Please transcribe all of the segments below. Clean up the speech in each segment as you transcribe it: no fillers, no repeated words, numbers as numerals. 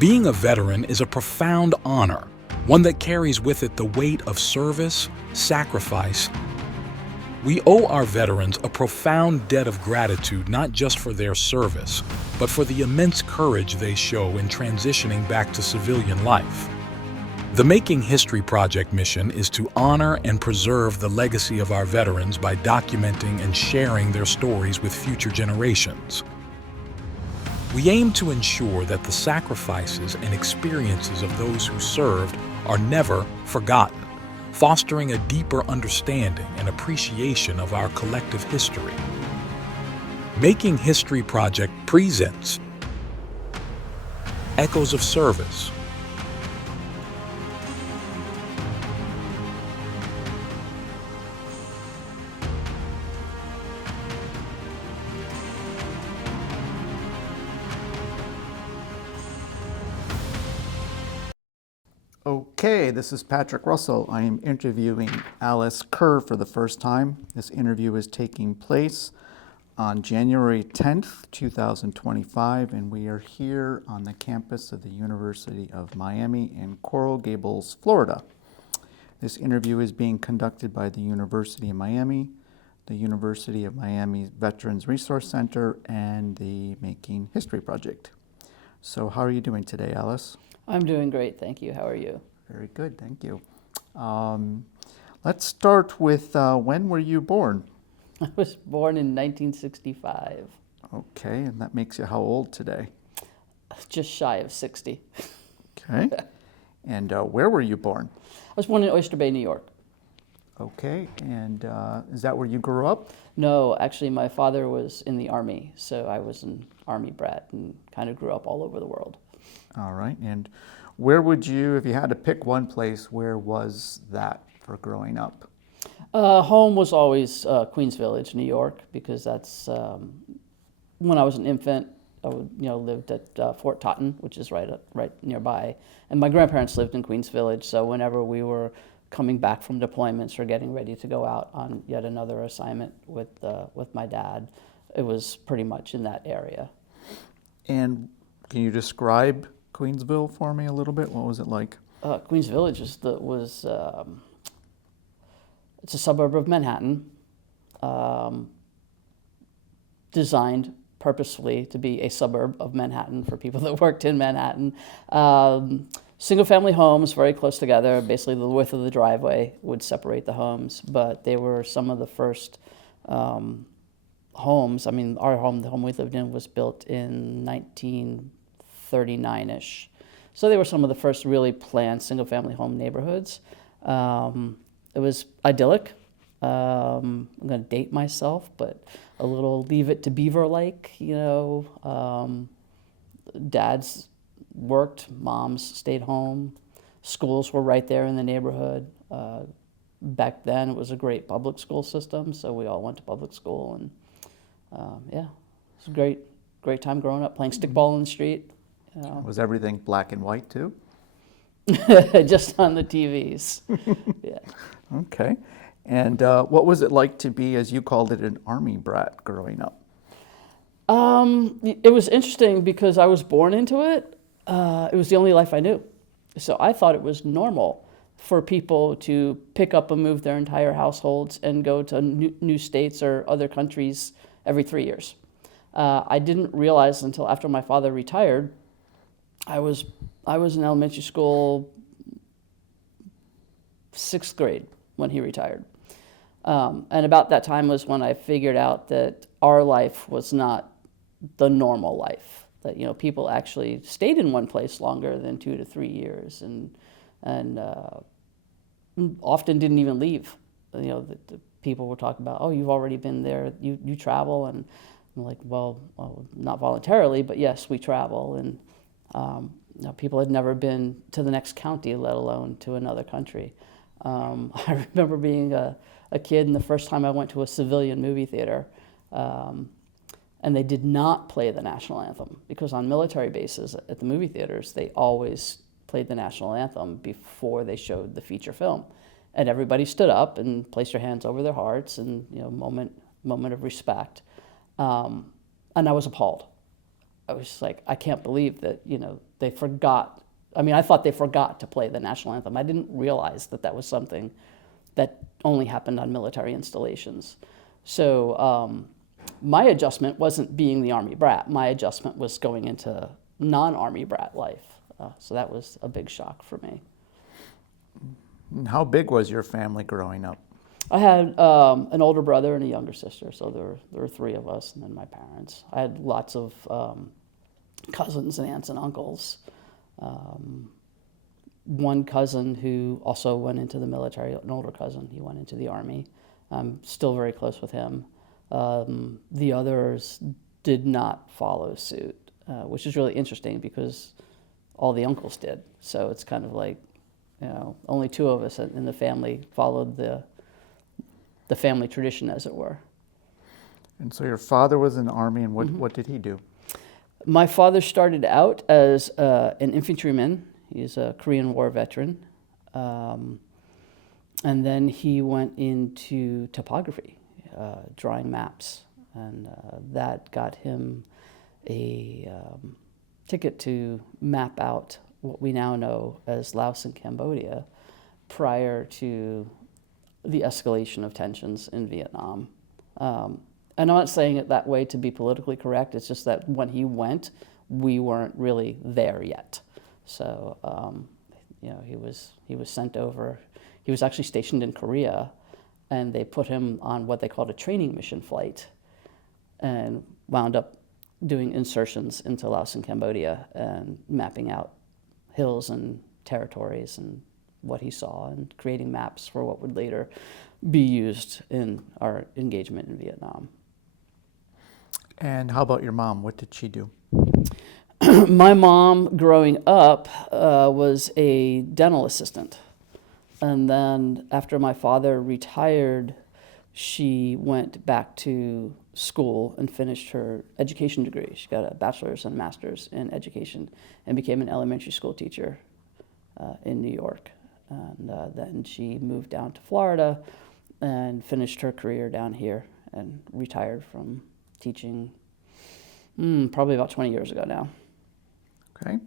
Being a veteran is a profound honor, one that carries with it the weight of service, sacrifice. We owe our veterans a profound debt of gratitude not just for their service, but for the immense courage they show in transitioning back to civilian life. The Making History Project mission is to honor and preserve the legacy of our veterans by documenting and sharing their stories with future generations. We aim to ensure that the sacrifices and experiences of those who served are never forgotten, fostering a deeper understanding and appreciation of our collective history. Making History Project presents Echoes of Service. Okay, this is Patrick Russell. I am interviewing Alice Kerr for the first time. This interview is taking place on January 10th, 2025, and we are here on the campus of the University of Miami in Coral Gables, Florida. This interview is being conducted by the University of Miami, the University of Miami Veterans Resource Center, and the Making History Project. So how are you doing today, Alice? I'm doing great, thank you. How are you? Very good, thank you. Let's start with when were you born? I was born in 1965. Okay, and that makes you how old today? Just shy of 60. Okay, and where were you born? I was born in Oyster Bay, New York. Okay, and is that where you grew up? No, actually my father was in the Army, so I was an Army brat and kind of grew up all over the world. All right, and where would you, if you had to pick one place, where was that for growing up? Home was always Queens Village, New York, because that's when I was an infant. I lived at Fort Totten, which is right nearby, and my grandparents lived in Queens Village. So whenever we were coming back from deployments or getting ready to go out on yet another assignment with my dad, it was pretty much in that area. And can you describe Queensville for me a little bit? What was it like? Queens Village it's a suburb of Manhattan, designed purposefully to be a suburb of Manhattan for people that worked in Manhattan. Single-family homes very close together. Basically, the width of the driveway would separate the homes, but they were some of the first homes. I mean, the home we lived in was built in 1939-ish. So they were some of the first really planned single-family home neighborhoods. It was idyllic. I'm going to date myself, but a little Leave It to Beaver-like, Dads worked, moms stayed home. Schools were right there in the neighborhood. Back then, it was a great public school system, so we all went to public school, and it was a great time growing up, playing stickball in the street. Was everything black and white too? Just on the TVs. Yeah. Okay. And what was it like to be, as you called it, an Army brat growing up? It was interesting because I was born into it. It was the only life I knew. So I thought it was normal for people to pick up and move their entire households and go to new states or other countries every 3 years. I didn't realize until after my father retired. I was in elementary school, 6th grade when he retired. And about that time was when I figured out that our life was not the normal life, that people actually stayed in one place longer than 2 to 3 years and often didn't even leave. The people were talking about, oh, you've already been there, you travel, and I'm like, well, not voluntarily, but yes, we travel. And people had never been to the next county, let alone to another country. I remember being a kid, and the first time I went to a civilian movie theater, and they did not play the national anthem, because on military bases at the movie theaters, they always played the national anthem before they showed the feature film. And everybody stood up and placed their hands over their hearts, and moment of respect. And I was appalled. I was just like, I can't believe that, they forgot. I mean, I thought they forgot to play the national anthem. I didn't realize that that was something that only happened on military installations. So my adjustment wasn't being the Army brat. My adjustment was going into non-Army brat life. So that was a big shock for me. And how big was your family growing up? I had an older brother and a younger sister, so there were three of us, and then my parents. I had lots of cousins and aunts and uncles. One cousin who also went into the military, an older cousin, he went into the Army. I'm still very close with him. The others did not follow suit, which is really interesting because all the uncles did. So it's kind of like, only two of us in the family followed the family tradition, as it were. And so your father was in the Army, and what did he do? My father started out as an infantryman. He's a Korean War veteran. And then he went into topography, drawing maps. And that got him a ticket to map out what we now know as Laos and Cambodia prior to the escalation of tensions in Vietnam. And I'm not saying it that way to be politically correct. It's just that when he went, we weren't really there yet. So, he was sent over. He was actually stationed in Korea, and they put him on what they called a training mission flight, and wound up doing insertions into Laos and Cambodia and mapping out hills and territories and what he saw and creating maps for what would later be used in our engagement in Vietnam. And how about your mom? What did she do? My mom, growing up, was a dental assistant. And then after my father retired, she went back to school and finished her education degree. She got a bachelor's and master's in education and became an elementary school teacher in New York. And then she moved down to Florida and finished her career down here and retired from teaching probably about 20 years ago now. Okay.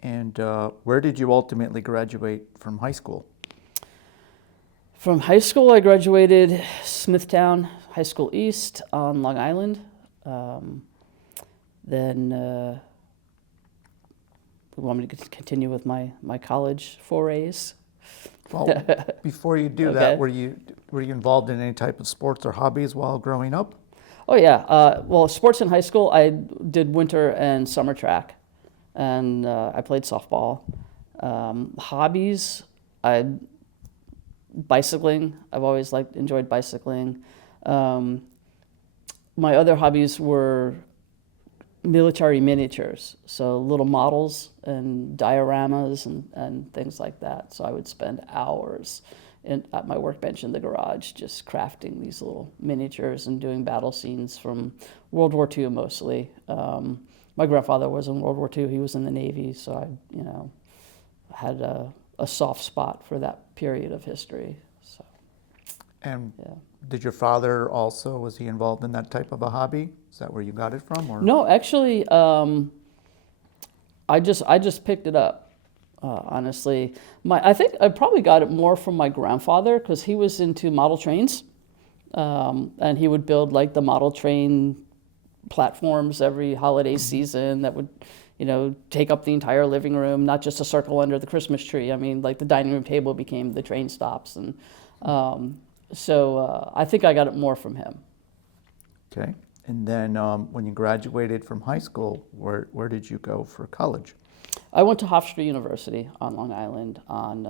And where did you ultimately graduate from high school? From high school, I graduated Smithtown High School East on Long Island. Then we want me to continue with my college forays. Well, before you do that, were you involved in any type of sports or hobbies while growing up? Oh yeah. Well, sports in high school, I did winter and summer track, and I played softball. Hobbies, bicycling. I've always enjoyed bicycling. My other hobbies were military miniatures, so little models and dioramas and things like that. So I would spend hours at my workbench in the garage just crafting these little miniatures and doing battle scenes from World War II mostly. My grandfather was in World War II. He was in the Navy, so I had a soft spot for that period of history. So, and yeah. Did your father also, was he involved in that type of a hobby? Is that where you got it from? Or? No, actually, I just picked it up. Honestly, I think I probably got it more from my grandfather because he was into model trains, and he would build the model train platforms every holiday season that would, take up the entire living room, not just a circle under the Christmas tree. I mean, the dining room table became the train stops, and so I think I got it more from him. Okay, and then when you graduated from high school, where did you go for college? I went to Hofstra University on Long Island on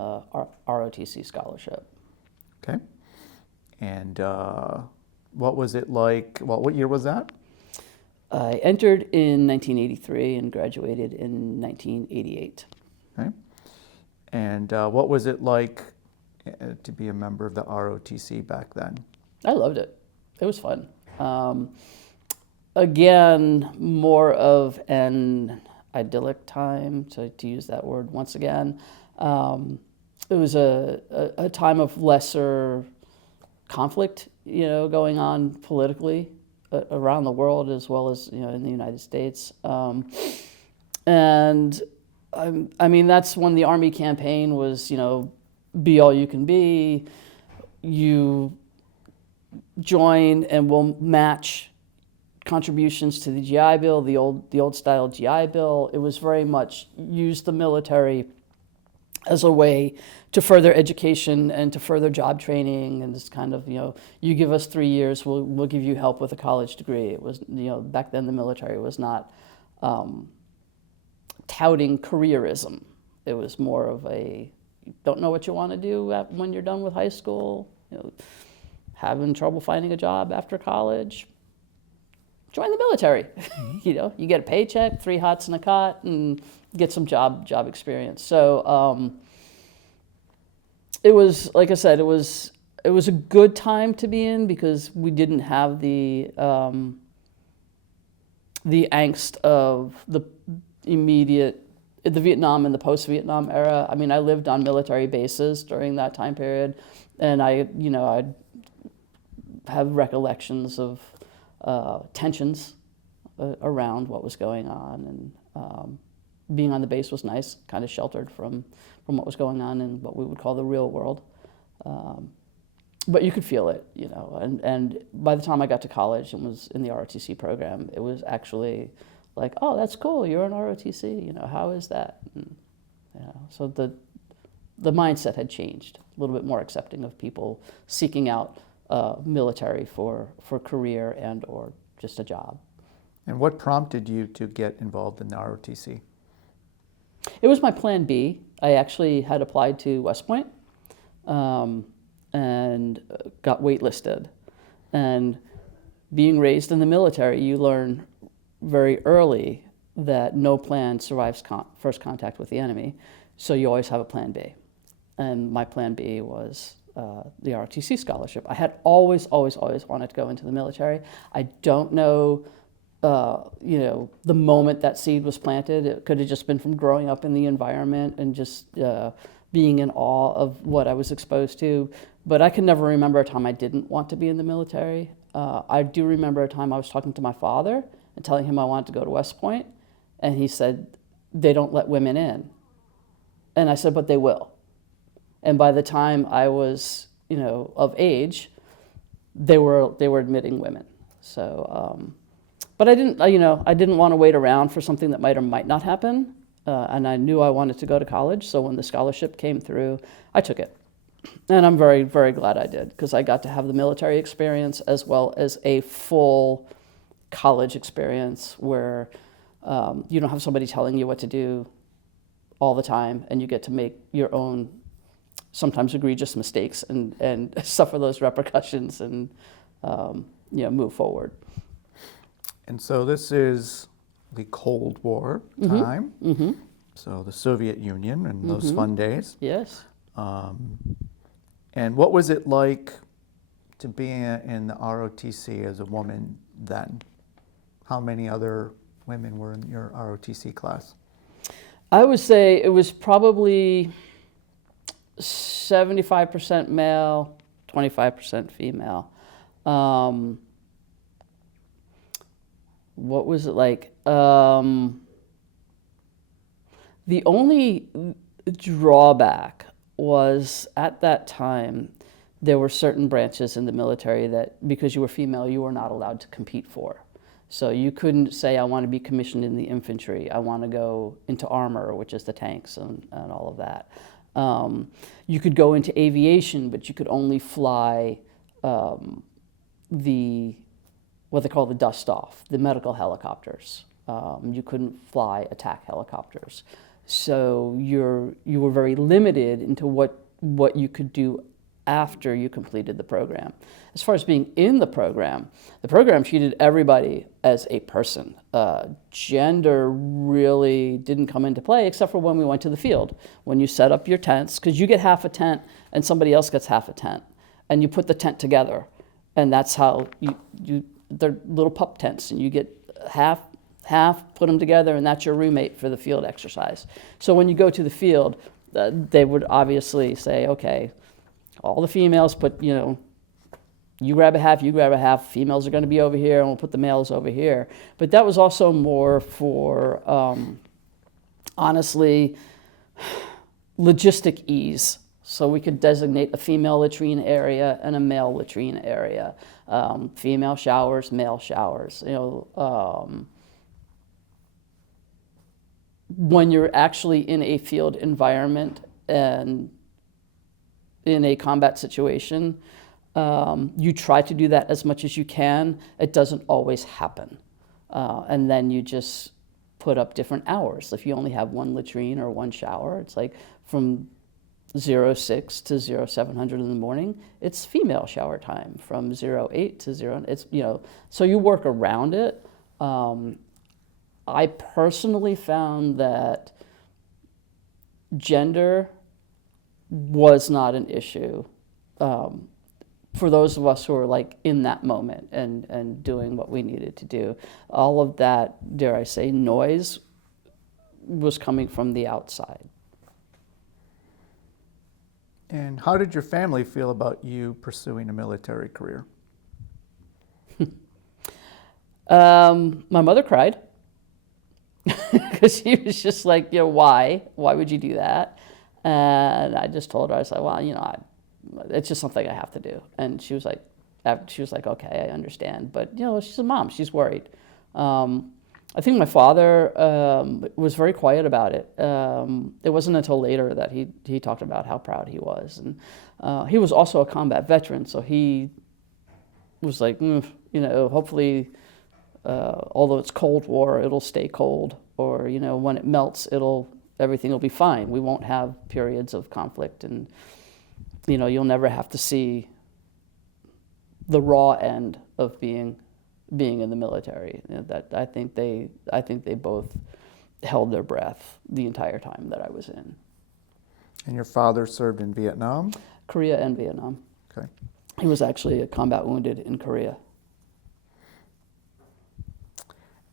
ROTC scholarship. Okay, and what was it like? Well, what year was that? I entered in 1983 and graduated in 1988. Okay, and what was it like to be a member of the ROTC back then? I loved it. It was fun. Again, more of an idyllic time, to use that word once again. It was a time of lesser conflict, going on politically. around the world as well as in the United States. And I mean, that's when the Army campaign was, be all you can be. You join and we'll match contributions to the GI Bill, the old style GI Bill. It was very much use the military as a way to further education and to further job training, and this kind of, you give us 3 years, we'll give you help with a college degree. It was, back then the military was not touting careerism. It was more of a, you don't know what you want to do when you're done with high school, having trouble finding a job after college, join the military. Mm-hmm. You get a paycheck, 3 hots and a cot, and get some job experience. So it was, like I said, it was a good time to be in because we didn't have the angst of the Vietnam and the post-Vietnam era. I mean, I lived on military bases during that time period, and I have recollections of tensions around what was going on, and being on the base was nice, kind of sheltered from what was going on in what we would call the real world. But you could feel it, and by the time I got to college and was in the ROTC program, it was actually like, oh, that's cool, you're in ROTC, how is that? And, so the mindset had changed, a little bit more accepting of people seeking out military for career and or just a job. And what prompted you to get involved in the ROTC? It was my plan B. I actually had applied to West Point and got waitlisted. And being raised in the military, you learn very early that no plan survives first contact with the enemy, so you always have a plan B. And my plan B was the ROTC scholarship. I had always wanted to go into the military. I don't know, the moment that seed was planted. It could have just been from growing up in the environment and just being in awe of what I was exposed to. But I can never remember a time I didn't want to be in the military. I do remember a time I was talking to my father and telling him I wanted to go to West Point, and he said, they don't let women in. And I said, but they will. And by the time I was, of age, they were admitting women. So, but I didn't want to wait around for something that might or might not happen. And I knew I wanted to go to college. So when the scholarship came through, I took it. And I'm very, very glad I did, because I got to have the military experience as well as a full college experience where you don't have somebody telling you what to do all the time, and you get to make your own, sometimes egregious mistakes and suffer those repercussions and move forward. And so this is the Cold War time. Mm-hmm. So the Soviet Union and those fun days. Yes. And what was it like to be in the ROTC as a woman then? How many other women were in your ROTC class? I would say it was probably 75% male, 25% female. What was it like? The only drawback was at that time, there were certain branches in the military that because you were female, you were not allowed to compete for. So you couldn't say, I want to be commissioned in the infantry. I want to go into armor, which is the tanks and all of that. You could go into aviation, but you could only fly what they call the dust-off, the medical helicopters. You couldn't fly attack helicopters. So you were very limited into what you could do after you completed the program. As far as being in the program treated everybody as a person. Gender really didn't come into play except for when we went to the field. When you set up your tents, because you get half a tent and somebody else gets half a tent, and you put the tent together, and that's how they're little pup tents, and you get half, put them together, and that's your roommate for the field exercise. So when you go to the field, they would obviously say, okay, all the females put, you grab a half, you grab a half, females are going to be over here, and we'll put the males over here. But that was also more for, honestly, logistic ease. So we could designate a female latrine area and a male latrine area. Female showers, male showers. When you're actually in a field environment and in a combat situation, you try to do that as much as you can. It doesn't always happen. And then you just put up different hours. If you only have one latrine or one shower, it's like from 06 to 0700 in the morning, it's female shower time. From 08 to 0, it's, so you work around it. I personally found that gender was not an issue for those of us who were like in that moment and doing what we needed to do. All of that, dare I say, noise was coming from the outside. And how did your family feel about you pursuing a military career? My mother cried because she was just like, why? Why would you do that? And I just told her, I was like, well, it's just something I have to do. And she was like, okay, I understand. But, she's a mom. She's worried. I think my father was very quiet about it. It wasn't until later that he talked about how proud he was. And he was also a combat veteran, so he was like, hopefully, although it's Cold War, it'll stay cold. Or, when it melts, everything will be fine. We won't have periods of conflict, and you'll never have to see the raw end of being in the military. That I think they both held their breath the entire time that I was in. And your father served in Vietnam? Korea and Vietnam. Okay. He was actually combat wounded in Korea.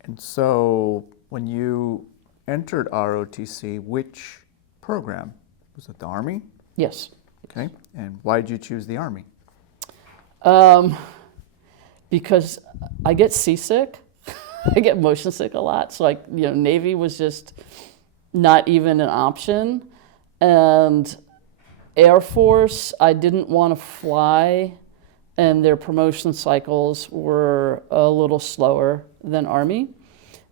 And so when you entered ROTC, which program? Was it the Army? Yes. Okay. And why did you choose the Army? Because I get seasick. I get motion sick a lot. So Navy was just not even an option. And Air Force, I didn't want to fly, and their promotion cycles were a little slower than Army.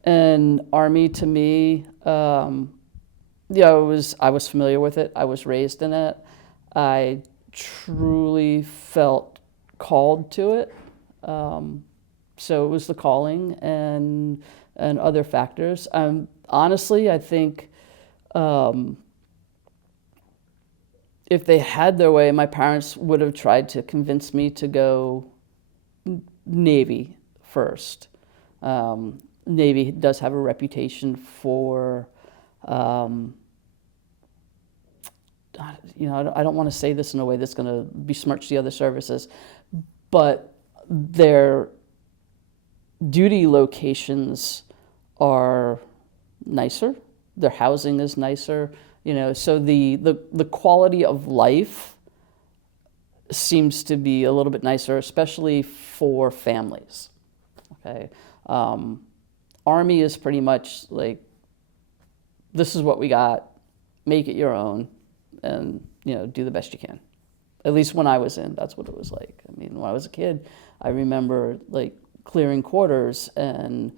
And Army, to me, I was familiar with it. I was raised in it. I truly felt called to it. So it was the calling and other factors. Honestly, I think if they had their way, my parents would have tried to convince me to go Navy first. Navy does have a reputation for, I don't want to say this in a way that's going to besmirch the other services, but their duty locations are nicer. Their housing is nicer. So the quality of life seems to be a little bit nicer, especially for families. Okay. Army is pretty much like, this is what we got, make it your own, and do the best you can. At least when I was in, that's what it was like. I mean, when I was a kid, I remember like clearing quarters, and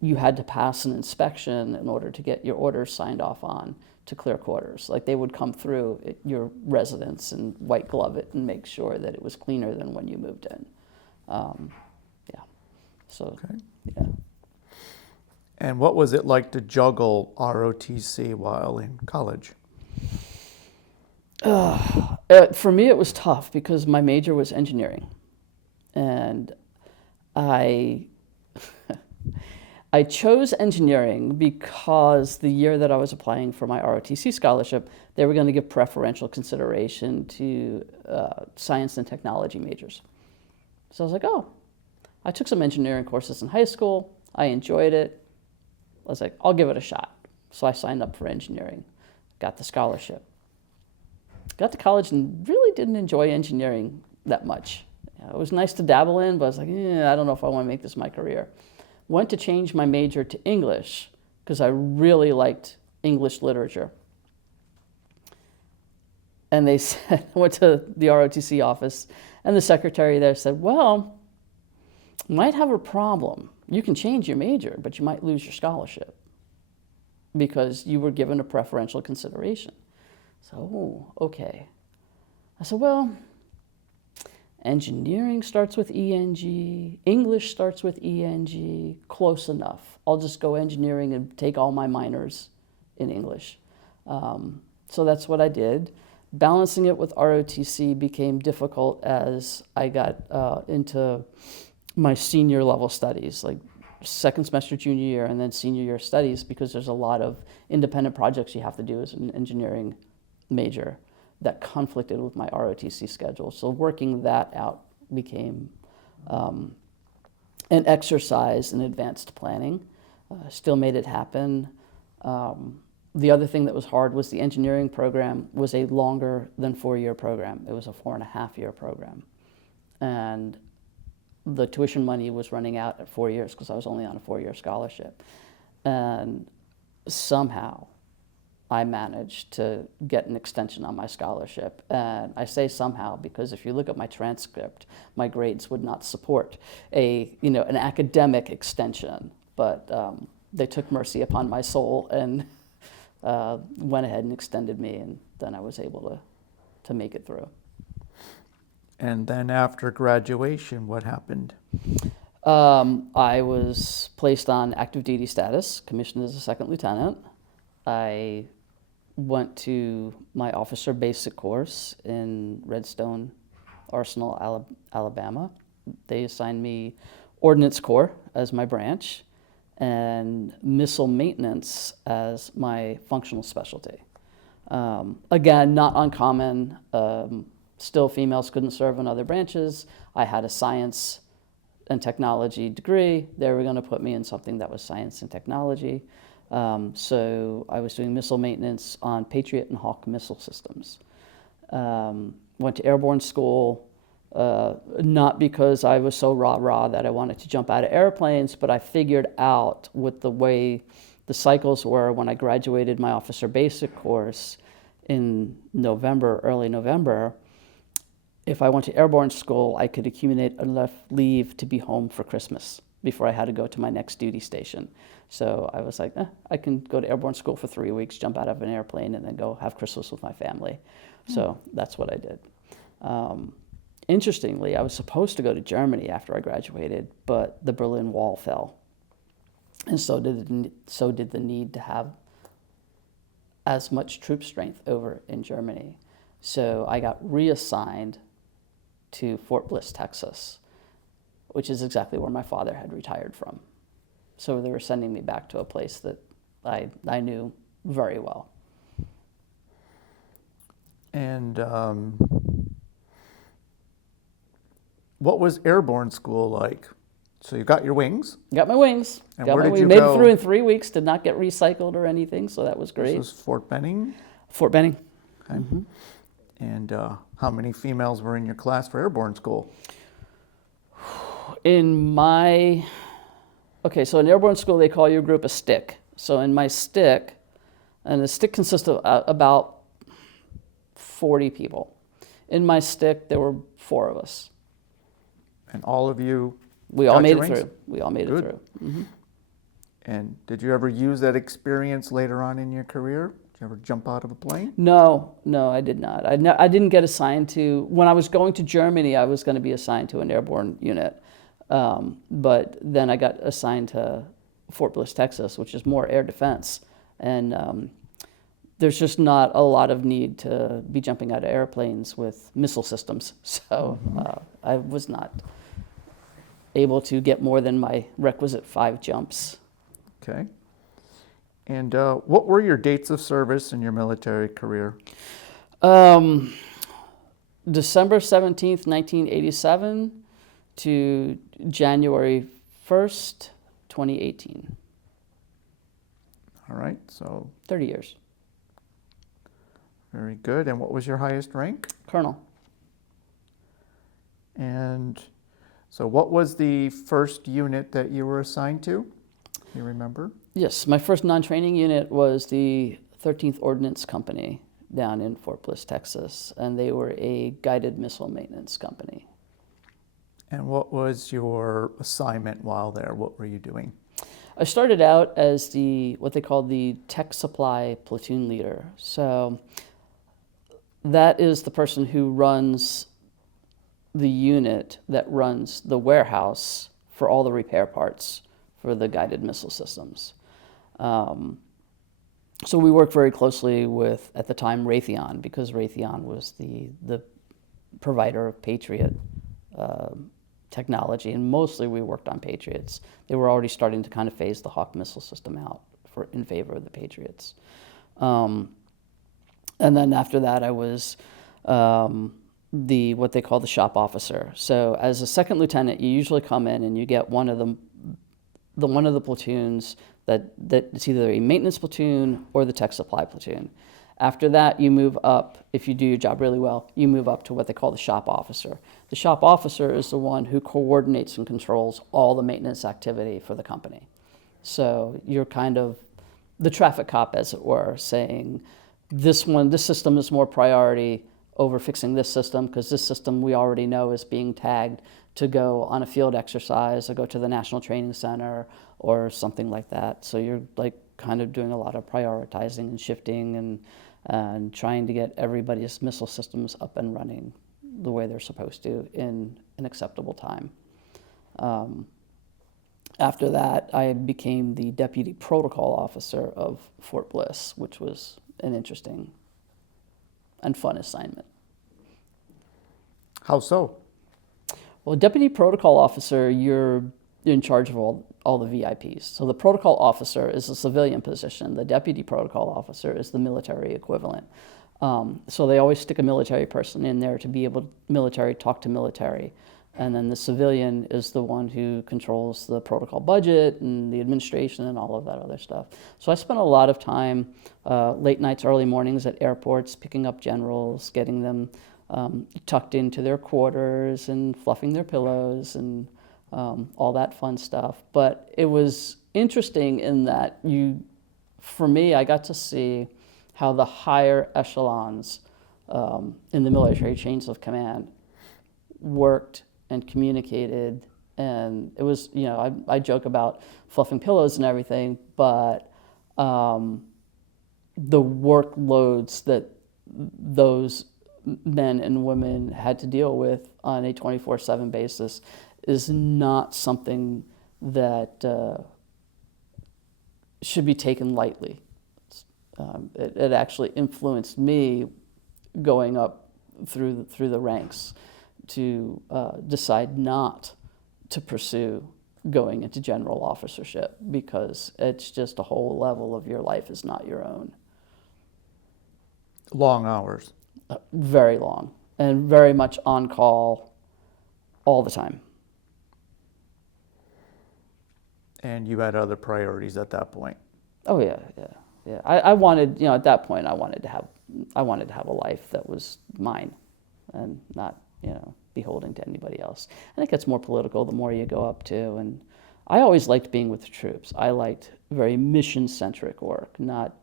you had to pass an inspection in order to get your orders signed off on to clear quarters. Like they would come through your residence and white glove it and make sure that it was cleaner than when you moved in. So, okay. Yeah. And what was it like to juggle ROTC while in college? For me, it was tough because my major was engineering. And I chose engineering because the year that I was applying for my ROTC scholarship, they were going to give preferential consideration to science and technology majors. So I was like, I took some engineering courses in high school. I enjoyed it. I was like, I'll give it a shot. So I signed up for engineering, got the scholarship. Got to college and really didn't enjoy engineering that much. It was nice to dabble in, but I was like, I don't know if I want to make this my career. Went to change my major to English because I really liked English literature. And they said, went to the ROTC office, and the secretary there said, well, you might have a problem. You can change your major, but you might lose your scholarship because you were given a preferential consideration. So, okay. I said, well, engineering starts with ENG, English starts with ENG, close enough. I'll just go engineering and take all my minors in English. So that's what I did. Balancing it with ROTC became difficult as I got into my senior level studies, like second semester junior year and then senior year studies, because there's a lot of independent projects you have to do as an engineering major that conflicted with my ROTC schedule. So working that out became an exercise in advanced planning. Still made it happen. The other thing that was hard was the engineering program was a longer than 4-year program. It was a 4.5-year program. And the tuition money was running out at 4 years because I was only on a 4-year scholarship. And somehow I managed to get an extension on my scholarship. And I say somehow because if you look at my transcript, my grades would not support an academic extension. But they took mercy upon my soul and went ahead and extended me, and then I was able to make it through. And then after graduation, what happened? I was placed on active duty status, commissioned as a second lieutenant. I went to my officer basic course in Redstone Arsenal, Alabama. They assigned me Ordnance Corps as my branch and missile maintenance as my functional specialty. Again, not uncommon. Still, females couldn't serve in other branches. I had a science and technology degree. They were going to put me in something that was science and technology. So I was doing missile maintenance on Patriot and Hawk missile systems. Went to airborne school, not because I was so rah-rah that I wanted to jump out of airplanes, but I figured out with the way the cycles were when I graduated my officer basic course in November, early November, if I went to airborne school, I could accumulate enough leave to be home for Christmas before I had to go to my next duty station. So I was like, I can go to airborne school for 3 weeks, jump out of an airplane, and then go have Christmas with my family. So that's what I did. Interestingly, I was supposed to go to Germany after I graduated, but the Berlin Wall fell. And so did the need to have as much troop strength over in Germany. So I got reassigned to Fort Bliss, Texas, which is exactly where my father had retired from. So they were sending me back to a place that I knew very well. And what was airborne school like? So you got your wings. Got my wings. And got where my did wings. you Made go? it through in 3 weeks. Did not get recycled or anything, so that was great. This was Fort Benning. Fort Benning. Okay. Mm-hmm. And how many females were in your class for airborne school? So in airborne school, they call your group a stick. So in my stick, and the stick consists of about 40 people. In my stick, there were 4 of us. And all of you We all got made your it wings? through. We all made Good. it through. Mm-hmm. And did you ever use that experience later on in your career? Did you ever jump out of a plane? No, I did not. I didn't get assigned to, when I was going to Germany, I was going to be assigned to an airborne unit. But then I got assigned to Fort Bliss, Texas, which is more air defense. And there's just not a lot of need to be jumping out of airplanes with missile systems. So I was not able to get more than my requisite 5 jumps. Okay. And what were your dates of service in your military career? December 17th, 1987 to January 1st, 2018. All right, so 30 years. very good. And what was your highest rank? Colonel. And so what was the first unit that you were assigned to? You remember? Yes, my first non-training unit was the 13th Ordinance Company down in Fort Bliss, Texas, and they were a guided missile maintenance company. And what was your assignment while there? What were you doing? I started out as what they call the tech supply platoon leader. So that is the person who runs the unit that runs the warehouse for all the repair parts for the guided missile systems. So we worked very closely with, at the time, Raytheon, because Raytheon was the provider of Patriot technology, and mostly we worked on Patriots. They were already starting to kind of phase the Hawk missile system out in favor of the Patriots. And then after that, I was what they call the shop officer. So as a second lieutenant, you usually come in and you get one of the platoons that's either a maintenance platoon or the tech supply platoon. After that, you move up, if you do your job really well, you move up to what they call the shop officer. The shop officer is the one who coordinates and controls all the maintenance activity for the company. So you're kind of the traffic cop, as it were, saying, this system is more priority over fixing this system, because this system we already know is being tagged to go on a field exercise or go to the National Training Center or something like that. So you're like kind of doing a lot of prioritizing and shifting and trying to get everybody's missile systems up and running the way they're supposed to in an acceptable time. After that, I became the deputy protocol officer of Fort Bliss, which was an interesting and fun assignment. How so? Well, deputy protocol officer, you're in charge of all the VIPs. So the protocol officer is a civilian position. The deputy protocol officer is the military equivalent. So they always stick a military person in there to be able to talk to military. And then the civilian is the one who controls the protocol budget and the administration and all of that other stuff. So I spent a lot of time, late nights, early mornings at airports, picking up generals, getting them tucked into their quarters and fluffing their pillows and all that fun stuff. But it was interesting in that for me, I got to see how the higher echelons in the military chains of command worked and communicated. And it was, I joke about fluffing pillows and everything, but the workloads that those men and women had to deal with on a 24/7 basis is not something that should be taken lightly. It actually influenced me going up through the ranks to decide not to pursue going into general officership, because it's just a whole level of your life is not your own. Long hours. Very long, and very much on call all the time. And you had other priorities at that point. Oh yeah. I wanted, at that point, I wanted to have a life that was mine, and not, beholden to anybody else. And it gets more political the more you go up to. And I always liked being with the troops. I liked very mission-centric work, not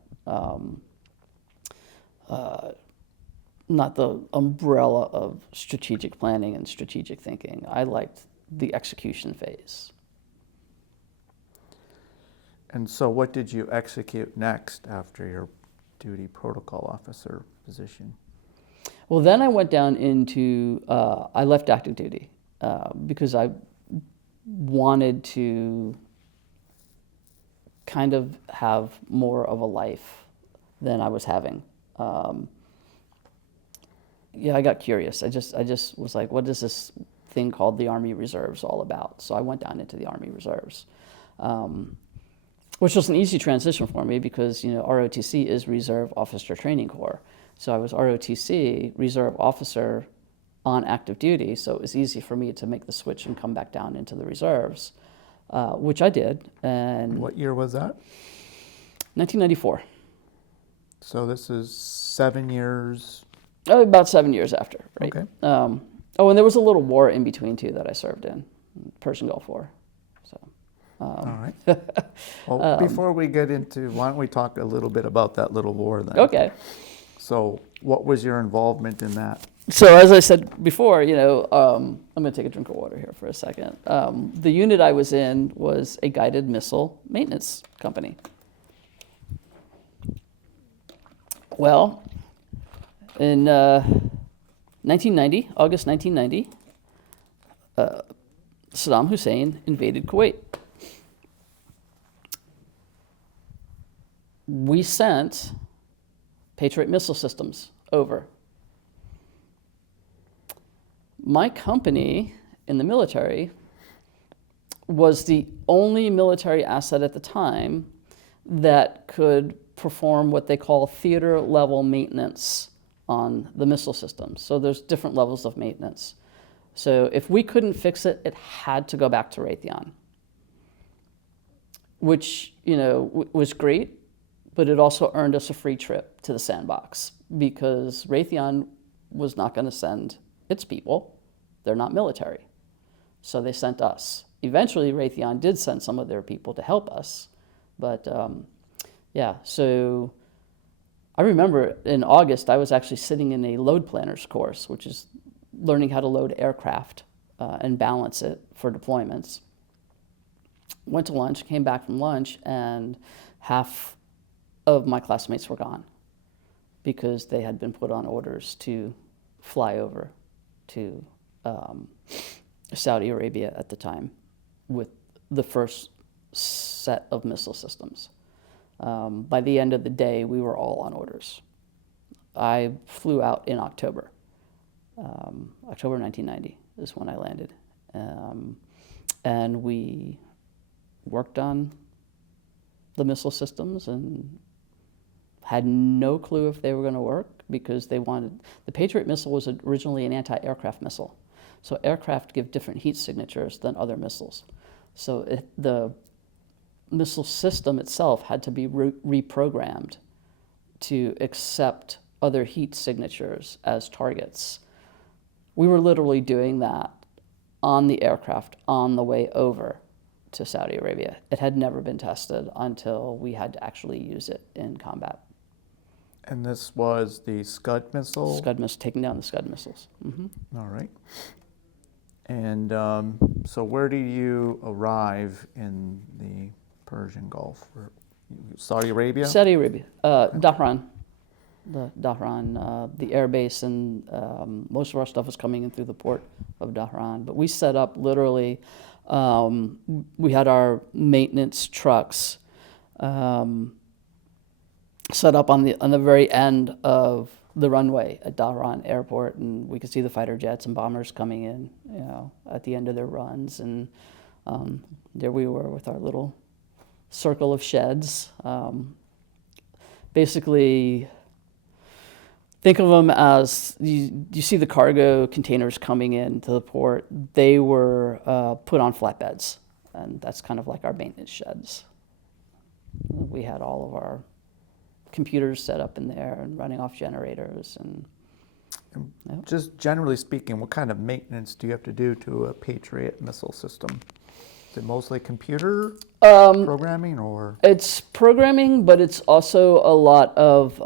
the umbrella of strategic planning and strategic thinking. I liked the execution phase. And so what did you execute next after your duty protocol officer position? Well, then I went down into, I left active duty because I wanted to kind of have more of a life than I was having. I got curious. I just was like, what is this thing called the Army Reserves all about? So I went down into the Army Reserves, which was an easy transition for me because, ROTC is Reserve Officer Training Corps. So I was ROTC, Reserve Officer on active duty, so it was easy for me to make the switch and come back down into the reserves, which I did. And what year was that? 1994. So this is 7 years. About 7 years after, right? Okay. Oh, and there was a little war in between too that I served in, Persian Gulf War. So, All right. Well, before we get into, why don't we talk a little bit about that little war then? okay. So what was your involvement in that? So as I said before, I'm going to take a drink of water here for a second. The unit I was in was a guided missile maintenance company. Well, in 1990, August 1990, Saddam Hussein invaded Kuwait. We sent Patriot missile systems over. My company in the military was the only military asset at the time that could perform what they call theater level maintenance on the missile systems. So there's different levels of maintenance. So if we couldn't fix it, it had to go back to Raytheon, which was great, but it also earned us a free trip to the sandbox because Raytheon was not going to send its people. They're not military. So they sent us. Eventually, Raytheon did send some of their people to help us. But so I remember in August, I was actually sitting in a load planners course, which is learning how to load aircraft and balance it for deployments. Went to lunch, came back from lunch, and half of my classmates were gone because they had been put on orders to fly over to Saudi Arabia at the time with the first set of missile systems. By the end of the day, we were all on orders. I flew out in October. October 1990 is when I landed. And we worked on the missile systems and had no clue if they were going to work because the Patriot missile was originally an anti-aircraft missile. So aircraft give different heat signatures than other missiles. So the missile system itself had to be reprogrammed to accept other heat signatures as targets. We were literally doing that on the aircraft on the way over to Saudi Arabia. It had never been tested until we had to actually use it in combat. And this was the Scud missile? Scud missile, taking down the Scud missiles. Mm-hmm. All right. And so where do you arrive in the Persian Gulf? Saudi Arabia? Saudi Arabia. Dhahran. The air base, and most of our stuff was coming in through the port of Dhahran. But we set up literally, we had our maintenance trucks set up on the very end of the runway at Dhahran Airport, and we could see the fighter jets and bombers coming in, at the end of their runs, and there we were with our little circle of sheds. Basically, think of them as you see the cargo containers coming into the port. They were put on flatbeds, and that's kind of like our maintenance sheds. We had all of our computers set up in there and running off generators. And just generally speaking, what kind of maintenance do you have to do to a Patriot missile system? Is it mostly computer programming, or? It's programming, but it's also a lot of,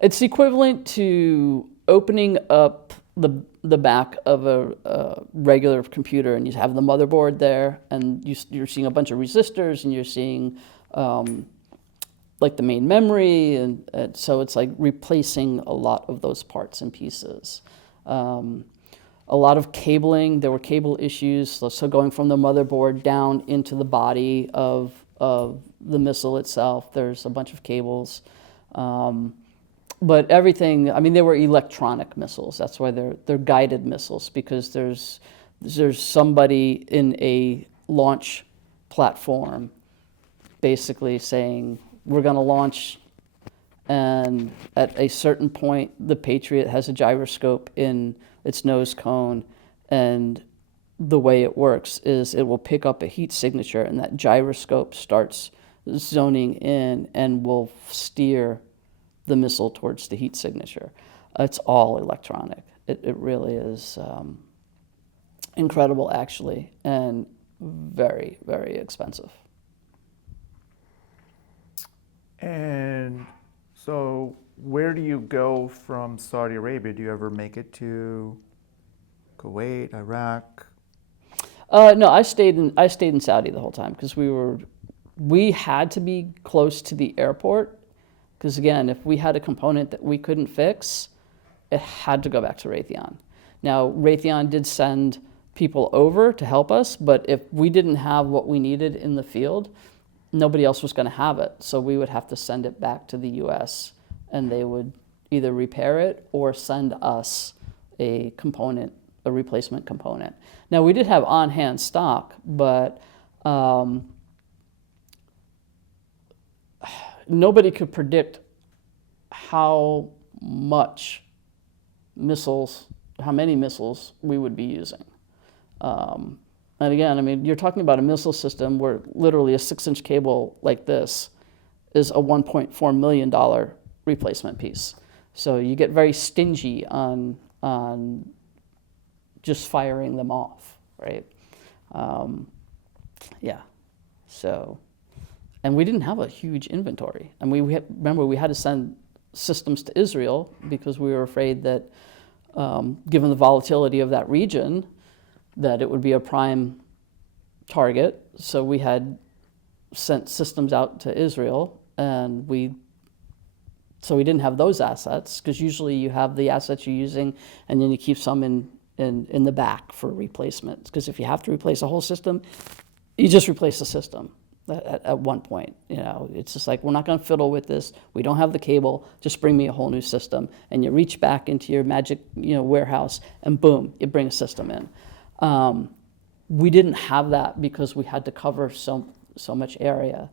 it's equivalent to opening up the back of a regular computer, and you have the motherboard there, and you're seeing a bunch of resistors, and you're seeing like the main memory, and so it's like replacing a lot of those parts and pieces. A lot of cabling, there were cable issues, so going from the motherboard down into the body of the missile itself, there's a bunch of cables. But everything, they were electronic missiles. That's why they're guided missiles, because there's somebody in a launch platform basically saying, we're going to launch, and at a certain point, the Patriot has a gyroscope in its nose cone, and the way it works is it will pick up a heat signature, and that gyroscope starts zoning in and will steer the missile towards the heat signature. It's all electronic. It really is incredible, actually, and very, very expensive. And so where do you go from Saudi Arabia? Do you ever make it to Kuwait, Iraq? No, I stayed in Saudi the whole time because we had to be close to the airport because, again, if we had a component that we couldn't fix, it had to go back to Raytheon. Now, Raytheon did send people over to help us, but if we didn't have what we needed in the field, nobody else was going to have it. So we would have to send it back to the U.S., and they would either repair it or send us a replacement component. Now, we did have on-hand stock, but nobody could predict how many missiles we would be using. And again, I mean, you're talking about a missile system where literally a 6-inch cable like this is a $1.4 million replacement piece. So you get very stingy on just firing them off, right? Yeah. So, and we didn't have a huge inventory. And remember, we had to send systems to Israel because we were afraid that, given the volatility of that region, that it would be a prime target. So we had sent systems out to Israel, and so we didn't have those assets, because usually you have the assets you're using and then you keep some in the back for replacement. Because if you have to replace a whole system, you just replace the system at one point. You know, it's just like, we're not going to fiddle with this. We don't have the cable. Just bring me a whole new system. And you reach back into your magic, warehouse, and boom, you bring a system in. We didn't have that because we had to cover so much area.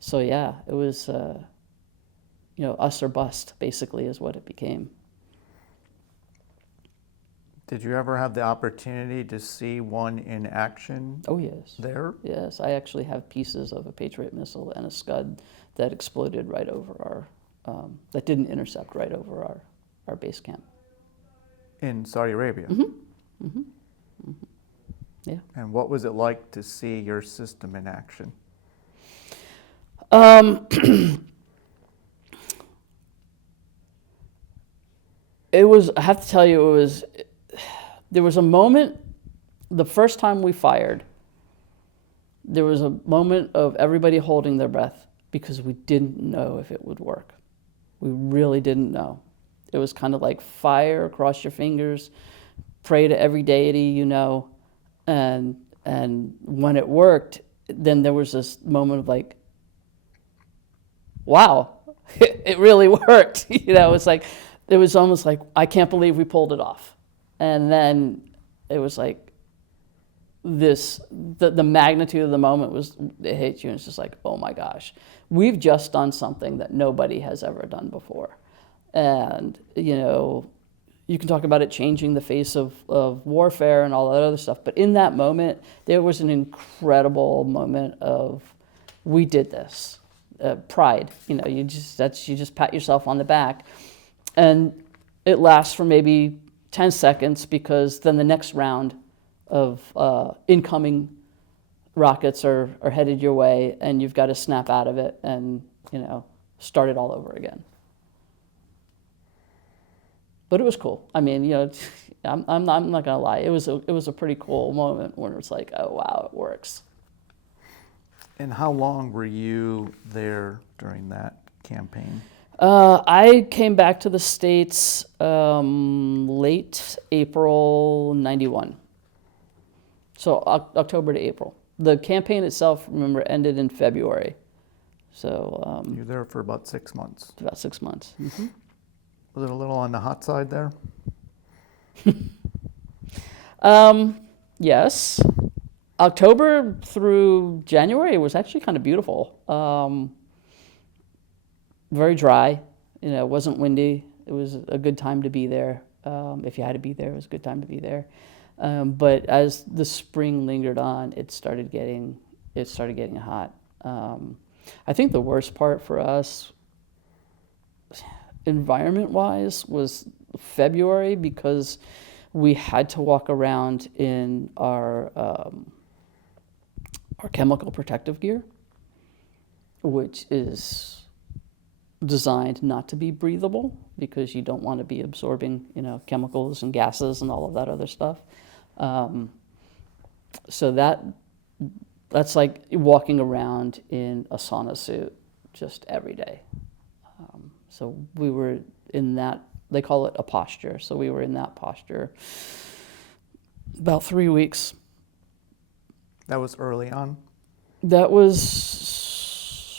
So yeah, it was, us or bust, basically, is what it became. Did you ever have the opportunity to see one in action? Oh, yes. There? Yes, I actually have pieces of a Patriot missile and a Scud that exploded right over that didn't intercept right over our base camp. In Saudi Arabia? Mm-hmm. Mm-hmm. Mm-hmm. Yeah. And what was it like to see your system in action? I have to tell you, there was a moment, the first time we fired, there was a moment of everybody holding their breath because we didn't know if it would work. We really didn't know. It was kind of like fire, cross your fingers, pray to every deity you know, and when it worked, then there was this moment of like, wow, it really worked. It's like, it was almost like, I can't believe we pulled it off. And then it was like the magnitude of the moment it hit you, and it's just like, oh my gosh, we've just done something that nobody has ever done before. And, you can talk about it changing the face of warfare and all that other stuff, but in that moment, there was an incredible moment of, we did this. Pride, you just pat yourself on the back, and it lasts for maybe 10 seconds, because then the next round of incoming rockets are headed your way, and you've got to snap out of it and start it all over again. But it was cool. I mean, I'm not gonna lie. It was a pretty cool moment when it's like, oh wow, it works. And how long were you there during that campaign? I came back to the States late April '91. So October to April. The campaign itself, remember, ended in February. So you were there for about 6 months. About 6 months. Mm-hmm. Was it a little on the hot side there? Yes. October through January was actually kind of beautiful. Very dry. It wasn't windy. It was a good time to be there. If you had to be there, it was a good time to be there. But as the spring lingered on, it started getting hot. I think the worst part for us, environment-wise was February, because we had to walk around in our chemical protective gear, which is designed not to be breathable, because you don't want to be absorbing, chemicals and gases and all of that other stuff. So that's like walking around in a sauna suit just every day. So we were in that, they call it a posture. So we were in that posture about 3 weeks. That was early on?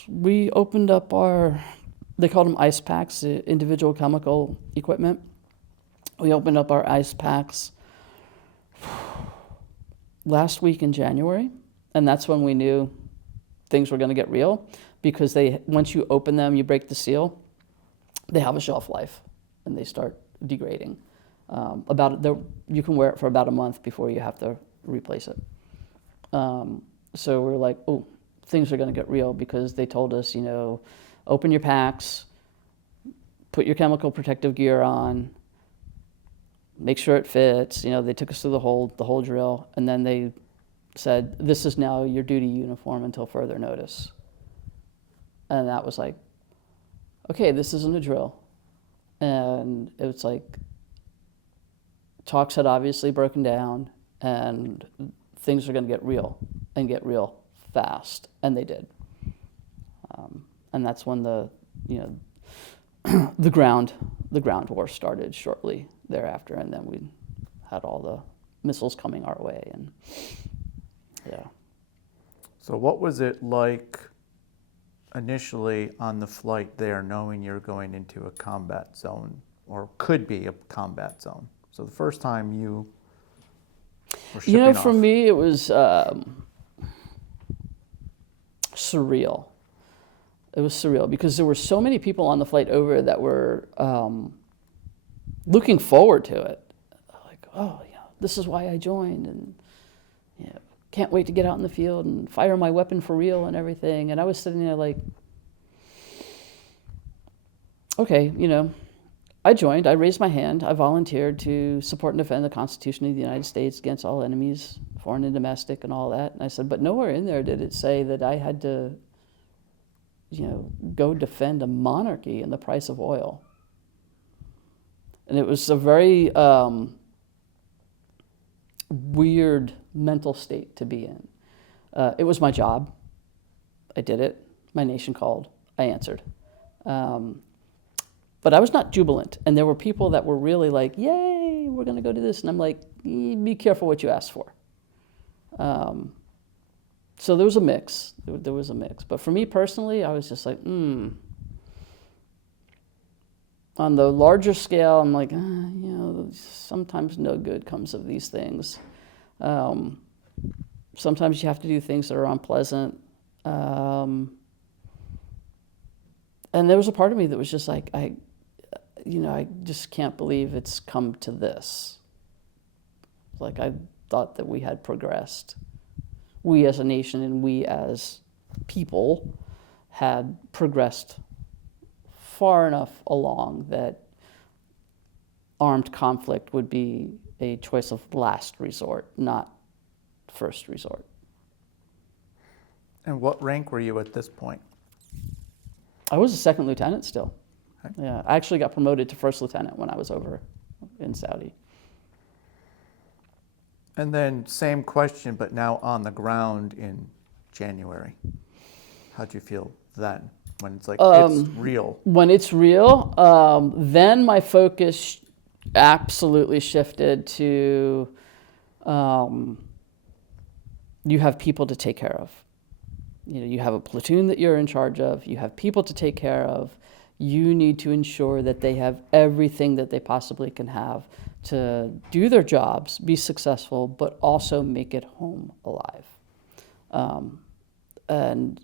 We opened up they called them ice packs, individual chemical equipment. We opened up our ice packs last week in January, and that's when we knew things were going to get real, because once you open them, you break the seal, they have a shelf life, and they start degrading. You can wear it for about a month before you have to replace it. So we're like, oh, things are going to get real, because they told us, open your packs, put your chemical protective gear on, make sure it fits. They took us through the whole drill, and then they said, this is now your duty uniform until further notice. And that was like, okay, this isn't a drill. And it was like, talks had obviously broken down, and things are going to get real, and get real fast, and they did. And that's when the ground war started shortly thereafter, and then we had all the missiles coming our way, and yeah. So what was it like initially on the flight there, knowing you're going into a combat zone, or could be a combat zone? So the first time you were shipping off. For me, it was surreal. It was surreal, because there were so many people on the flight over that were looking forward to it. Like, oh, this is why I joined, and can't wait to get out in the field and fire my weapon for real and everything. And I was sitting there like, okay, I joined, I raised my hand, I volunteered to support and defend the Constitution of the United States against all enemies, foreign and domestic and all that. And I said, but nowhere in there did it say that I had to, go defend a monarchy and the price of oil. And it was a very weird mental state to be in. It was my job. I did it. My nation called. I answered. But I was not jubilant. And there were people that were really like, yay, we're going to go do this. And I'm like, be careful what you ask for. So there was a mix. There was a mix. But for me personally, I was just like, On the larger scale, I'm like, sometimes no good comes of these things. Sometimes you have to do things that are unpleasant. And there was a part of me that was just like, I just can't believe it's come to this. Like, I thought that we had progressed. We as a nation and we as people had progressed far enough along that armed conflict would be a choice of last resort, not first resort. And what rank were you at this point? I was a second lieutenant still. Okay. Yeah, I actually got promoted to first lieutenant when I was over in Saudi. And then same question, but now on the ground in January. How'd you feel then, when it's like, it's real? When it's real, then my focus absolutely shifted to you have people to take care of. You have a platoon that you're in charge of. You have people to take care of. You need to ensure that they have everything that they possibly can have to do their jobs, be successful, but also make it home alive. And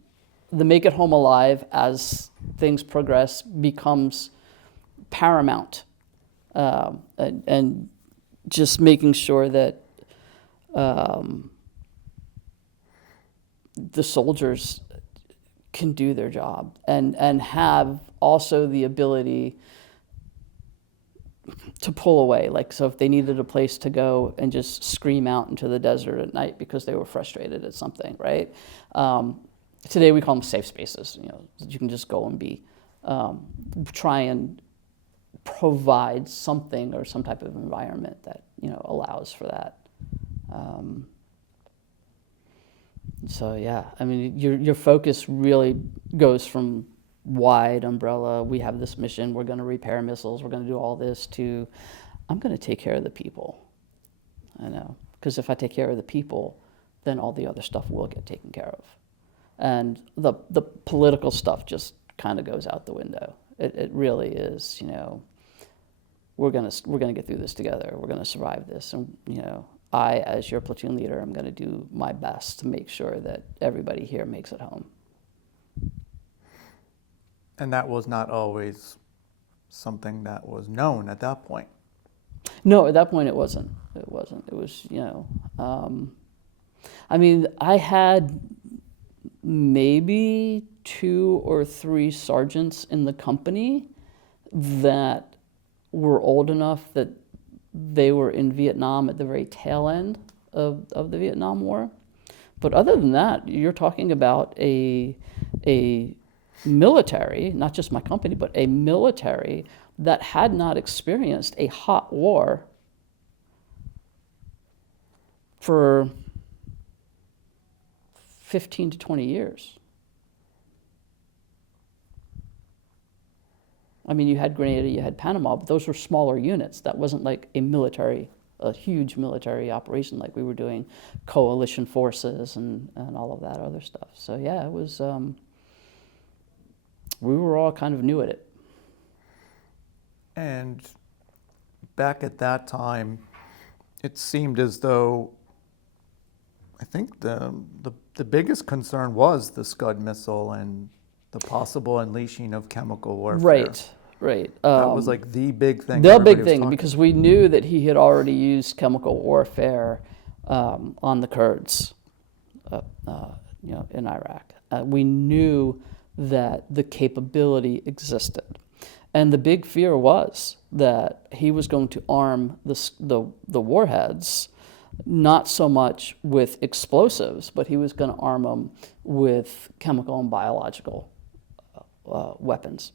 the make it home alive, as things progress, becomes paramount. And just making sure that the soldiers can do their job and have also the ability to pull away. Like, so if they needed a place to go and just scream out into the desert at night because they were frustrated at something, right? Today we call them safe spaces, that you can just go and be, try and provide something or some type of environment that, allows for that. So yeah, I mean, your focus really goes from wide umbrella, we have this mission, we're going to repair missiles, we're going to do all this, to I'm going to take care of the people. I know, because if I take care of the people, then all the other stuff will get taken care of. And the political stuff just kind of goes out the window. It really is, we're gonna get through this together. We're gonna survive this, and I, as your platoon leader, am gonna do my best to make sure that everybody here makes it home. And that was not always something that was known at that point. No, at that point it wasn't. It was, I mean, I had maybe 2 or 3 sergeants in the company that were old enough that they were in Vietnam at the very tail end of the Vietnam War. But other than that, you're talking about a military, not just my company, but a military that had not experienced a hot war for 15 to 20 years. I mean, you had Grenada, you had Panama, but those were smaller units. That wasn't like a huge military operation like we were doing, coalition forces and all of that other stuff. So yeah, it was, we were all kind of new at it. And back at that time, it seemed as though, I think the biggest concern was the Scud missile and the possible unleashing of chemical warfare. Right. That was like the big thing. The big thing, because we knew that he had already used chemical warfare on the Kurds, in Iraq. We knew that the capability existed. And the big fear was that he was going to arm the warheads not so much with explosives, but he was going to arm them with chemical and biological weapons.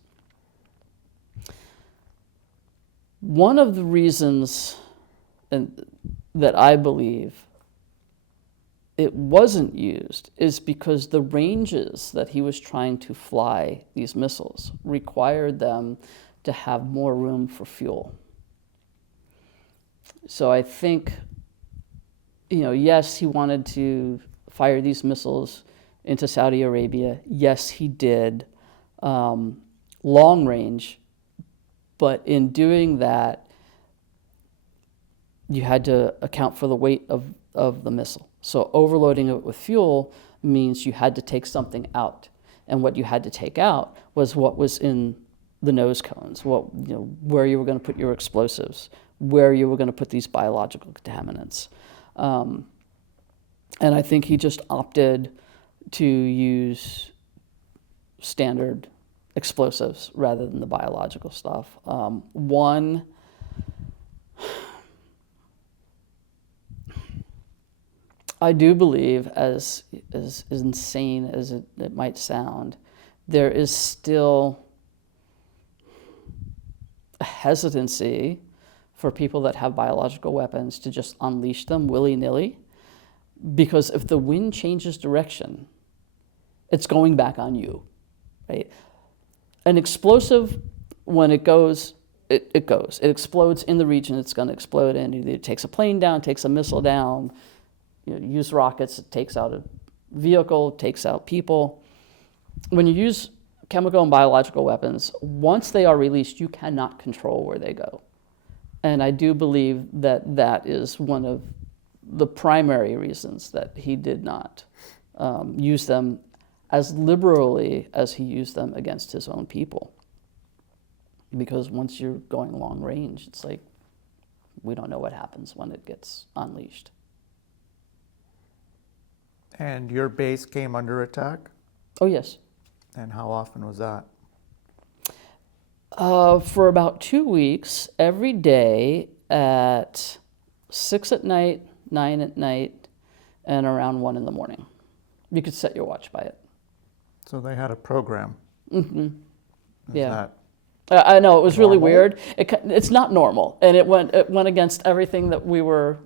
One of the reasons that I believe it wasn't used is because the ranges that he was trying to fly these missiles required them to have more room for fuel. So I think, yes, he wanted to fire these missiles into Saudi Arabia. Yes, he did. Long range. But in doing that, you had to account for the weight of the missile. So overloading it with fuel means you had to take something out. And what you had to take out was what was in the nose cones, where you were going to put your explosives, where you were going to put these biological contaminants. And I think he just opted to use standard explosives rather than the biological stuff. I do believe, as insane as it might sound, there is still a hesitancy for people that have biological weapons to just unleash them willy-nilly, because if the wind changes direction, it's going back on you, right? An explosive, when it goes, it goes. It explodes in the region it's going to explode in. It takes a plane down, takes a missile down, use rockets, it takes out a vehicle, takes out people. When you use chemical and biological weapons, once they are released, you cannot control where they go. And I do believe that that is one of the primary reasons that he did not use them as liberally as he used them against his own people. Because once you're going long range, it's like, we don't know what happens when it gets unleashed. And your base came under attack? Oh, yes. And how often was that? For about 2 weeks, every day at 6 at night, 9 at night, and around 1 in the morning. You could set your watch by it. So they had a program. Mm-hmm. Yeah. That I know, it was really normal? weird. It's not normal, and it went against everything that we were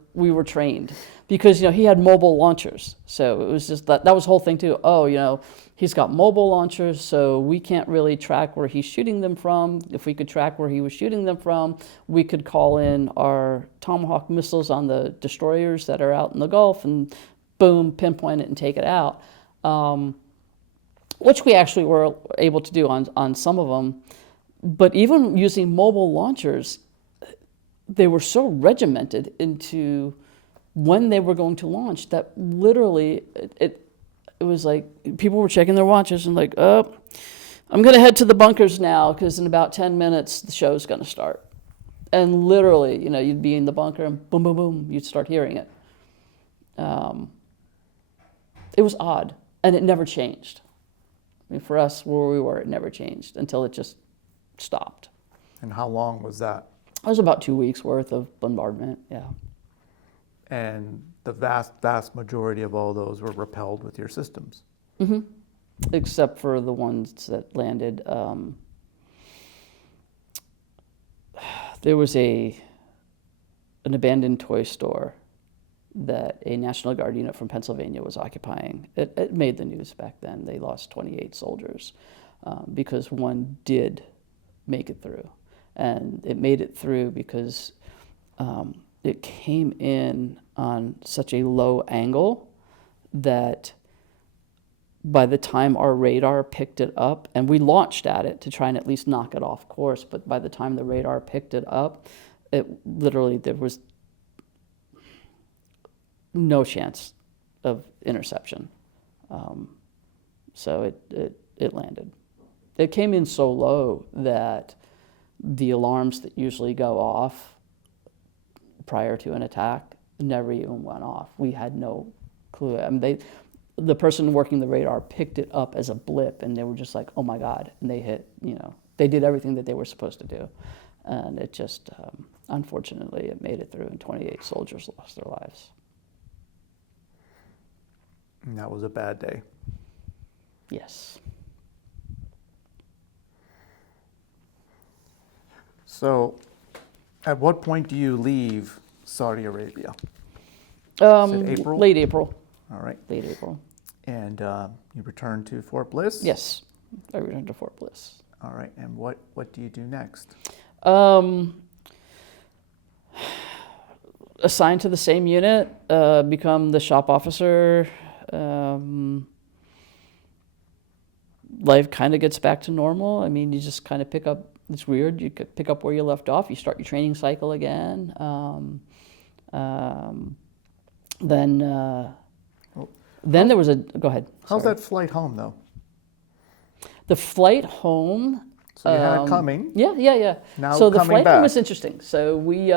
trained, because he had mobile launchers, so it was just that was the whole thing too. Oh, he's got mobile launchers, so we can't really track where he's shooting them from. If we could track where he was shooting them from, we could call in our Tomahawk missiles on the destroyers that are out in the Gulf, and boom, pinpoint it and take it out, which we actually were able to do on some of them. But even using mobile launchers, they were so regimented into when they were going to launch that literally it was like people were checking their watches and like, oh, I'm going to head to the bunkers now because in about 10 minutes the show's going to start. And literally, you'd be in the bunker and boom, boom, boom, you'd start hearing it. It was odd, and it never changed. I mean, for us, where we were, it never changed until it just stopped. And how long was that? It was about 2 weeks worth of bombardment, yeah. And the vast majority of all those were repelled with your systems. Mm-hmm. Except for the ones that landed. There was an abandoned toy store that a National Guard unit from Pennsylvania was occupying. It made the news back then. They lost 28 soldiers because one did make it through. And it made it through because it came in on such a low angle that by the time our radar picked it up, and we launched at it to try and at least knock it off course, but by the time the radar picked it up, it literally, there was no chance of interception. So it landed. It came in so low that the alarms that usually go off prior to an attack never even went off. We had no clue. I mean, the person working the radar picked it up as a blip, and they were just like, oh my God, and they hit, they did everything that they were supposed to do. And it just, unfortunately, it made it through, and 28 soldiers lost their lives. And that was a bad day. Yes. So, at what point do you leave Saudi Arabia? Is it April? Late April. All right. Late April. And you return to Fort Bliss? Yes, I returned to Fort Bliss. All right. And what do you do next? Assigned to the same unit, become the shop officer. Life kind of gets back to normal. I mean, you just kind of pick up. It's weird. You could pick up where you left off. You start your training cycle again. Then there was a. Go ahead. How's Sorry. that flight home, though? The flight home. So you had it coming. Yeah. Now so the coming flight back. home was interesting. So we.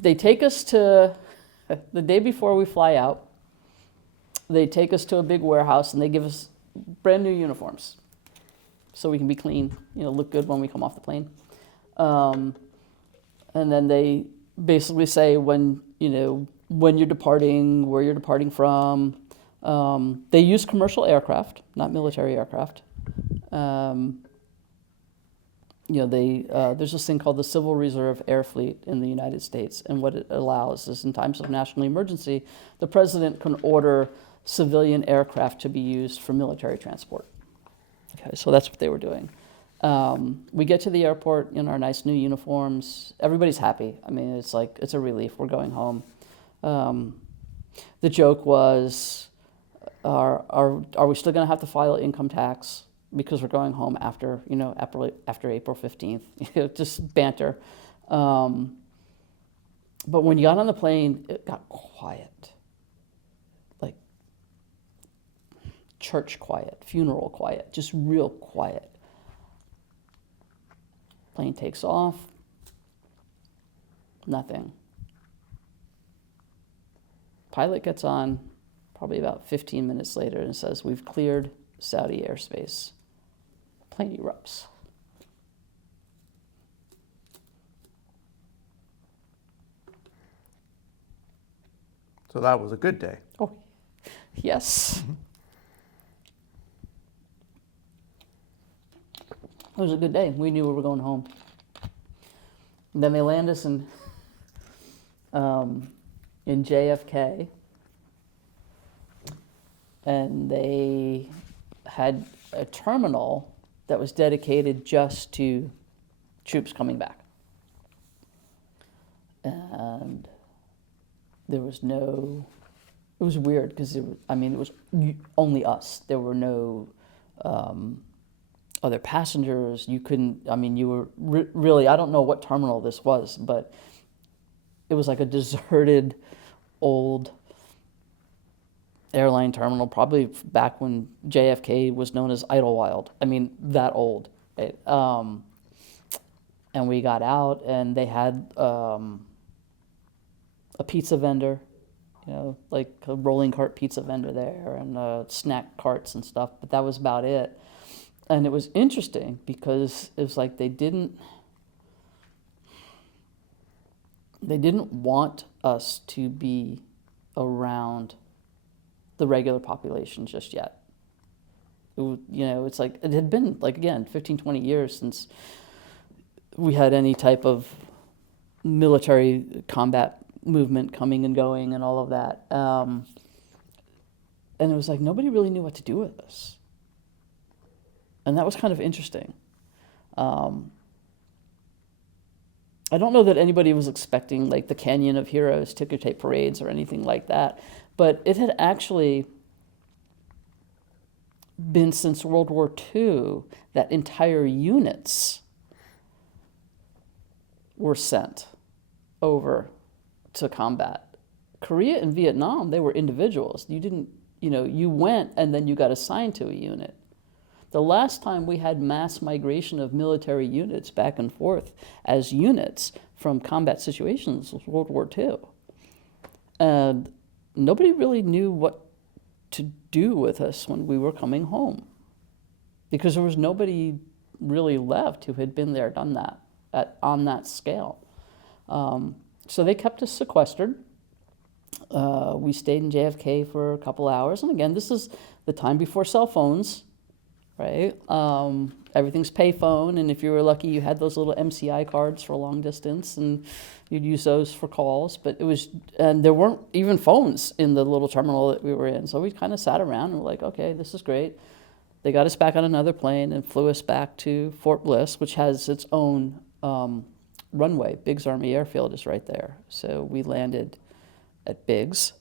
They take us to the day before we fly out. They take us to a big warehouse and they give us brand new uniforms, so we can be clean, look good when we come off the plane. And then they basically say when you're departing, where you're departing from. They use commercial aircraft, not military aircraft. There's this thing called the Civil Reserve Air Fleet in the United States, and what it allows is in times of national emergency, the president can order civilian aircraft to be used for military transport. Okay, so that's what they were doing. We get to the airport in our nice new uniforms. Everybody's happy. I mean, it's a relief. We're going home. The joke was, are we still going to have to file income tax because we're going home after April 15th? Just banter. But when you got on the plane, it got quiet. Like church quiet, funeral quiet, just real quiet. Plane takes off, nothing. Pilot gets on probably about 15 minutes later and says, "We've cleared Saudi airspace." plane erupts. So that was a good day. Oh, yes. It was a good day. We knew we were going home. And then they land us in JFK, and they had a terminal that was dedicated just to troops coming back. And there was no, it was weird because it was only us. There were no other passengers. You couldn't, you were really, I don't know what terminal this was, but it was like a deserted old airline terminal, probably back when JFK was known as Idlewild. That old. And we got out, and they had a pizza vendor, like a rolling cart pizza vendor there, and snack carts and stuff, but that was about it. And it was interesting because it was like they didn't want us to be around the regular population just yet. It's like it had been, like, again, 15, 20 years since we had any type of military combat movement coming and going and all of that. And it was like nobody really knew what to do with us. And that was kind of interesting. I don't know that anybody was expecting like the Canyon of Heroes ticker tape parades or anything like that, but it had actually been since World War II that entire units were sent over to combat. Korea and Vietnam, they were individuals. You didn't, you went and then you got assigned to a unit. The last time we had mass migration of military units back and forth as units from combat situations was World War II. And nobody really knew what to do with us when we were coming home, because there was nobody really left who had been there, done that, on that scale. So they kept us sequestered. We stayed in JFK for a couple hours. And again, this is the time before cell phones. Right? Everything's payphone, and if you were lucky, you had those little MCI cards for long distance, and you'd use those for calls. But and there weren't even phones in the little terminal that we were in, so we kind of sat around and were like, okay, this is great. They got us back on another plane and flew us back to Fort Bliss, which has its own runway. Biggs Army Airfield is right there. So we landed at Biggs,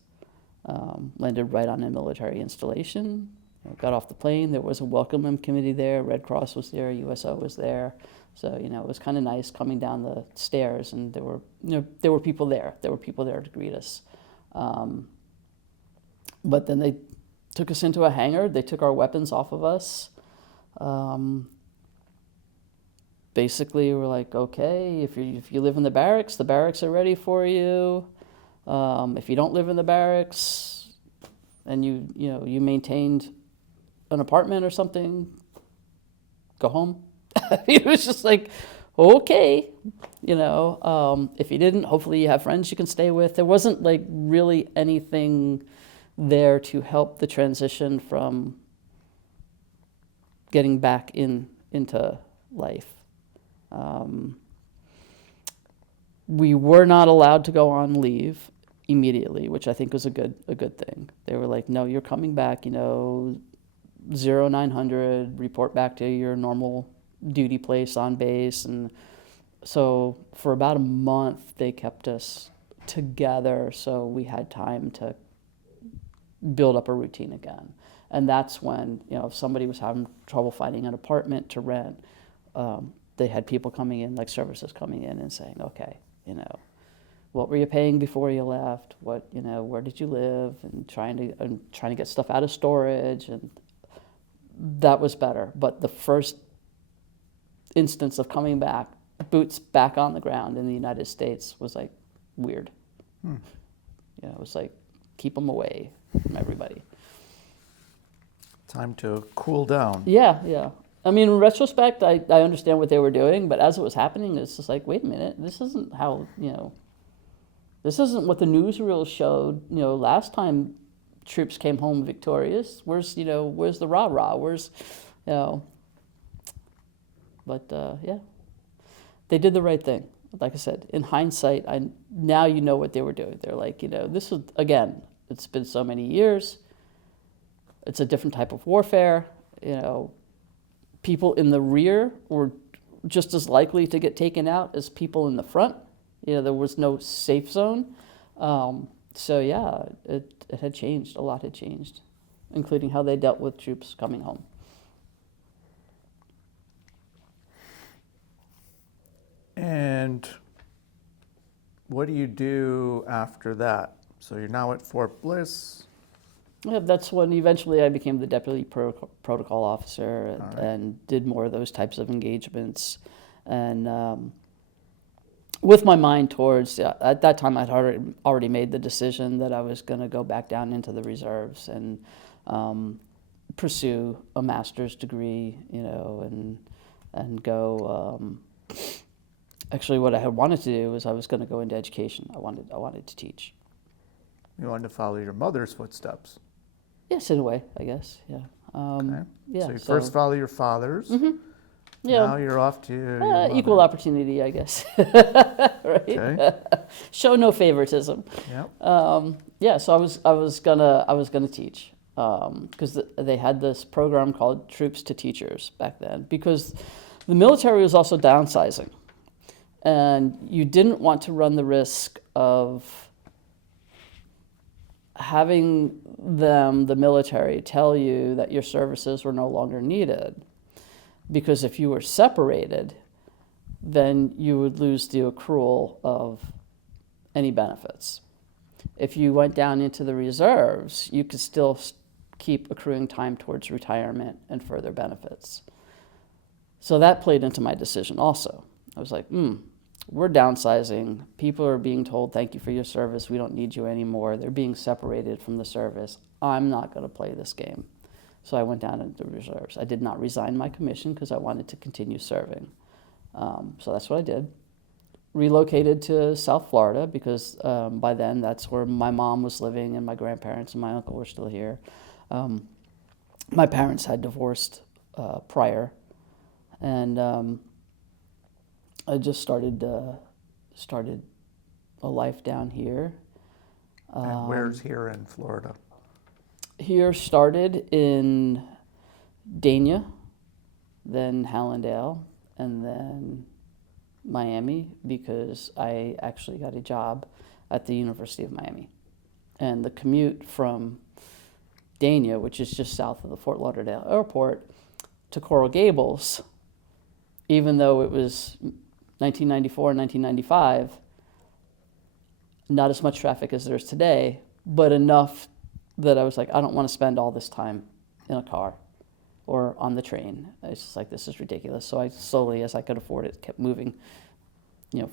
landed right on a military installation. Got off the plane. There was a welcome committee there. Red Cross was there. USO was there. So it was kind of nice coming down the stairs, and there were people there. There were people there to greet us. But then they took us into a hangar. They took our weapons off of us. Basically, we're like, okay, if you live in the barracks are ready for you. If you don't live in the barracks, and you maintained an apartment or something, go home. It was just like, okay, if you didn't, hopefully you have friends you can stay with. There wasn't like really anything there to help the transition from getting back into life. We were not allowed to go on leave immediately, which I think was a good thing. They were like, no, you're coming back, 0900, report back to your normal duty place on base. And so for about a month, they kept us together so we had time to build up a routine again. And that's when, if somebody was having trouble finding an apartment to rent, they had people coming in, like services coming in and saying, okay, what were you paying before you left? What, where did you live? And trying to get stuff out of storage, and that was better. But the first instance of coming back, boots back on the ground in the United States, was like weird. It was like, keep them away from everybody. Time to cool down. Yeah. I mean, in retrospect, I understand what they were doing, but as it was happening, it's just like, wait a minute, this isn't how, this isn't what the newsreel showed. Last time troops came home victorious. Where's the rah-rah? But yeah, they did the right thing. Like I said, in hindsight, now you know what they were doing. They're like, this is, again, it's been so many years. It's a different type of warfare. People in the rear were just as likely to get taken out as people in the front. There was no safe zone. So yeah, it had changed. A lot had changed, including how they dealt with troops coming home. And what do you do after that? So you're now at Fort Bliss. Yeah, that's when eventually I became the deputy protocol officer and did more of those types of engagements. And with my mind towards, at that time I'd already made the decision that I was going to go back down into the reserves and pursue a master's degree, and go. Actually, what I had wanted to do was I was going to go into education. I wanted to teach. You wanted to follow your mother's footsteps. Yes, in a way, I guess. Yeah. Okay. Yeah. So you first follow your father's. Mm-hmm. Yeah. Now you're off to your equal mother. opportunity, I guess. Right. Okay. Show no favoritism. Yep. Yeah. So I was gonna teach because they had this program called Troops to Teachers back then, because the military was also downsizing, and you didn't want to run the risk of having the military tell you that your services were no longer needed, because if you were separated, then you would lose the accrual of any benefits. If you went down into the reserves, you could still keep accruing time towards retirement and further benefits. So that played into my decision also. I was like, we're downsizing. People are being told, thank you for your service. We don't need you anymore. They're being separated from the service. I'm not going to play this game. So I went down into the reserves. I did not resign my commission because I wanted to continue serving. So that's what I did. Relocated to South Florida because by then that's where my mom was living and my grandparents and my uncle were still here. My parents had divorced prior. And I just started a life down here. And where's here in Florida? Here started in Dania, then Hallandale, and then Miami, because I actually got a job at the University of Miami. And the commute from Dania, which is just south of the Fort Lauderdale airport, to Coral Gables, even though it was 1994 and 1995, not as much traffic as there's today, but enough that I was like, I don't want to spend all this time in a car or on the train. It's just like, this is ridiculous. So I slowly, as I could afford it, kept moving,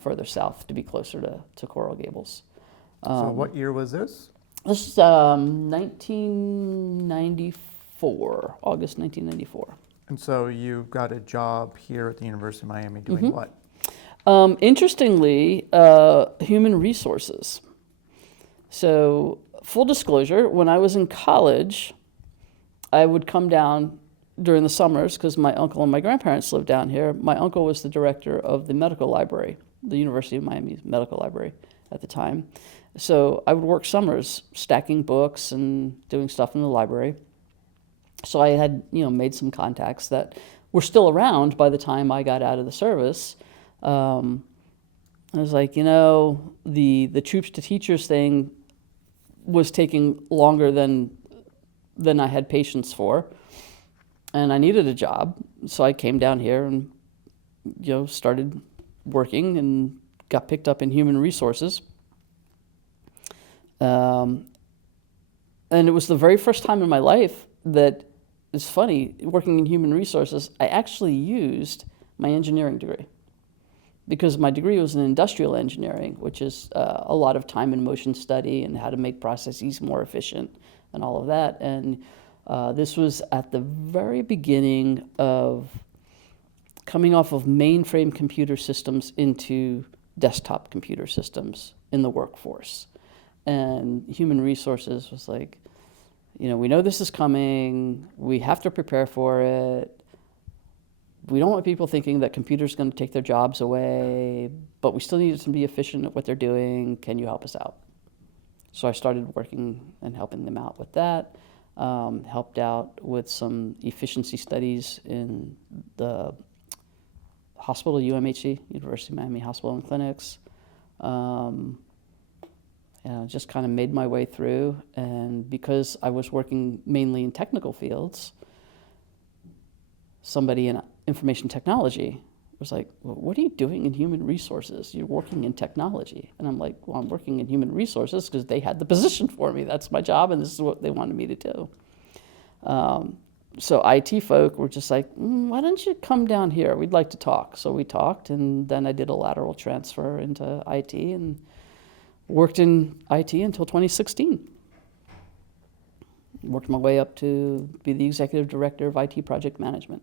further south to be closer to Coral Gables. So what year was this? This is 1994, August 1994. And so you got a job here at the University of Miami doing what? Interestingly, human resources. So, full disclosure, when I was in college, I would come down during the summers because my uncle and my grandparents lived down here. My uncle was the director of the medical library, the University of Miami's medical library at the time. So I would work summers stacking books and doing stuff in the library. So I had, made some contacts that were still around by the time I got out of the service. I was like, the troops to teachers thing was taking longer than I had patience for, and I needed a job. So I came down here and, started working and got picked up in human resources. And it was the very first time in my life that, it's funny, working in human resources, I actually used my engineering degree. Because my degree was in industrial engineering, which is a lot of time and motion study and how to make processes more efficient and all of that. And This was at the very beginning of coming off of mainframe computer systems into desktop computer systems in the workforce. And human resources was like, we know this is coming, we have to prepare for it. We don't want people thinking that computers are going to take their jobs away, but we still need them to be efficient at what they're doing. Can you help us out? So I started working and helping them out with that. Helped out with some efficiency studies in the hospital, UMHC, University of Miami Hospital and Clinics. Just kind of made my way through. And because I was working mainly in technical fields, somebody in information technology was like, well, what are you doing in human resources? You're working in technology. And I'm like, well, I'm working in human resources because they had the position for me. That's my job, and this is what they wanted me to do. So IT folk were just like, why don't you come down here? We'd like to talk. So we talked, and then I did a lateral transfer into IT and worked in IT until 2016. Worked my way up to be the executive director of IT project management.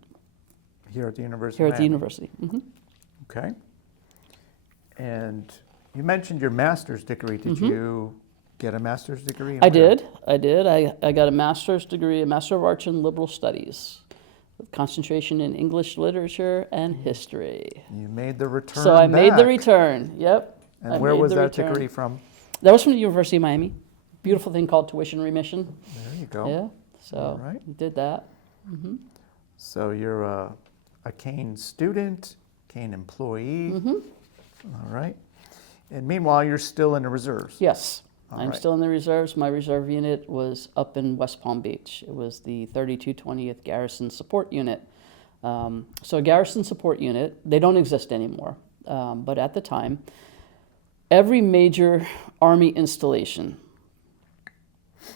Here at the University Here of at the Miami. university. Mm-hmm. Okay. And you mentioned your master's degree. Did you get a master's degree? I did. I got a master's degree, a Master of Arts in Liberal Studies, with concentration in English literature and history. You made the return So I made the back. return, yep. I And where made was the that return. degree from? That was from the University of Miami. Beautiful thing called tuition remission. There you go. Yeah, so All right. did that. So you're a Kane student, Kane employee. All right. And meanwhile, you're still in the reserves. Yes, All I'm right. still in the reserves. My reserve unit was up in West Palm Beach. It was the 3220th Garrison Support Unit. So a Garrison Support Unit, they don't exist anymore, but at the time, every major Army installation,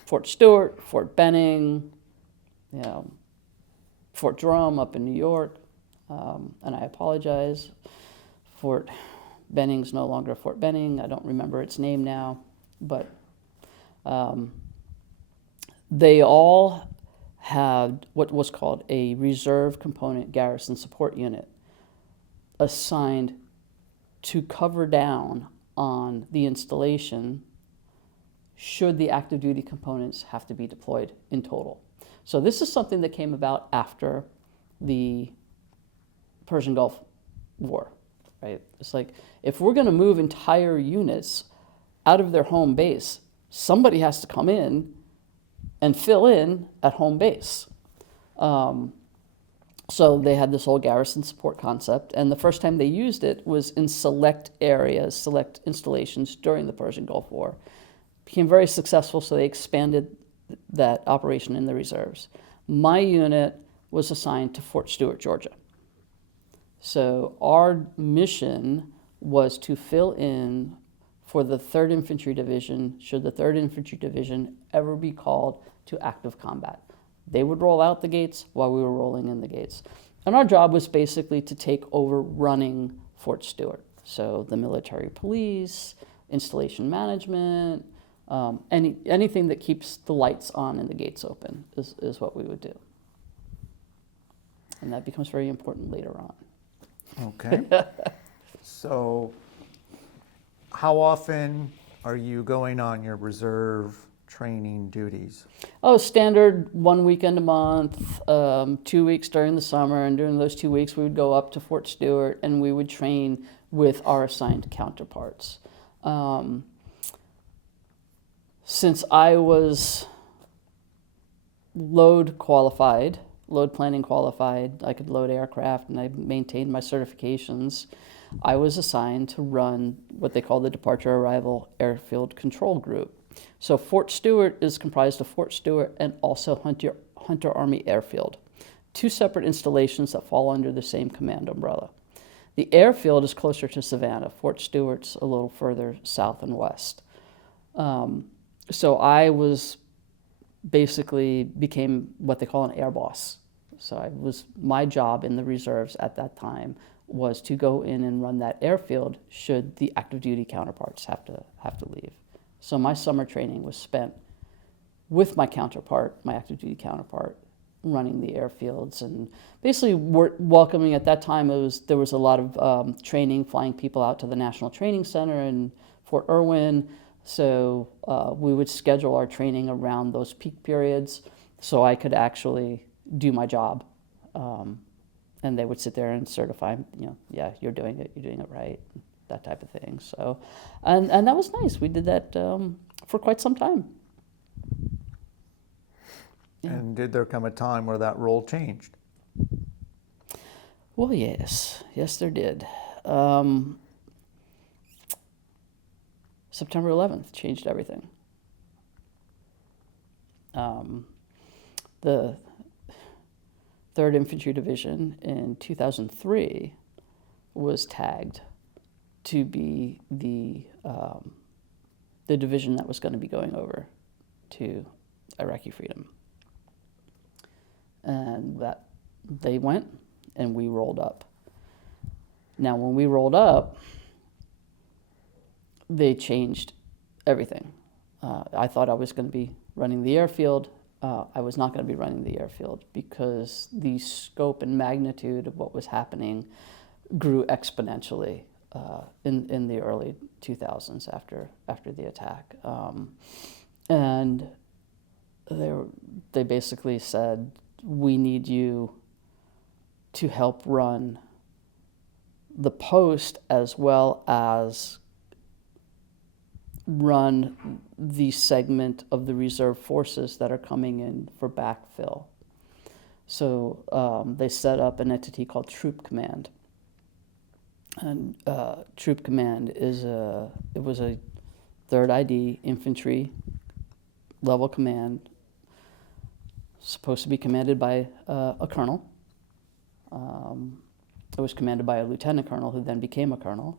Fort Stewart, Fort Benning, Fort Drum up in New York, and I apologize, Fort Benning's no longer Fort Benning. I don't remember its name now, but they all had what was called a reserve component garrison support unit assigned to cover down on the installation should the active duty components have to be deployed in total. So this is something that came about after the Persian Gulf War, right? It's like, if we're going to move entire units out of their home base, somebody has to come in and fill in at home base. So they had this whole garrison support concept, and the first time they used it was in select areas, select installations during the Persian Gulf War. Became very successful, so they expanded that operation in the reserves. My unit was assigned to Fort Stewart, Georgia. So our mission was to fill in for the 3rd Infantry Division, should the 3rd Infantry Division ever be called to active combat. They would roll out the gates while we were rolling in the gates. And our job was basically to take over running Fort Stewart. So the military police, installation management, anything that keeps the lights on and the gates open is what we would do. And that becomes very important later on. Okay. So how often are you going on your reserve training duties? Oh, standard 1 weekend a month, 2 weeks during the summer, and during those 2 weeks we would go up to Fort Stewart and we would train with our assigned counterparts. Since I was load planning qualified, I could load aircraft and I maintained my certifications, I was assigned to run what they call the Departure Arrival Airfield Control Group. So Fort Stewart is comprised of Fort Stewart and also Hunter Army Airfield, 2 separate installations that fall under the same command umbrella. The airfield is closer to Savannah. Fort Stewart's a little further south and west. So I became what they call an air boss. So my job in the reserves at that time was to go in and run that airfield should the active duty counterparts have to leave. So my summer training was spent with my counterpart, my active duty counterpart, running the airfields and basically welcoming. At that time, there was a lot of training, flying people out to the National Training Center in Fort Irwin. So we would schedule our training around those peak periods so I could actually do my job. And they would sit there and certify, yeah, you're doing it right, that type of thing. So, and that was nice. We did that for quite some time. Yeah. And did there come a time where that role changed? Well, yes, there did. September 11th changed everything. The 3rd Infantry Division in 2003 was tagged to be the division that was going to be going over to Iraqi Freedom. And that they went, and we rolled up. Now, when we rolled up, they changed everything. I thought I was going to be running the airfield. I was not going to be running the airfield because the scope and magnitude of what was happening grew exponentially in the early 2000s after the attack. And they basically said, we need you to help run the post as well as run the segment of the reserve forces that are coming in for backfill. So they set up an entity called Troop Command. And Troop Command it was a 3rd ID infantry level command, supposed to be commanded by a colonel. It was commanded by a lieutenant colonel who then became a colonel.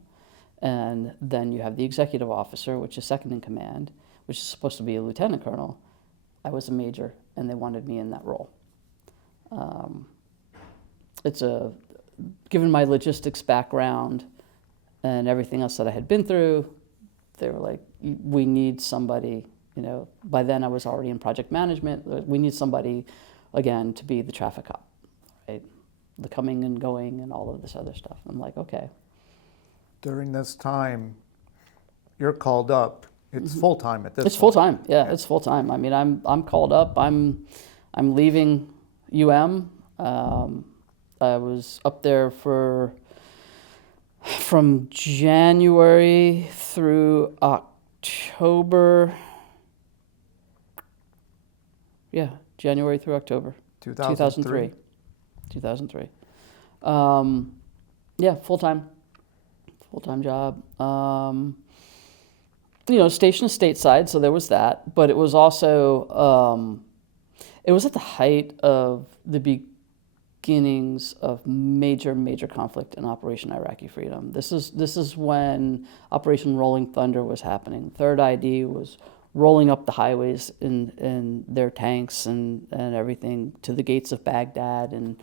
And then you have the executive officer, which is second in command, which is supposed to be a lieutenant colonel. I was a major, and they wanted me in that role. Given my logistics background and everything else that I had been through, they were like, we need somebody, by then I was already in project management. We need somebody, again, to be the traffic cop, right? The coming and going and all of this other stuff. I'm like, okay. During this time, you're called up. It's full time at this point. It's full time. Yeah, it's full time. I mean, I'm called up. I'm leaving UM. I was up there from January through October. Yeah, January through October. 2003. 2003. Yeah, full time job. Stationed stateside, so there was that. But it was also, it was at the height of the beginnings of major conflict in Operation Iraqi Freedom. This is when Operation Rolling Thunder was happening. 3rd ID was rolling up the highways in their tanks and everything to the gates of Baghdad, and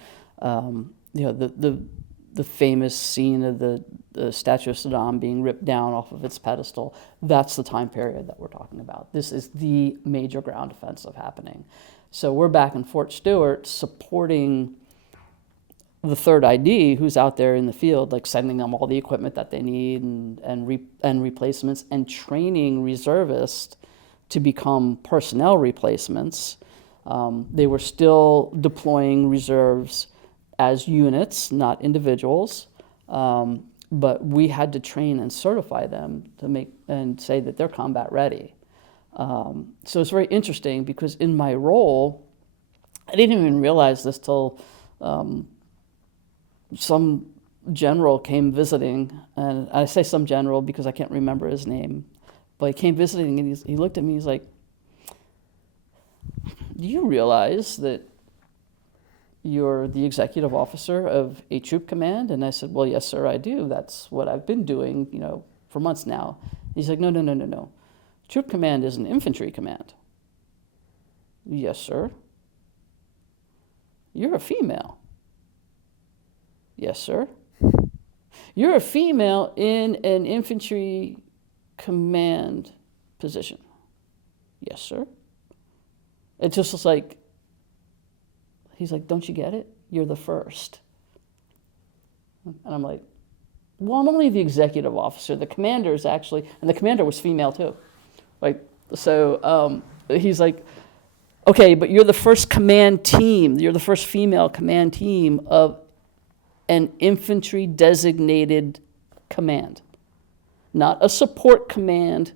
the famous scene of the statue of Saddam being ripped down off of its pedestal. That's the time period that we're talking about. This is the major ground offensive happening. So we're back in Fort Stewart supporting the 3rd ID, who's out there in the field, like sending them all the equipment that they need and replacements, and training reservists to become personnel replacements. They were still deploying reserves as units, not individuals, but we had to train and certify them to make and say that they're combat ready. So it's very interesting because in my role, I didn't even realize this till some general came visiting, and I say some general because I can't remember his name, but he came visiting and he looked at me, he's like, do you realize that you're the executive officer of a troop command? And I said, well, yes, sir, I do. That's what I've been doing, for months now. He's like, no. Troop command is an infantry command. Yes, sir. You're a female. Yes, sir. You're a female in an infantry command position. Yes, sir. It just was like, he's like, don't you get it? You're the first. And I'm like, well, I'm only the executive officer. The commander is actually, and the commander was female too. Like, so he's like, okay, but you're the first command team. You're the first female command team of an infantry designated command, not a support command,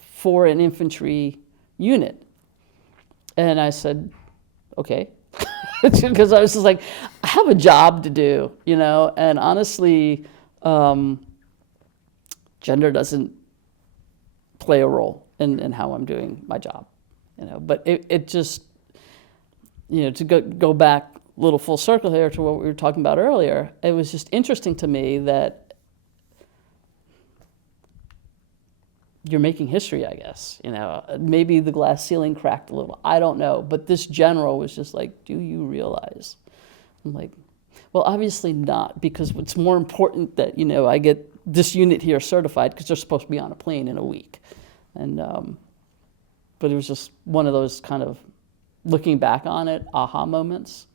for an infantry unit. And I said, okay, because I was just like, I have a job to do, and honestly, gender doesn't play a role in how I'm doing my job, but it just, to go back a little full circle here to what we were talking about earlier, it was just interesting to me that you're making history, I guess. Maybe the glass ceiling cracked a little. I don't know. But this general was just like, do you realize? I'm like, well, obviously not, because it's more important that, I get this unit here certified because they're supposed to be on a plane in a week. And, but it was just one of those kind of looking back on it, aha moments.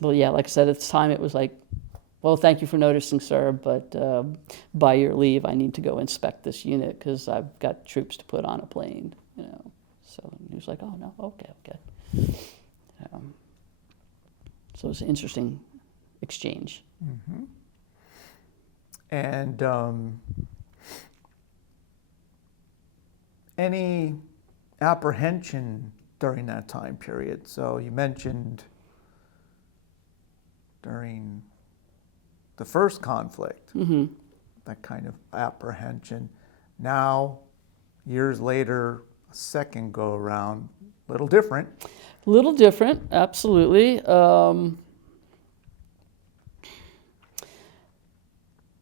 Well, yeah, like I said, at the time it was like, well, thank you for noticing, sir, but by your leave, I need to go inspect this unit because I've got troops to put on a plane, So he was like, oh, no, okay. So it was an interesting exchange. Mm-hmm. And any apprehension during that time period? So you mentioned during the first conflict, Mm-hmm. that kind of apprehension. Now, years later, a second go around, a little different. A little different, absolutely.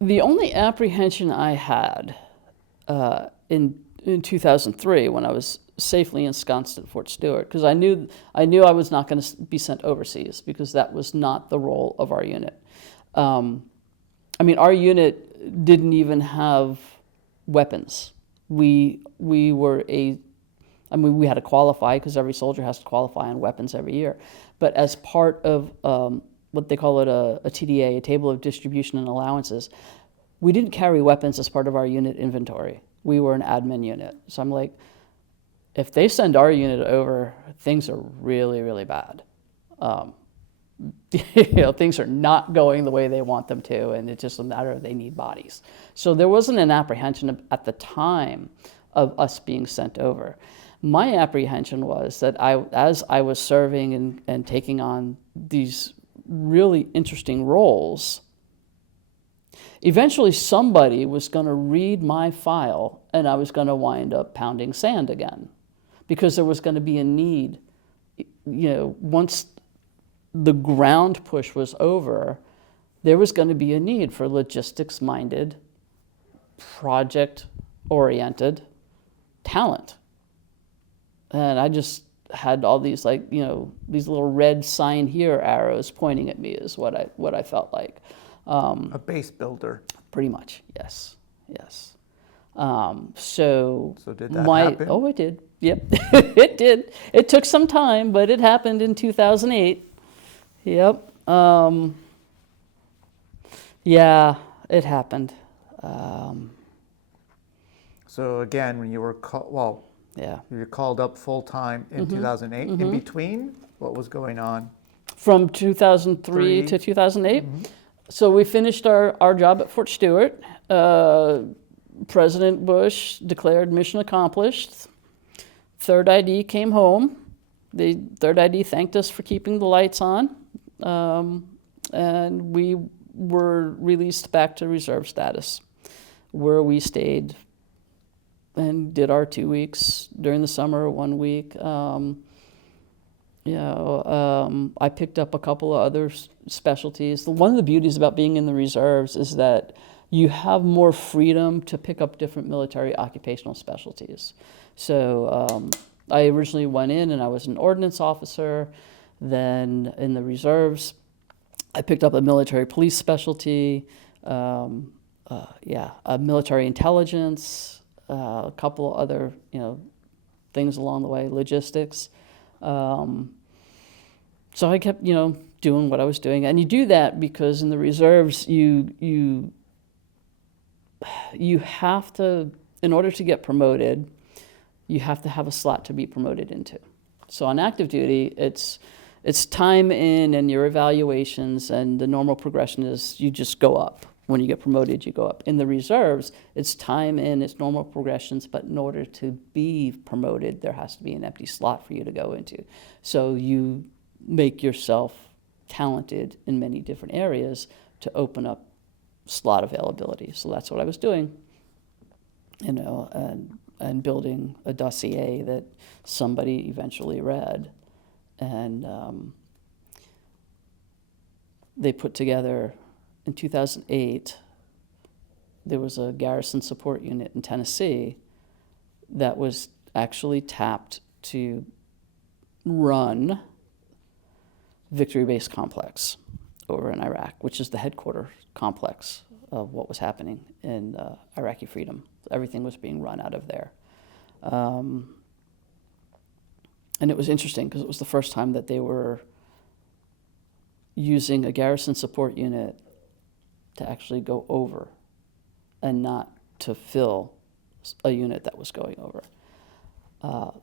The only apprehension I had in 2003, when I was safely ensconced at Fort Stewart, because I knew I was not going to be sent overseas, because that was not the role of our unit. Our unit didn't even have weapons. We had to qualify, because every soldier has to qualify on weapons every year. But as part of what they call it a TDA, a table of distribution and allowances, we didn't carry weapons as part of our unit inventory. We were an admin unit. So I'm like, if they send our unit over, things are really, really bad. Things are not going the way they want them to, and it's just a matter of they need bodies. So there wasn't an apprehension at the time of us being sent over. My apprehension was that as I was serving and taking on these really interesting roles, eventually somebody was going to read my file, and I was going to wind up pounding sand again, because there was going to be a need, once the ground push was over, there was going to be a need for logistics-minded, project-oriented talent. And I just had all these these little red sign here arrows pointing at me is what I felt like. A base builder. Pretty much, yes. So did that happen? Oh, it did. Yep, it did. It took some time, but it happened in 2008. Yep. Yeah, it happened. So again, when you were you were called up full time in 2008. Mm-hmm. In between, what was going on? From 2003 to 2008. Mm-hmm. So we finished our job at Fort Stewart. President Bush declared mission accomplished. Third ID came home. The Third ID thanked us for keeping the lights on. And we were released back to reserve status, where we stayed and did our 2 weeks during the summer, 1 week. I picked up a couple of other specialties. One of the beauties about being in the reserves is that you have more freedom to pick up different military occupational specialties. So I originally went in and I was an ordnance officer. Then in the reserves, I picked up a military police specialty, a military intelligence, a couple other, things along the way, logistics. So I kept, doing what I was doing. And you do that because in the reserves, you have to, in order to get promoted, you have to have a slot to be promoted into. So on active duty, it's time in and your evaluations, and the normal progression is you just go up. When you get promoted, you go up. In the reserves, it's time in, it's normal progressions, but in order to be promoted, there has to be an empty slot for you to go into. So you make yourself talented in many different areas to open up slot availability. So that's what I was doing, and building a dossier that somebody eventually read. And they put together, in 2008, there was a garrison support unit in Tennessee that was actually tapped to run Victory Base Complex over in Iraq, which is the headquarters complex of what was happening in Iraqi Freedom. Everything was being run out of there. And it was interesting because it was the first time that they were using a garrison support unit to actually go over and not to fill a unit that was going over.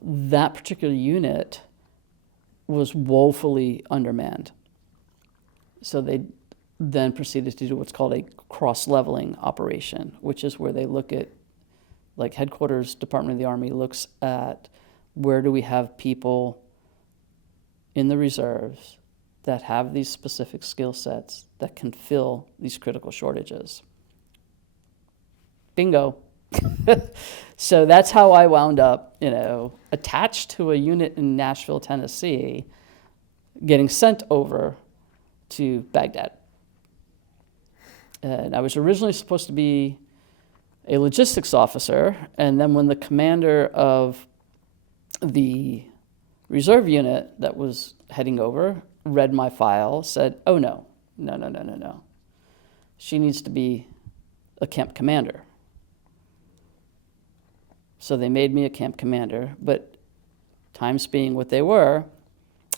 That particular unit was woefully undermanned. So they then proceeded to do what's called a cross-leveling operation, which is where they look at, like headquarters, Department of the Army looks at where do we have people in the reserves that have these specific skill sets that can fill these critical shortages. Bingo. So that's how I wound up, attached to a unit in Nashville, Tennessee, getting sent over to Baghdad. And I was originally supposed to be a logistics officer, and then when the commander of the reserve unit that was heading over read my file, said, oh no. She needs to be a camp commander. So they made me a camp commander, but times being what they were,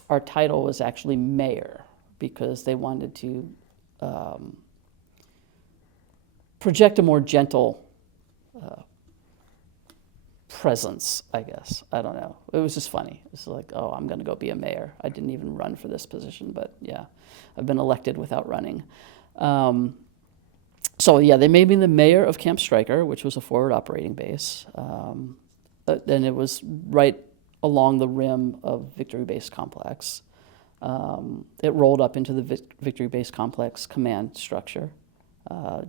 our title was actually mayor because they wanted to project a more gentle presence, I guess. I don't know. It was just funny. It's like, oh, I'm going to go be a mayor. I didn't even run for this position, but yeah, I've been elected without running. So yeah, they made me the mayor of Camp Stryker, which was a forward operating base. And it was right along the rim of Victory Base Complex. It rolled up into the Victory Base Complex command structure.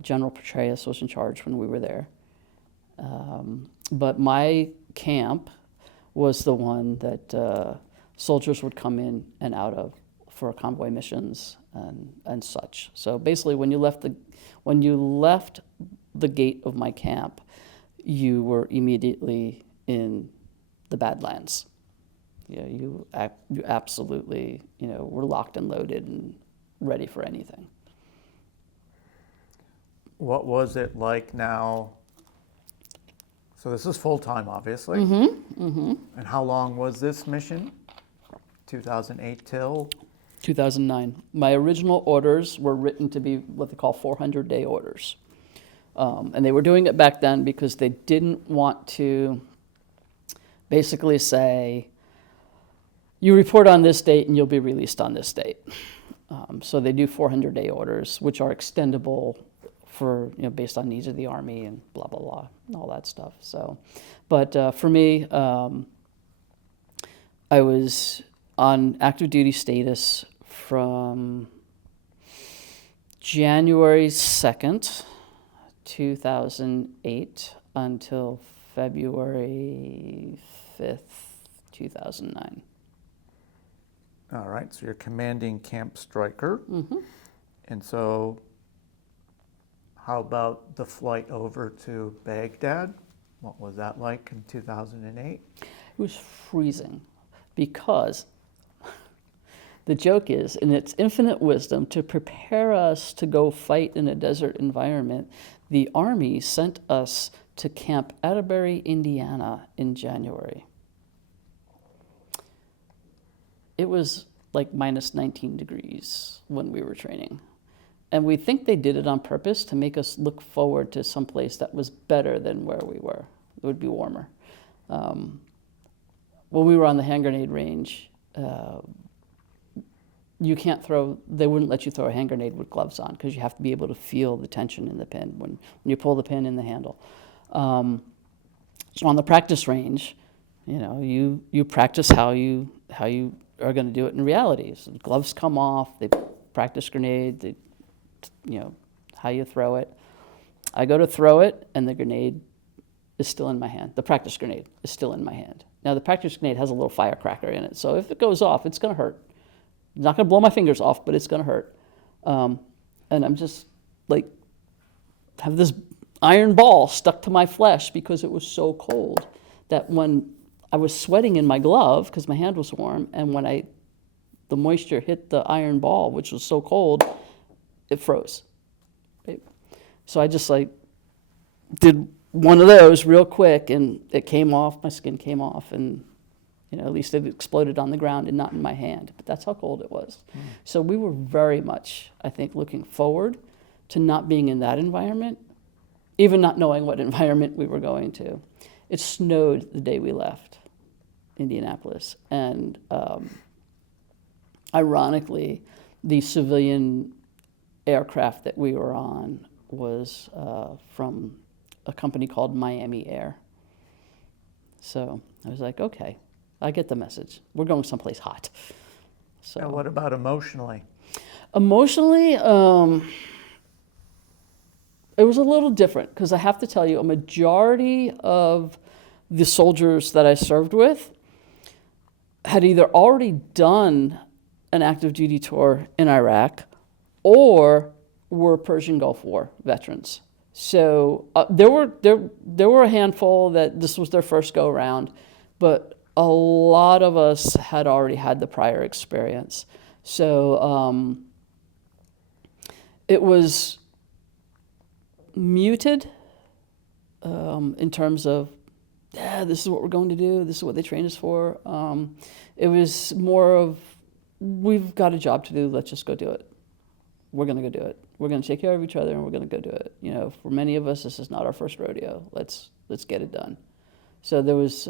General Petraeus was in charge when we were there. But my camp was the one that soldiers would come in and out of for convoy missions and such. So basically, when you left the gate of my camp, you were immediately in the Badlands. You absolutely were locked and loaded and ready for anything. What was it like now? So this is full-time, obviously. And how long was this mission? 2008 till? 2009. My original orders were written to be what they call 400-day orders. And they were doing it back then because they didn't want to basically say, you report on this date and you'll be released on this date. So they do 400-day orders, which are extendable for, based on needs of the Army and blah, blah, blah, and all that stuff. So, but for me, I was on active duty status from January 2nd, 2008 until February 5th, 2009. All right, so you're commanding Camp Stryker. And so how about the flight over to Baghdad? What was that like in 2008? It was freezing because the joke is, in its infinite wisdom, to prepare us to go fight in a desert environment, the Army sent us to Camp Atterbury, Indiana in January. it was like minus 19 degrees when we were training. And we think they did it on purpose to make us look forward to some place that was better than where we were. It would be warmer. When we were on the hand grenade range, you can't throw, they wouldn't let you throw a hand grenade with gloves on because you have to be able to feel the tension in the pin when you pull the pin in the handle. So on the practice range, you practice how you are going to do it in reality. So the gloves come off, they practice grenade, how you throw it. I go to throw it, and the grenade is still in my hand. The practice grenade is still in my hand. Now, the practice grenade has a little firecracker in it, so if it goes off, it's going to hurt. It's not going to blow my fingers off, but it's going to hurt. And I'm just have this iron ball stuck to my flesh because it was so cold that when I was sweating in my glove because my hand was warm, and when the moisture hit the iron ball, which was so cold, it froze. Right? So I just did one of those real quick, and it came off. My skin came off, and at least it exploded on the ground and not in my hand. But that's how cold it was. Mm. So we were very much, I think, looking forward to not being in that environment, even not knowing what environment we were going to. It snowed the day we left Indianapolis, and ironically, the civilian aircraft that we were on was from a company called Miami Air. So I was like, okay, I get the message. We're going someplace hot. So. And what about emotionally? Emotionally, it was a little different because I have to tell you, a majority of the soldiers that I served with had either already done an active duty tour in Iraq or were Persian Gulf War veterans. So there were a handful that this was their first go around, but a lot of us had already had the prior experience. So it was muted in terms of, this is what we're going to do, this is what they trained us for. It was more of, we've got a job to do, let's just go do it. We're going to go do it. We're going to take care of each other, and we're going to go do it. For many of us, this is not our first rodeo. Let's get it done. So there was,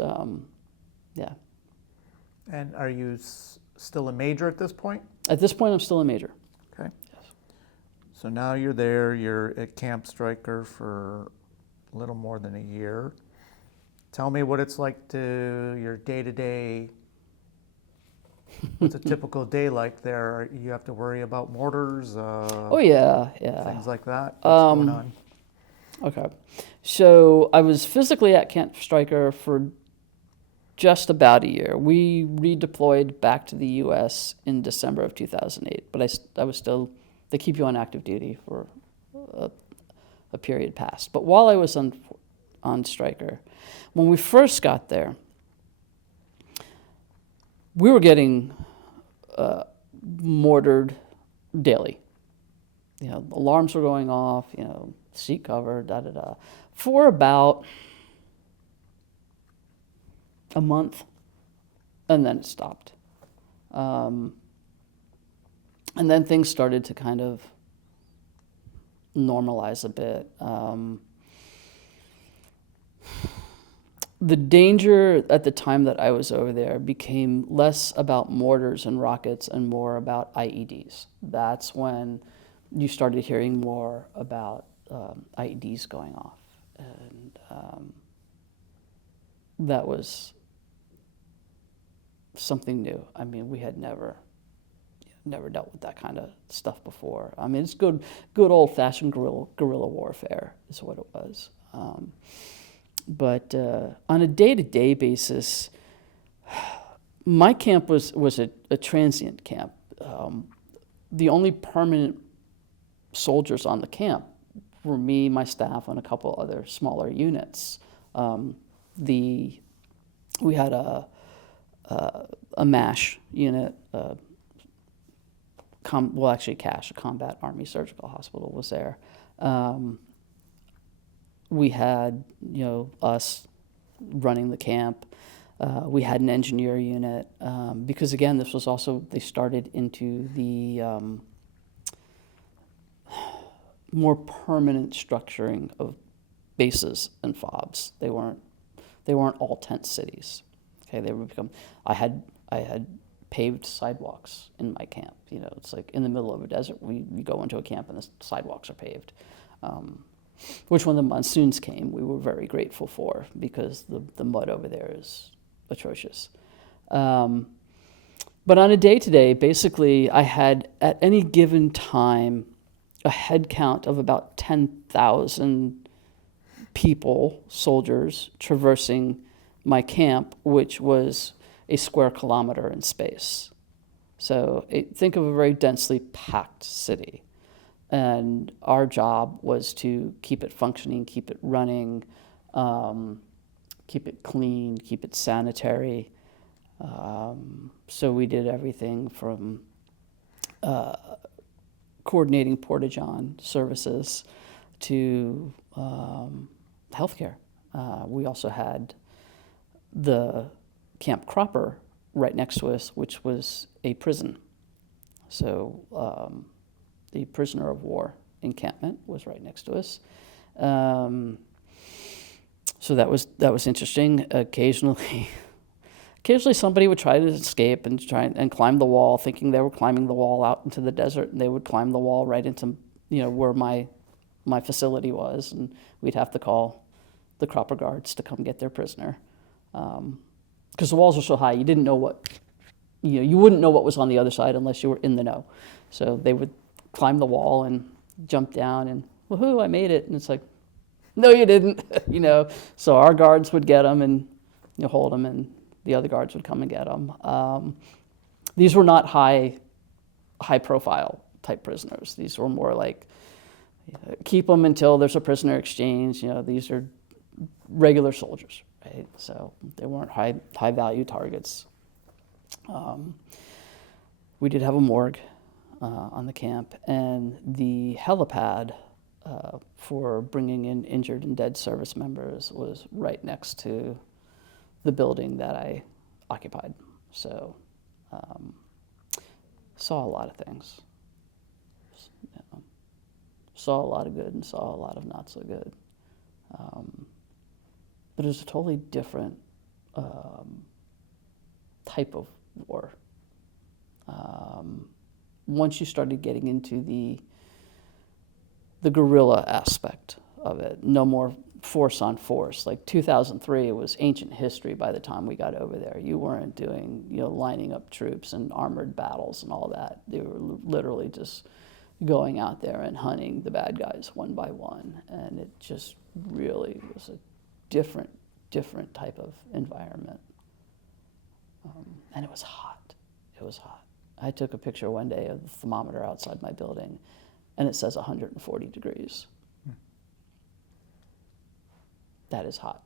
yeah. And are you still a major at this point? At this point, I'm still a major. Okay. Yes. So now you're there. You're at Camp Stryker for a little more than a year. Tell me what it's like your day-to-day. What's a typical day like there? You have to worry about mortars? Oh, yeah. Things like that? What's going on? Okay. So I was physically at Camp Stryker for just about a year. We redeployed back to the U.S. in December of 2008, but I was still, they keep you on active duty for a period past. But while I was on Stryker, when we first got there, we were getting mortared daily. Alarms were going off, seat cover, da-da-da, for about a month, and then it stopped. And then things started to kind of normalize a bit. The danger at the time that I was over there became less about mortars and rockets and more about IEDs. That's when you started hearing more about IEDs going off. And that was something new. I mean, we had never dealt with that kind of stuff before. I mean, it's good old-fashioned guerrilla warfare is what it was. But on a day-to-day basis, my camp was a transient camp. The only permanent soldiers on the camp were me, my staff, and a couple other smaller units. We had a MASH unit, CASH, a Combat Army Surgical Hospital, was there. We had, us running the camp. We had an engineer unit, because again, this was also, they started into the more permanent structuring of bases and FOBs. They weren't all tent cities. Okay, they would become. I had paved sidewalks in my camp. You know, it's like in the middle of a desert. We go into a camp and the sidewalks are paved. Which, when the monsoons came, we were very grateful for, because the mud over there is atrocious. But on a day-to-day, basically, I had at any given time a head count of about 10,000 people, soldiers, traversing my camp, which was a square kilometer in space. So think of a very densely packed city. And our job was to keep it functioning, keep it running, keep it clean, keep it sanitary. So we did everything from coordinating porta-john services to healthcare. We also had the Camp Cropper right next to us, which was a prison. So the prisoner of war encampment was right next to us. So that was interesting. Occasionally somebody would try to escape and try and climb the wall, thinking they were climbing the wall out into the desert, and they would climb the wall right into, you know, where my facility was, and we'd have to call the Cropper guards to come get their prisoner, because the walls were so high, you didn't know what, you wouldn't know what was on the other side unless you were in the know. So they would climb the wall and jump down and, woohoo, I made it, and it's like, no, you didn't, you know. So our guards would get them and hold them, and the other guards would come and get them. These were not high profile type prisoners. These were more like, keep them until there's a prisoner exchange. These are regular soldiers, right? So they weren't high value targets. We did have a morgue on the camp, and the helipad for bringing in injured and dead service members was right next to the building that I occupied. So saw a lot of things. Saw a lot of good and saw a lot of not so good. But it was a totally different type of war. Once you started getting into the guerrilla aspect of it, no more force on force. Like 2003, it was ancient history by the time we got over there. You weren't doing, lining up troops and armored battles and all that. They were literally just going out there and hunting the bad guys one by one. And it just really was a different type of environment. And it was hot. It was hot. I took a picture one day of the thermometer outside my building, and it says 140 degrees. That is hot.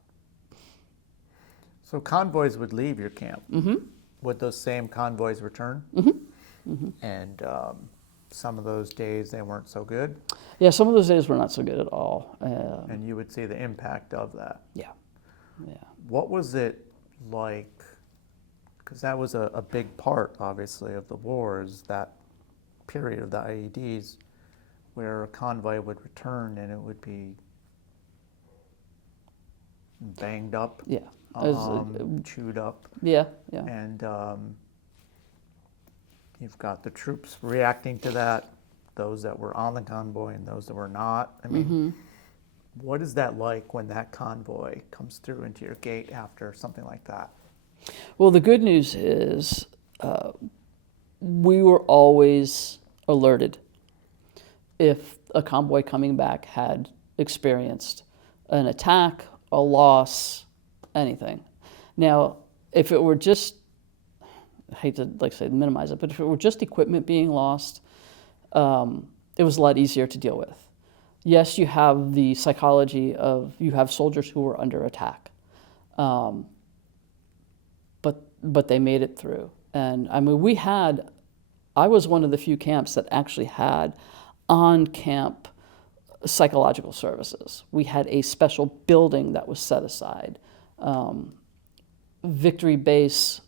So convoys would leave your camp. Mm-hmm. Would those same convoys return? Mm-hmm. Mm-hmm. And some of those days they weren't so good? Yeah, some of those days were not so good at all. And you would see the impact of that. Yeah. Yeah. What was it like? Because that was a big part, obviously, of the war, is that period of the IEDs where a convoy would return and it would be banged up, Yeah. chewed up. Yeah. Yeah. And you've got the troops reacting to that, those that were on the convoy and those that were not. I mean, Mm-hmm. what is that like when that convoy comes through into your gate after something like that? Well, the good news is we were always alerted if a convoy coming back had experienced an attack, a loss, anything. Now, if it were just, I hate to minimize it, but if it were just equipment being lost, it was a lot easier to deal with. Yes, you have the psychology of, you have soldiers who were under attack. But they made it through. And I mean, I was one of the few camps that actually had on-camp psychological services. We had a special building that was set aside Victory Base,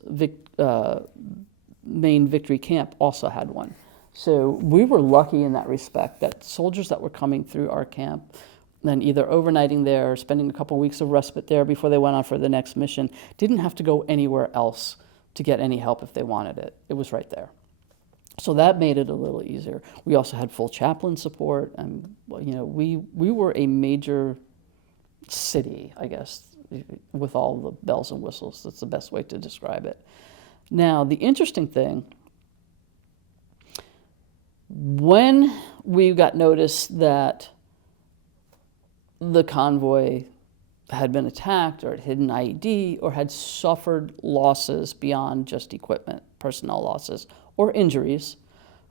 main Victory Camp also had one. So we were lucky in that respect that soldiers that were coming through our camp, then either overnighting there or spending a couple weeks of respite there before they went on for the next mission, didn't have to go anywhere else to get any help if they wanted it. It was right there. So that made it a little easier. We also had full chaplain support, and we were a major city, I guess, with all the bells and whistles. That's the best way to describe it. Now, the interesting thing, when we got notice that the convoy had been attacked or had hidden IED or had suffered losses beyond just equipment, personnel losses, or injuries,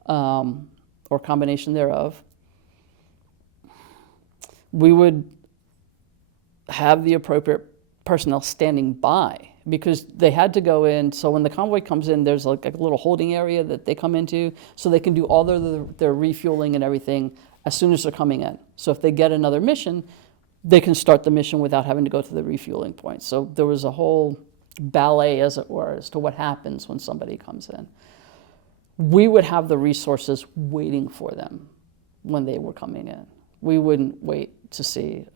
or combination thereof, we would have the appropriate personnel standing by, because they had to go in. So when the convoy comes in, there's like a little holding area that they come into so they can do all their refueling and everything as soon as they're coming in. So if they get another mission, they can start the mission without having to go to the refueling point. So there was a whole ballet, as it were, as to what happens when somebody comes in. We would have the resources waiting for them when they were coming in. We wouldn't wait to see,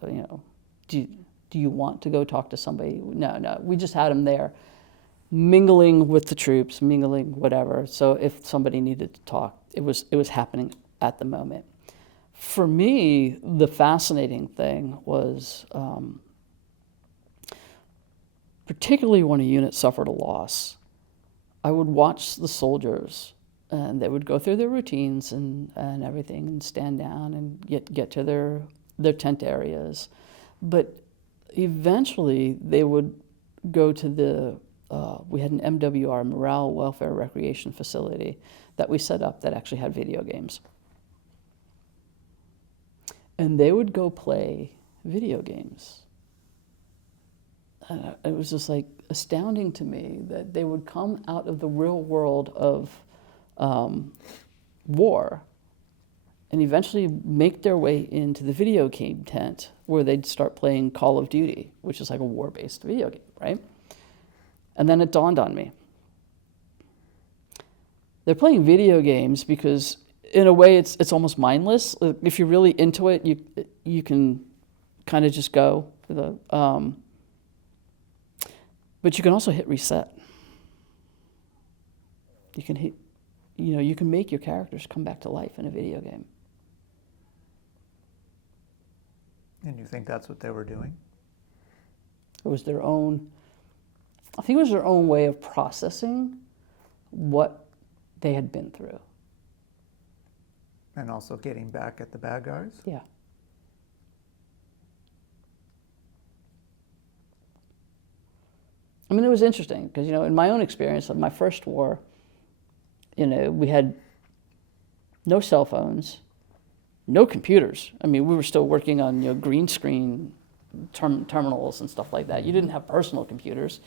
do you want to go talk to somebody? No. We just had them there, mingling with the troops, mingling whatever. So if somebody needed to talk, it was happening at the moment. For me, the fascinating thing was, particularly when a unit suffered a loss, I would watch the soldiers, and they would go through their routines and everything, and stand down and get to their tent areas. But eventually, they would go to we had an MWR, Morale, Welfare, Recreation Facility, that we set up that actually had video games. And they would go play video games. It was just like astounding to me that they would come out of the real world of war and eventually make their way into the video game tent where they'd start playing Call of Duty, which is like a war-based video game, right? And then it dawned on me. They're playing video games because in a way it's almost mindless. If you're really into it, you can kind of just go. But you can also hit reset. You can you can make your characters come back to life in a video game. And you think that's what they were doing? It was their own, I think it was their own way of processing what they had been through. And also getting back at the bad guys? Yeah. I mean, it was interesting because, in my own experience of my first war, we had no cell phones, no computers. I mean, we were still working on, green screen terminals and stuff like that. You didn't have personal computers.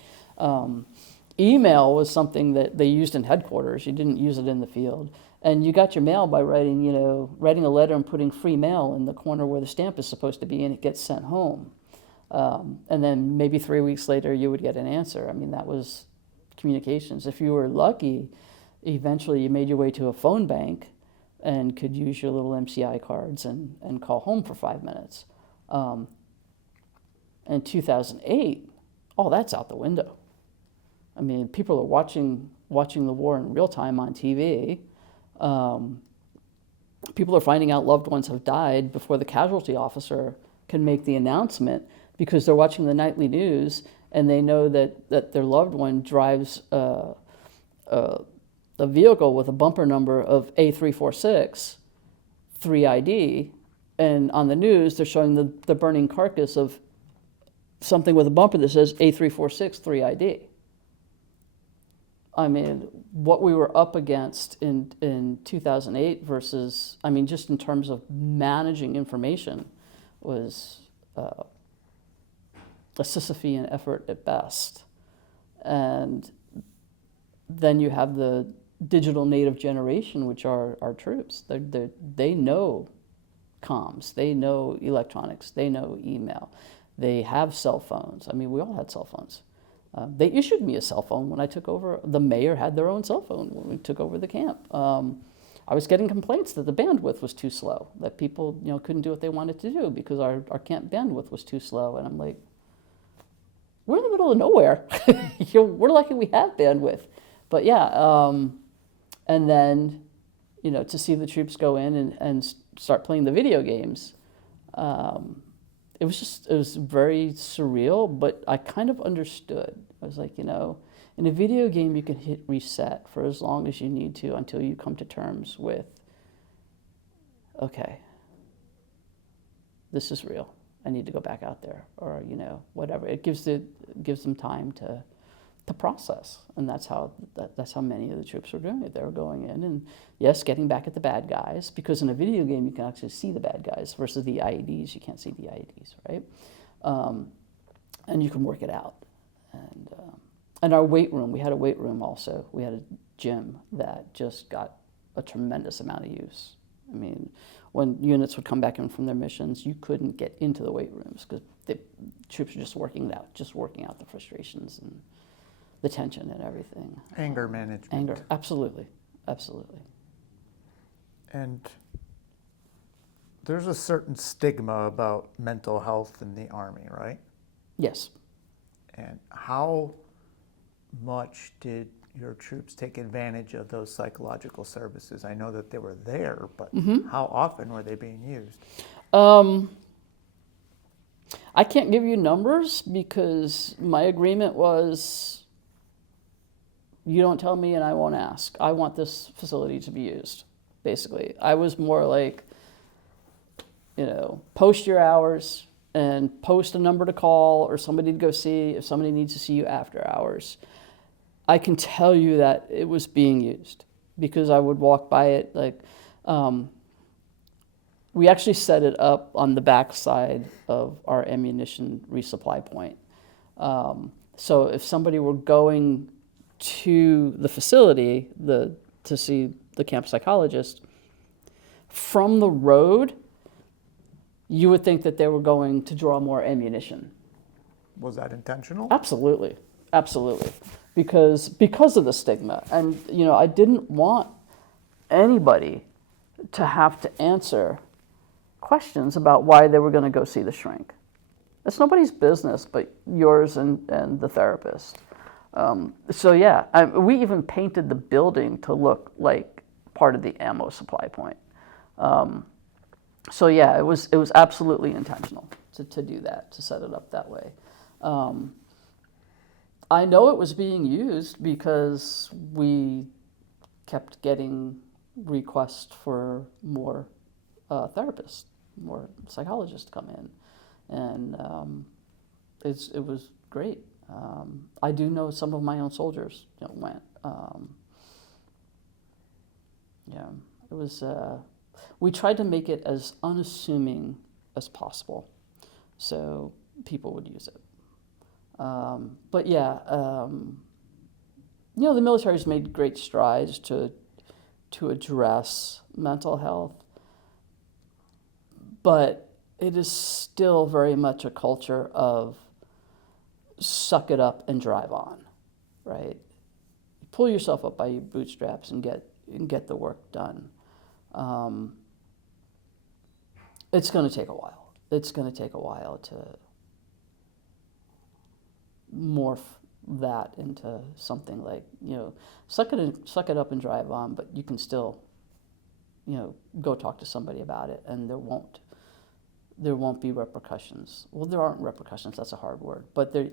Email was something that they used in headquarters. You didn't use it in the field. And you got your mail by writing a letter and putting free mail in the corner where the stamp is supposed to be, and it gets sent home. And then maybe 3 weeks later, you would get an answer. I mean, that was communications. If you were lucky, eventually you made your way to a phone bank and could use your little MCI cards and call home for 5 minutes. In 2008, all that's out the window. I mean, people are watching the war in real time on TV. People are finding out loved ones have died before the casualty officer can make the announcement, because they're watching the nightly news and they know that their loved one drives a vehicle with a bumper number of A346, 3ID, and on the news they're showing the burning carcass of something with a bumper that says A346, 3ID. I mean, what we were up against in 2008 versus, just in terms of managing information, was a Sisyphean effort at best. And then you have the digital native generation, which are our troops. They know comms, they know electronics, they know email, they have cell phones. I mean, we all had cell phones. They issued me a cell phone when I took over. The mayor had their own cell phone when we took over the camp. I was getting complaints that the bandwidth was too slow, that people couldn't do what they wanted to do because our camp bandwidth was too slow. And I'm like, we're in the middle of nowhere. We're lucky we have bandwidth. But yeah, and then to see the troops go in and start playing the video games, it was very surreal, but I kind of understood. I was like, in a video game you can hit reset for as long as you need to until you come to terms with, okay, this is real. I need to go back out there, or whatever. It gives them time to process, and that's how many of the troops were doing it. They were going in and yes, getting back at the bad guys, because in a video game you can actually see the bad guys versus the IEDs. You can't see the IEDs, right? And you can work it out. And our weight room, we had a weight room also. We had a gym that just got a tremendous amount of use. I mean, when units would come back in from their missions, you couldn't get into the weight rooms because the troops were just working out the frustrations and the tension and everything. Anger management. Anger, absolutely, absolutely. And there's a certain stigma about mental health in the Army, right? Yes. And how much did your troops take advantage of those psychological services? I know that they were there, but how often were they being used? I can't give you numbers because my agreement was, you don't tell me and I won't ask. I want this facility to be used, basically. I was more like, post your hours and post a number to call or somebody to go see if somebody needs to see you after hours. I can tell you that it was being used because I would walk by it. We actually set it up on the back side of our ammunition resupply point. So if somebody were going to the facility to see the camp psychologist, from the road, you would think that they were going to draw more ammunition. Was that intentional? Absolutely, absolutely. Because of the stigma. And, I didn't want anybody to have to answer questions about why they were going to go see the shrink. It's nobody's business but yours and the therapist. We even painted the building to look like part of the ammo supply point. It was absolutely intentional to do that, to set it up that way. I know it was being used because we kept getting requests for more therapists, more psychologists to come in, and it was great. I do know some of my own soldiers went. It was. We tried to make it as unassuming as possible, so people would use it. The military's made great strides to address mental health, but it is still very much a culture of suck it up and drive on, right? Pull yourself up by your bootstraps and get the work done. It's going to take a while. It's going to take a while to morph that into something like, suck it up and drive on, but you can still, go talk to somebody about it, and there won't be repercussions. Well, there aren't repercussions. That's a hard word, but there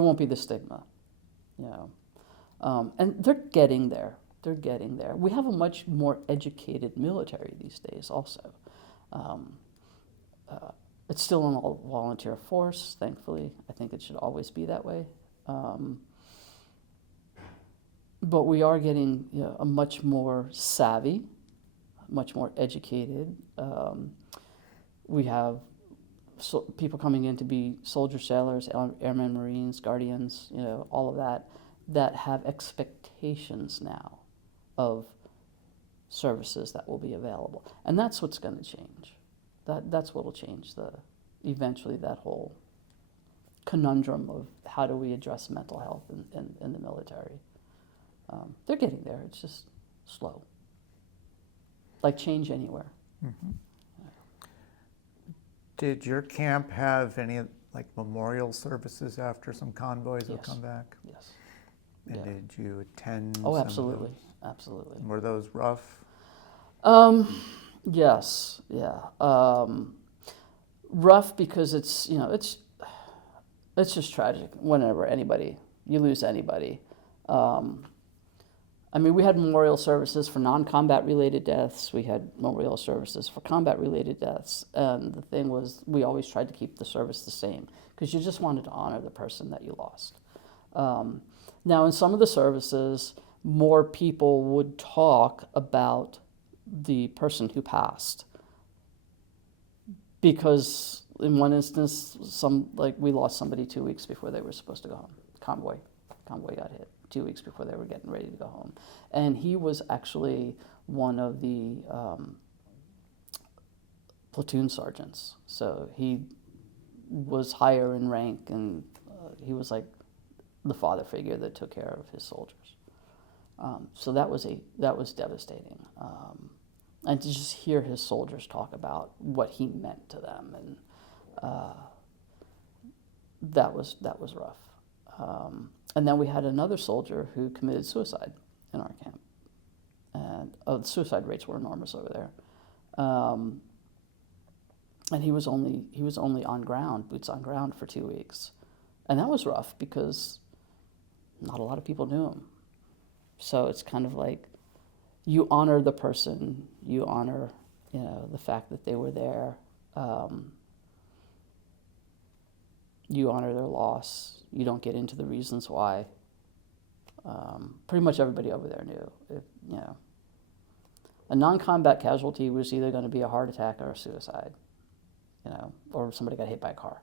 won't be the stigma, and they're getting there. They're getting there. We have a much more educated military these days, also. It's still an all-volunteer force, thankfully. I think it should always be that way. But we are getting a much more savvy, much more educated. We have people coming in to be soldier sailors, airmen, Marines, guardians, all of that have expectations now of services that will be available. And that's what's going to change. That's what will change eventually that whole conundrum of how do we address mental health in the military. They're getting there. It's just slow. Like change anywhere. Mm-hmm. Did your camp have any like memorial services after some convoys would Yes. come back? Yes. And Yeah. did you attend? Oh, some of absolutely. those? Absolutely. And were those rough? Yes. Yeah. Rough because it's, you know, it's just tragic whenever you lose anybody. I mean, we had memorial services for non-combat related deaths. We had memorial services for combat related deaths. And the thing was, we always tried to keep the service the same because you just wanted to honor the person that you lost. Now, in some of the services, more people would talk about the person who passed. Because in one instance, we lost somebody 2 weeks before they were supposed to go home. Convoy got hit 2 weeks before they were getting ready to go home. And he was actually one of the platoon sergeants. So he was higher in rank, and he was like the father figure that took care of his soldiers. So that was devastating. And to just hear his soldiers talk about what he meant to them, and that was rough. And then we had another soldier who committed suicide in our camp, and the suicide rates were enormous over there. And he was only on ground, boots on ground, for 2 weeks, and that was rough because not a lot of people knew him. So it's kind of like you honor the person, you honor, you know, the fact that they were there. You honor their loss. You don't get into the reasons why. Pretty much everybody over there knew. You know, a non-combat casualty was either going to be a heart attack or a suicide, you know, or somebody got hit by a car.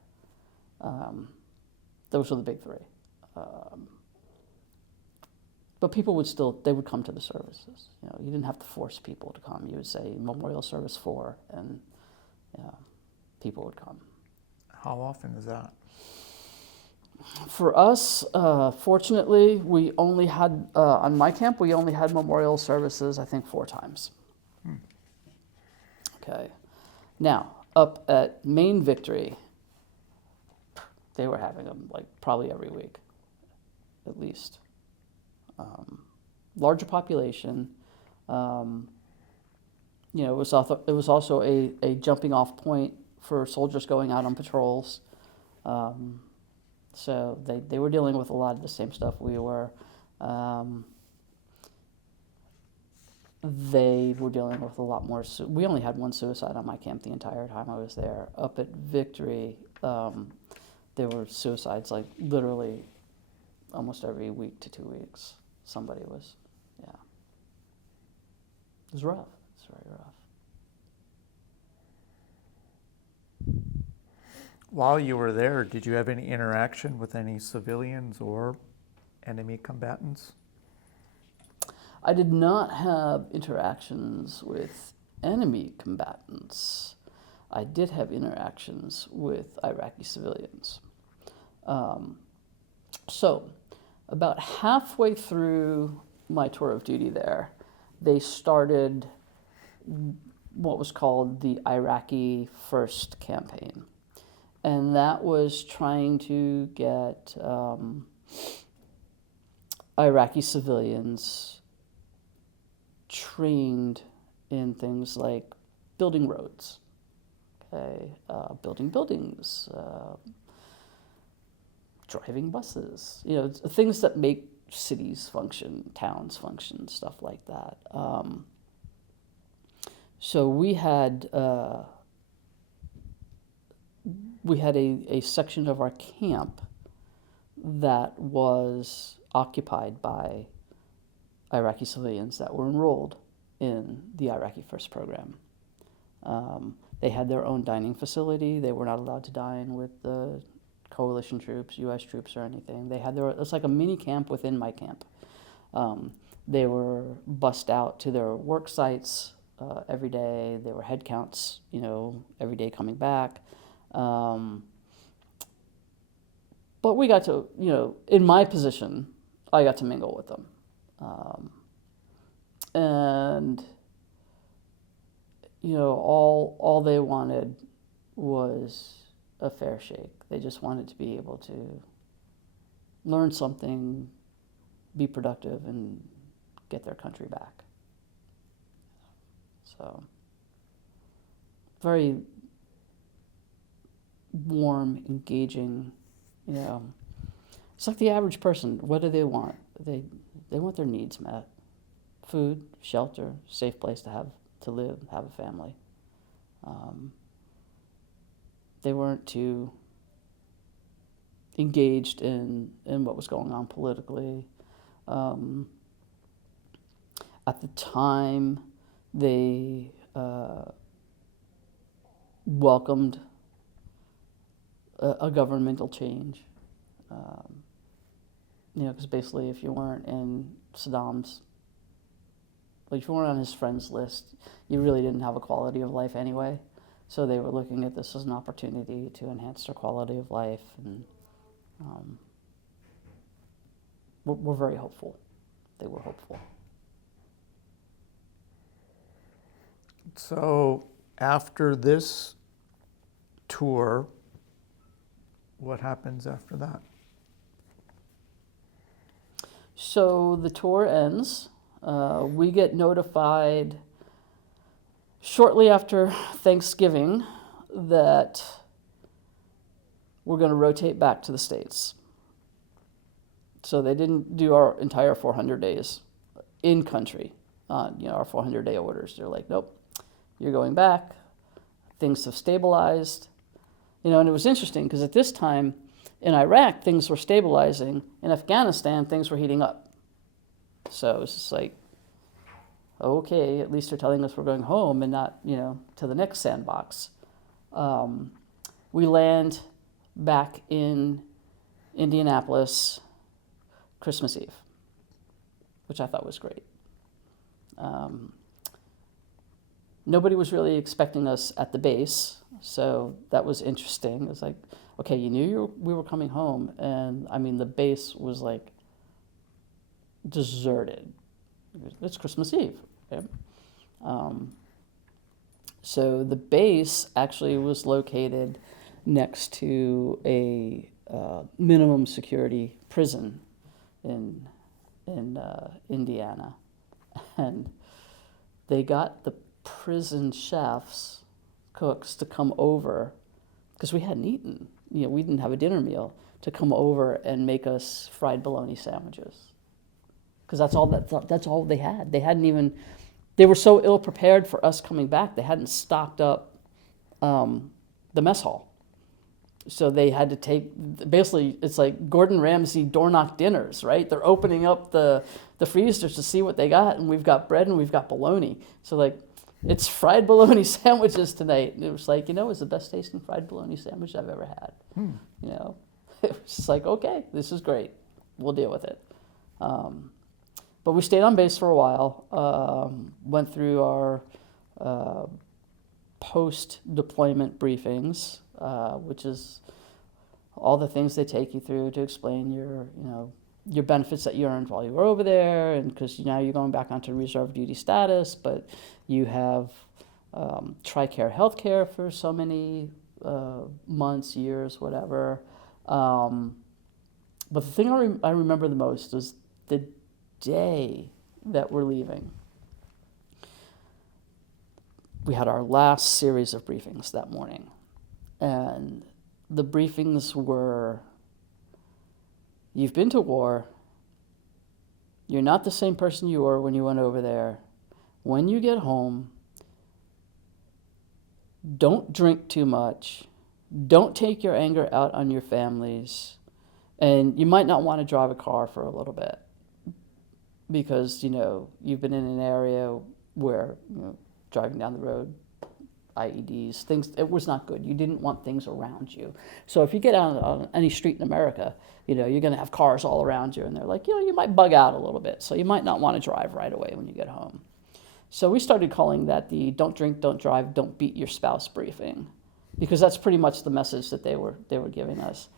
Those were the big three. But people would come to the services. You know, you didn't have to force people to come. You would say memorial service 4, and you know, people would come. How often is that? For us, fortunately, we only had, on my camp, we only had memorial services, I think, 4 times. Okay. Now, up at Main Victory, they were having them like probably every week, at least. Larger population. You know, it was also a jumping off point for soldiers going out on patrols. So they were dealing with a lot of the same stuff we were. They were dealing with a lot more. We only had 1 suicide on my camp the entire time I was there. Up at Victory, there were suicides like literally almost every week to 2 weeks. Somebody was, yeah. It was rough. It's very rough. While you were there, did you have any interaction with any civilians or enemy combatants? I did not have interactions with enemy combatants. I did have interactions with Iraqi civilians. So, about halfway through my tour of duty there, they started what was called the Iraqi First campaign. And that was trying to get Iraqi civilians trained in things like building roads, okay, building buildings, driving buses, you know, things that make cities function, towns function, stuff like that. So we had a section of our camp that was occupied by Iraqi civilians that were enrolled in the Iraqi First program. They had their own dining facility. They were not allowed to dine with the coalition troops, U.S. troops, or anything. It's like a mini camp within my camp. They were bussed out to their work sites every day. There were head counts, you know, every day coming back. but we got to, in my position, I got to mingle with them. And, all they wanted was a fair shake. They just wanted to be able to learn something, be productive, and get their country back. So, very warm, engaging, It's like the average person. What do they want? They want their needs met. Food, shelter, safe place to live, have a family. They weren't too engaged in what was going on politically. At the time, they welcomed a governmental change. Because basically if you weren't in Saddam's, if you weren't on his friends list, you really didn't have a quality of life anyway. So they were looking at this as an opportunity to enhance their quality of life, and we're very hopeful. They were hopeful. So after this tour, what happens after that? So the tour ends. We get notified shortly after Thanksgiving that we're going to rotate back to the States. So they didn't do our entire 400 days in country, our 400-day orders. They're like, nope, you're going back. Things have stabilized. And it was interesting because at this time in Iraq, things were stabilizing. In Afghanistan, things were heating up. So it was just like, okay, at least they're telling us we're going home and not, to the next sandbox. We land back in Indianapolis Christmas Eve, which I thought was great. Nobody was really expecting us at the base, so that was interesting. It was like, okay, you knew we were coming home, and the base was like deserted. It's Christmas Eve. Okay? So the base actually was located next to a minimum security prison in Indiana, and they got the prison chefs, cooks, to come over because we hadn't eaten. We didn't have a dinner meal, to come over and make us fried bologna sandwiches. Because that's all they had. They were so ill prepared for us coming back, they hadn't stocked up the mess hall. So they had to basically, it's like Gordon Ramsay door knock dinners, right? They're opening up the freezers to see what they got, and we've got bread and we've got bologna. So like, it's fried bologna sandwiches tonight. And it was like, it's the best tasting fried bologna sandwich I've ever had. It was just like, okay, this is great. We'll deal with it. But we stayed on base for a while, went through our post-deployment briefings, which is all the things they take you through to explain your benefits that you earned while you were over there, and because now you're going back onto reserve duty status, but you have TRICARE healthcare for so many months, years, whatever. But the thing I remember the most is the day that we're leaving. We had our last series of briefings that morning, and the briefings were, you've been to war, you're not the same person you were when you went over there. When you get home, don't drink too much, don't take your anger out on your families, and you might not want to drive a car for a little bit because, you've been in an area where, driving down the road, IEDs, things, it was not good. You didn't want things around you. So if you get out on any street in America, you're going to have cars all around you, and they're like, you might bug out a little bit, so you might not want to drive right away when you get home. So we started calling that the don't drink, don't drive, don't beat your spouse briefing, because that's pretty much the message that they were giving us.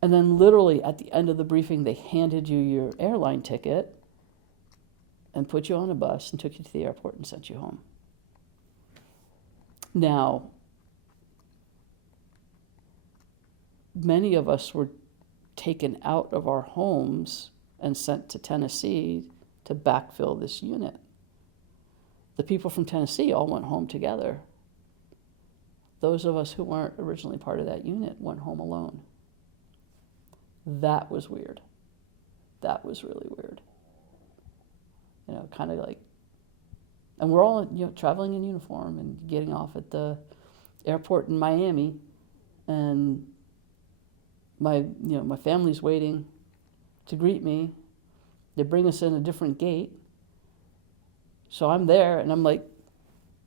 And then literally at the end of the briefing, they handed you your airline ticket and put you on a bus and took you to the airport and sent you home. Now, many of us were taken out of our homes and sent to Tennessee to backfill this unit. The people from Tennessee all went home together. Those of us who weren't originally part of that unit went home alone. That was weird. That was really weird. You know, kind of like, and we're all, you know, traveling in uniform and getting off at the airport in Miami, and my family's waiting to greet me. They bring us in a different gate. So I'm there, and I'm like,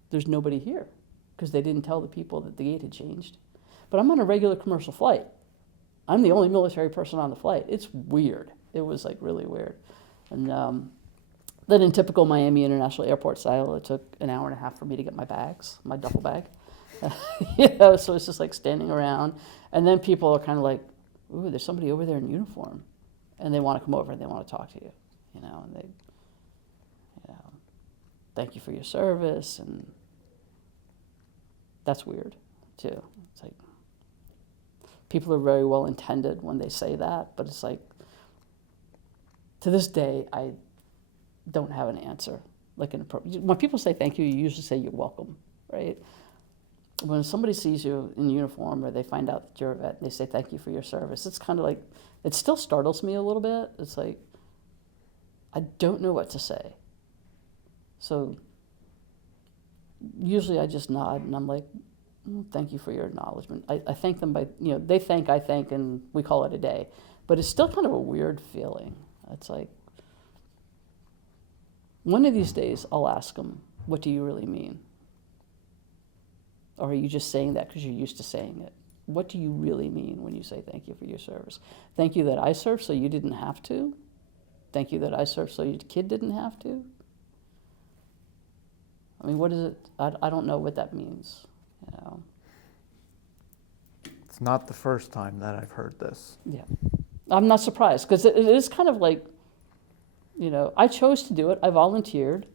there's nobody here, because they didn't tell the people that the gate had changed. But I'm on a regular commercial flight. I'm the only military person on the flight. It's weird. It was like really weird. And then in typical Miami International Airport style, it took an hour and a half for me to get my bags, my duffel bag. You know, so it's just like standing around. And then people are kind of like, ooh, there's somebody over there in uniform. And they want to come over and they want to talk to you, you know, and they, you know, thank you for your service. And that's weird too. It's like, people are very well intended when they say that, but it's like, to this day, I don't have an answer. Like when people say thank you, you usually say you're welcome, right? When somebody sees you in uniform or they find out that you're a vet and they say thank you for your service, it's kind of like, it still startles me a little bit. It's like, I don't know what to say. So usually I just nod and I'm like, thank you for your acknowledgement. I thank them by, you know, they thank, I thank, and we call it a day. But it's still kind of a weird feeling. It's like, one of these days I'll ask them, what do you really mean? Or are you just saying that because you're used to saying it? What do you really mean when you say thank you for your service? Thank you that I served so you didn't have to? Thank you that I served so your kid didn't have to? I mean, what is it? I don't know what that means. You know. It's not the first time that I've heard this. Yeah. I'm not surprised, because it is kind of like, you know, I chose to do it. I volunteered.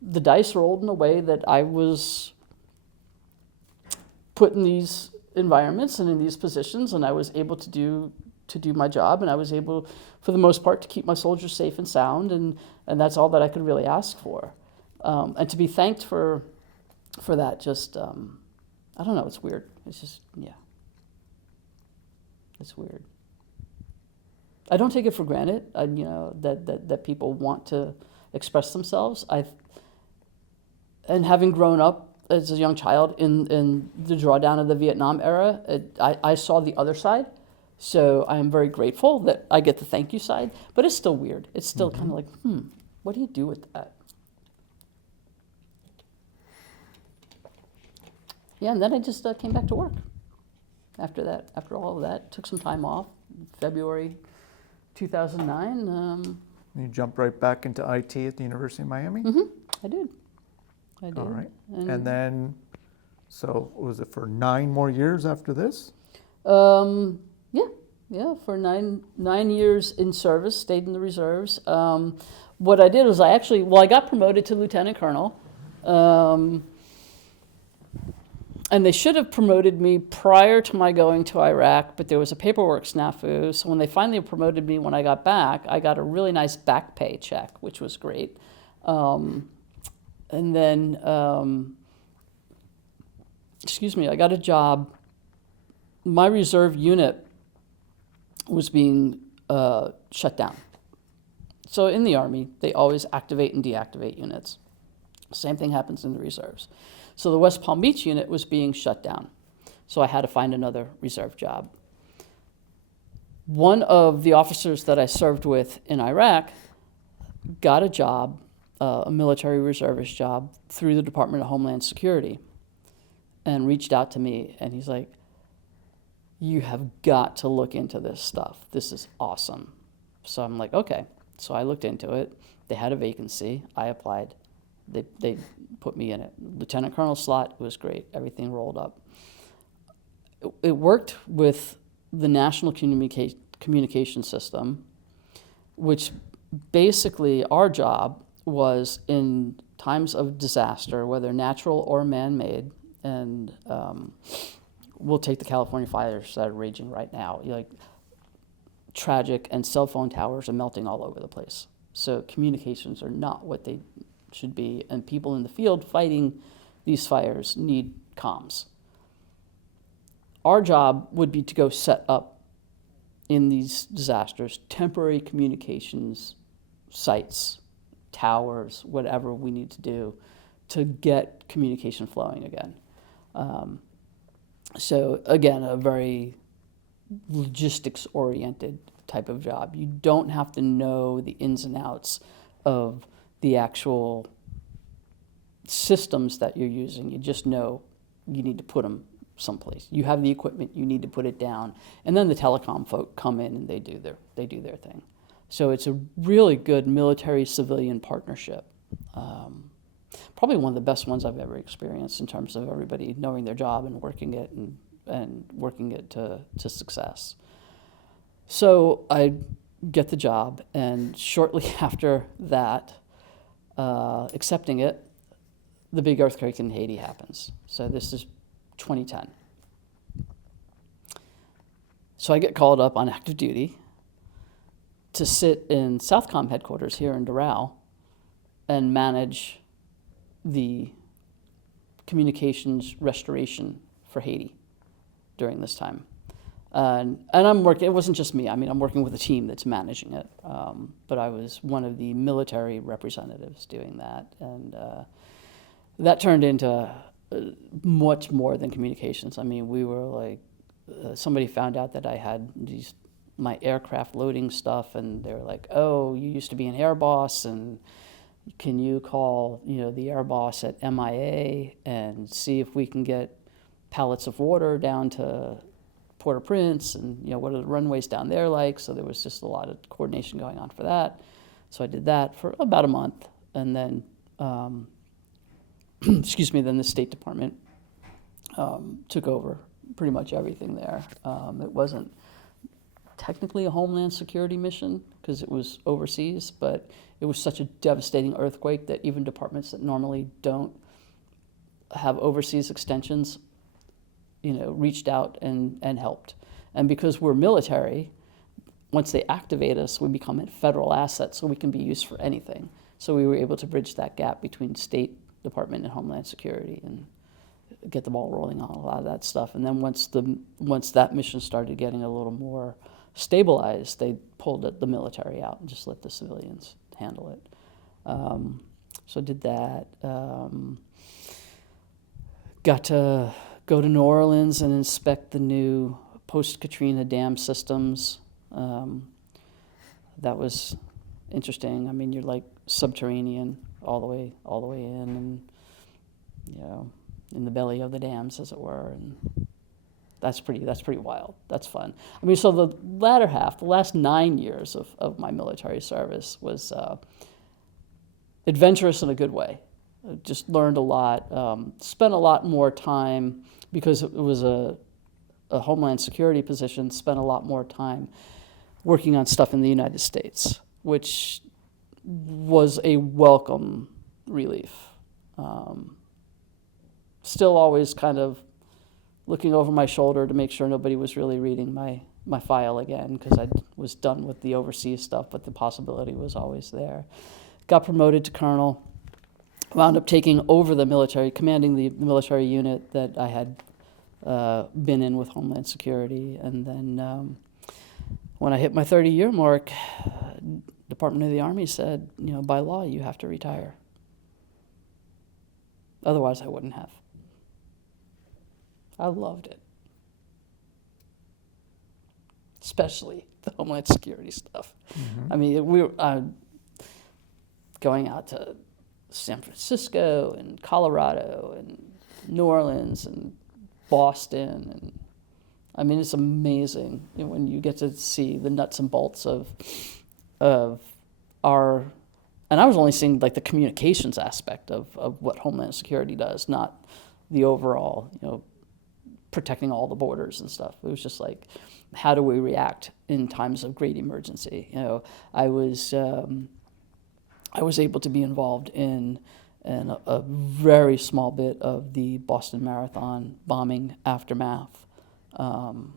The dice rolled in a way that I was put in these environments and in these positions, and I was able to do my job, and I was able, for the most part, to keep my soldiers safe and sound, and that's all that I could really ask for. And to be thanked for that, just, I don't know, it's weird. It's just, yeah. It's weird. I don't take it for granted, you know, that people want to express themselves. And having grown up as a young child in the drawdown of the Vietnam era, I saw the other side. So I am very grateful that I get the thank you side, but it's still weird. It's still kind of like, what do you do with that? Yeah, and then I just came back to work after that, after all of that. Took some time off, February 2009. You jumped right back into IT at the University of Miami? I did. All right. And then, so was it for 9 more years after this? Yeah, for nine years in service, stayed in the reserves. What I did was I got promoted to lieutenant colonel. And they should have promoted me prior to my going to Iraq, but there was a paperwork snafu. So when they finally promoted me when I got back, I got a really nice back pay check, which was great. And then, I got a job. My reserve unit was being shut down. So in the Army, they always activate and deactivate units. Same thing happens in the reserves. So the West Palm Beach unit was being shut down. So I had to find another reserve job. One of the officers that I served with in Iraq got a job, a military reservist job, through the Department of Homeland Security, and reached out to me, and he's like, you have got to look into this stuff. This is awesome. So I'm like, okay. So I looked into it. They had a vacancy. I applied. They put me in it. Lieutenant colonel slot, it was great. Everything rolled up. it worked with the national communication system, which basically our job was in times of disaster, whether natural or man-made, and we'll take the California fires that are raging right now. Like, tragic, and cell phone towers are melting all over the place. So communications are not what they should be, and people in the field fighting these fires need comms. Our job would be to go set up in these disasters temporary communications sites, towers, whatever we need to do to get communication flowing again. So again, a very logistics-oriented type of job. You don't have to know the ins and outs of the actual systems that you're using. You just know you need to put them someplace. You have the equipment, you need to put it down, and then the telecom folk come in and they do their thing. So it's a really good military-civilian partnership. Probably one of the best ones I've ever experienced in terms of everybody knowing their job and working it and working it to success. So I get the job, and shortly after that, accepting it, the big earthquake in Haiti happens. So this is 2010. So I get called up on active duty to sit in Southcom headquarters here in Doral and manage the communications restoration for Haiti during this time. And I'm working, it wasn't just me, I mean, I'm working with a team that's managing it, but I was one of the military representatives doing that, and that turned into much more than communications. I mean, we were like, somebody found out that I had my aircraft loading stuff, and they were like, oh, you used to be an air boss, and can you call, the air boss at MIA and see if we can get pallets of water down to Port-au-Prince, and what are the runways down there like? So there was just a lot of coordination going on for that. So I did that for about a month, and then, then the State Department took over pretty much everything there. It wasn't technically a Homeland Security mission because it was overseas, but it was such a devastating earthquake that even departments that normally don't have overseas extensions, reached out and helped. And because we're military, once they activate us, we become a federal asset, so we can be used for anything. So we were able to bridge that gap between State Department and Homeland Security and get the ball rolling on a lot of that stuff. And then once that mission started getting a little more stabilized, they pulled the military out and just let the civilians handle it. So I did that. Got to go to New Orleans and inspect the new post-Katrina dam systems. That was interesting. I mean, you're like subterranean all the way in, and in the belly of the dams, as it were, and that's pretty wild. That's fun. I mean, so the latter half, the last 9 years of my military service was adventurous in a good way. I just learned a lot, spent a lot more time, because it was a Homeland Security position, spent a lot more time working on stuff in the United States, which was a welcome relief. Still always kind of looking over my shoulder to make sure nobody was really reading my file again, because I was done with the overseas stuff, but the possibility was always there. Got promoted to colonel, wound up taking over commanding the military unit that I had been in with Homeland Security, and then when I hit my 30-year mark, Department of the Army said, by law, you have to retire. Otherwise, I wouldn't have. I loved it. Especially the Homeland Security stuff. Mm-hmm. I mean, we were going out to San Francisco and Colorado and New Orleans and Boston, and I mean, it's amazing when you get to see the nuts and bolts of our, and I was only seeing like the communications aspect of what Homeland Security does, not the overall, protecting all the borders and stuff. It was just like, how do we react in times of great emergency? You know, I was able to be involved in a very small bit of the Boston Marathon bombing aftermath. You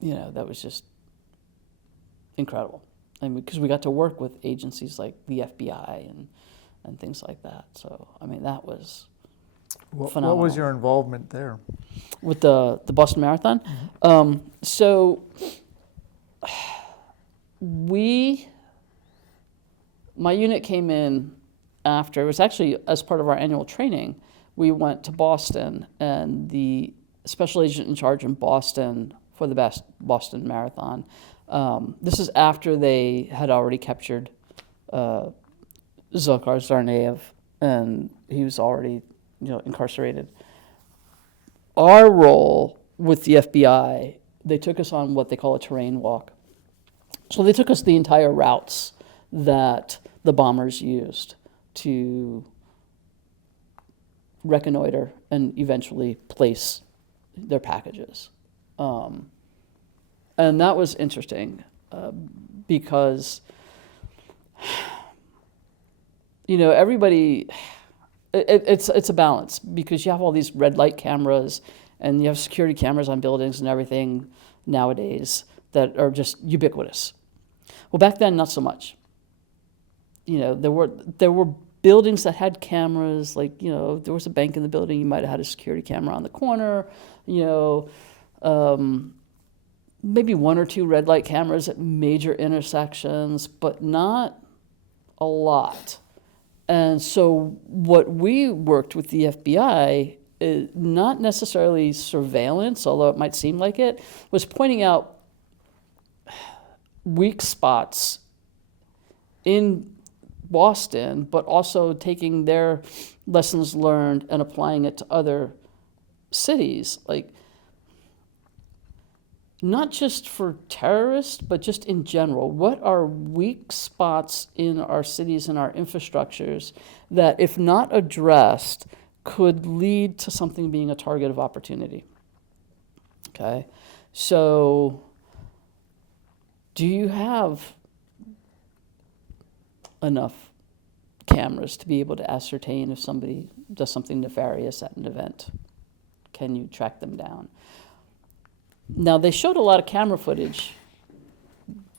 know, that was just incredible. And because we got to work with agencies like the FBI and things like that. So, I mean, that was phenomenal. What was your involvement there? With the Boston Marathon? So my unit came in after, it was actually as part of our annual training, we went to Boston, and the special agent in charge in Boston for the Boston Marathon, this is after they had already captured Dzhokhar Tsarnaev, and he was already, you know, incarcerated. Our role with the FBI, they took us on what they call a terrain walk. So they took us the entire routes that the bombers used to reconnoiter and eventually place their packages. And that was interesting because, you know, everybody, it's a balance, because you have all these red light cameras and you have security cameras on buildings and everything nowadays that are just ubiquitous. Well, back then, not so much. You know, there were buildings that had cameras, like, you know, there was a bank in the building, you might have had a security camera on the corner, you know, maybe one or two red light cameras at major intersections, but not a lot. And so what we worked with the FBI, not necessarily surveillance, although it might seem like it, was pointing out weak spots in Boston, but also taking their lessons learned and applying it to other cities, like not just for terrorists, but just in general. What are weak spots in our cities and our infrastructures that, if not addressed, could lead to something being a target of opportunity? Okay, so do you have enough cameras to be able to ascertain if somebody does something nefarious at an event? Can you track them down? Now, they showed a lot of camera footage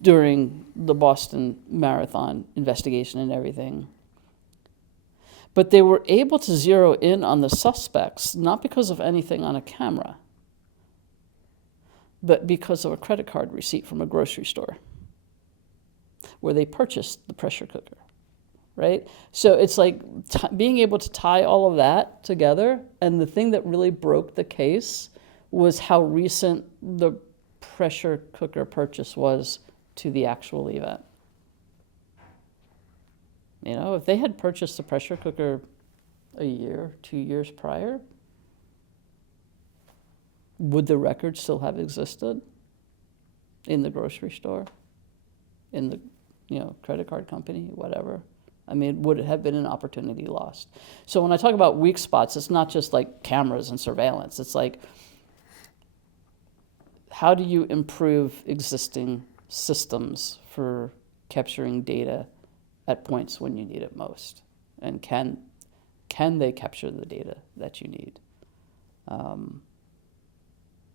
during the Boston Marathon investigation and everything, but they were able to zero in on the suspects, not because of anything on a camera, but because of a credit card receipt from a grocery store where they purchased the pressure cooker, right? So it's like being able to tie all of that together, and the thing that really broke the case was how recent the pressure cooker purchase was to the actual event. You know, if they had purchased the pressure cooker a year, 2 years prior, would the record still have existed in the grocery store, in the, you know, credit card company, whatever? I mean, would it have been an opportunity lost? So when I talk about weak spots, it's not just like cameras and surveillance. It's like, how do you improve existing systems for capturing data at points when you need it most? And can they capture the data that you need?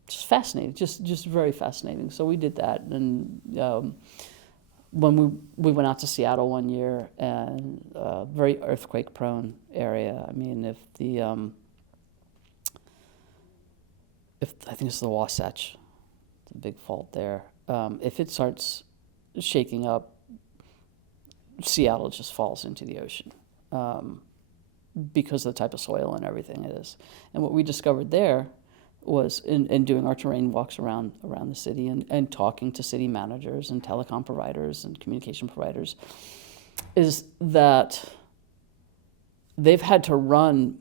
Just fascinating, just very fascinating. So we did that, and when we went out to Seattle one year, and very earthquake-prone area. I mean, if I think it's the Wasatch, the big fault there. If it starts shaking up, Seattle just falls into the ocean because of the type of soil and everything it is. And what we discovered there was, in doing our terrain walks around the city and talking to city managers and telecom providers and communication providers, is that they've had to run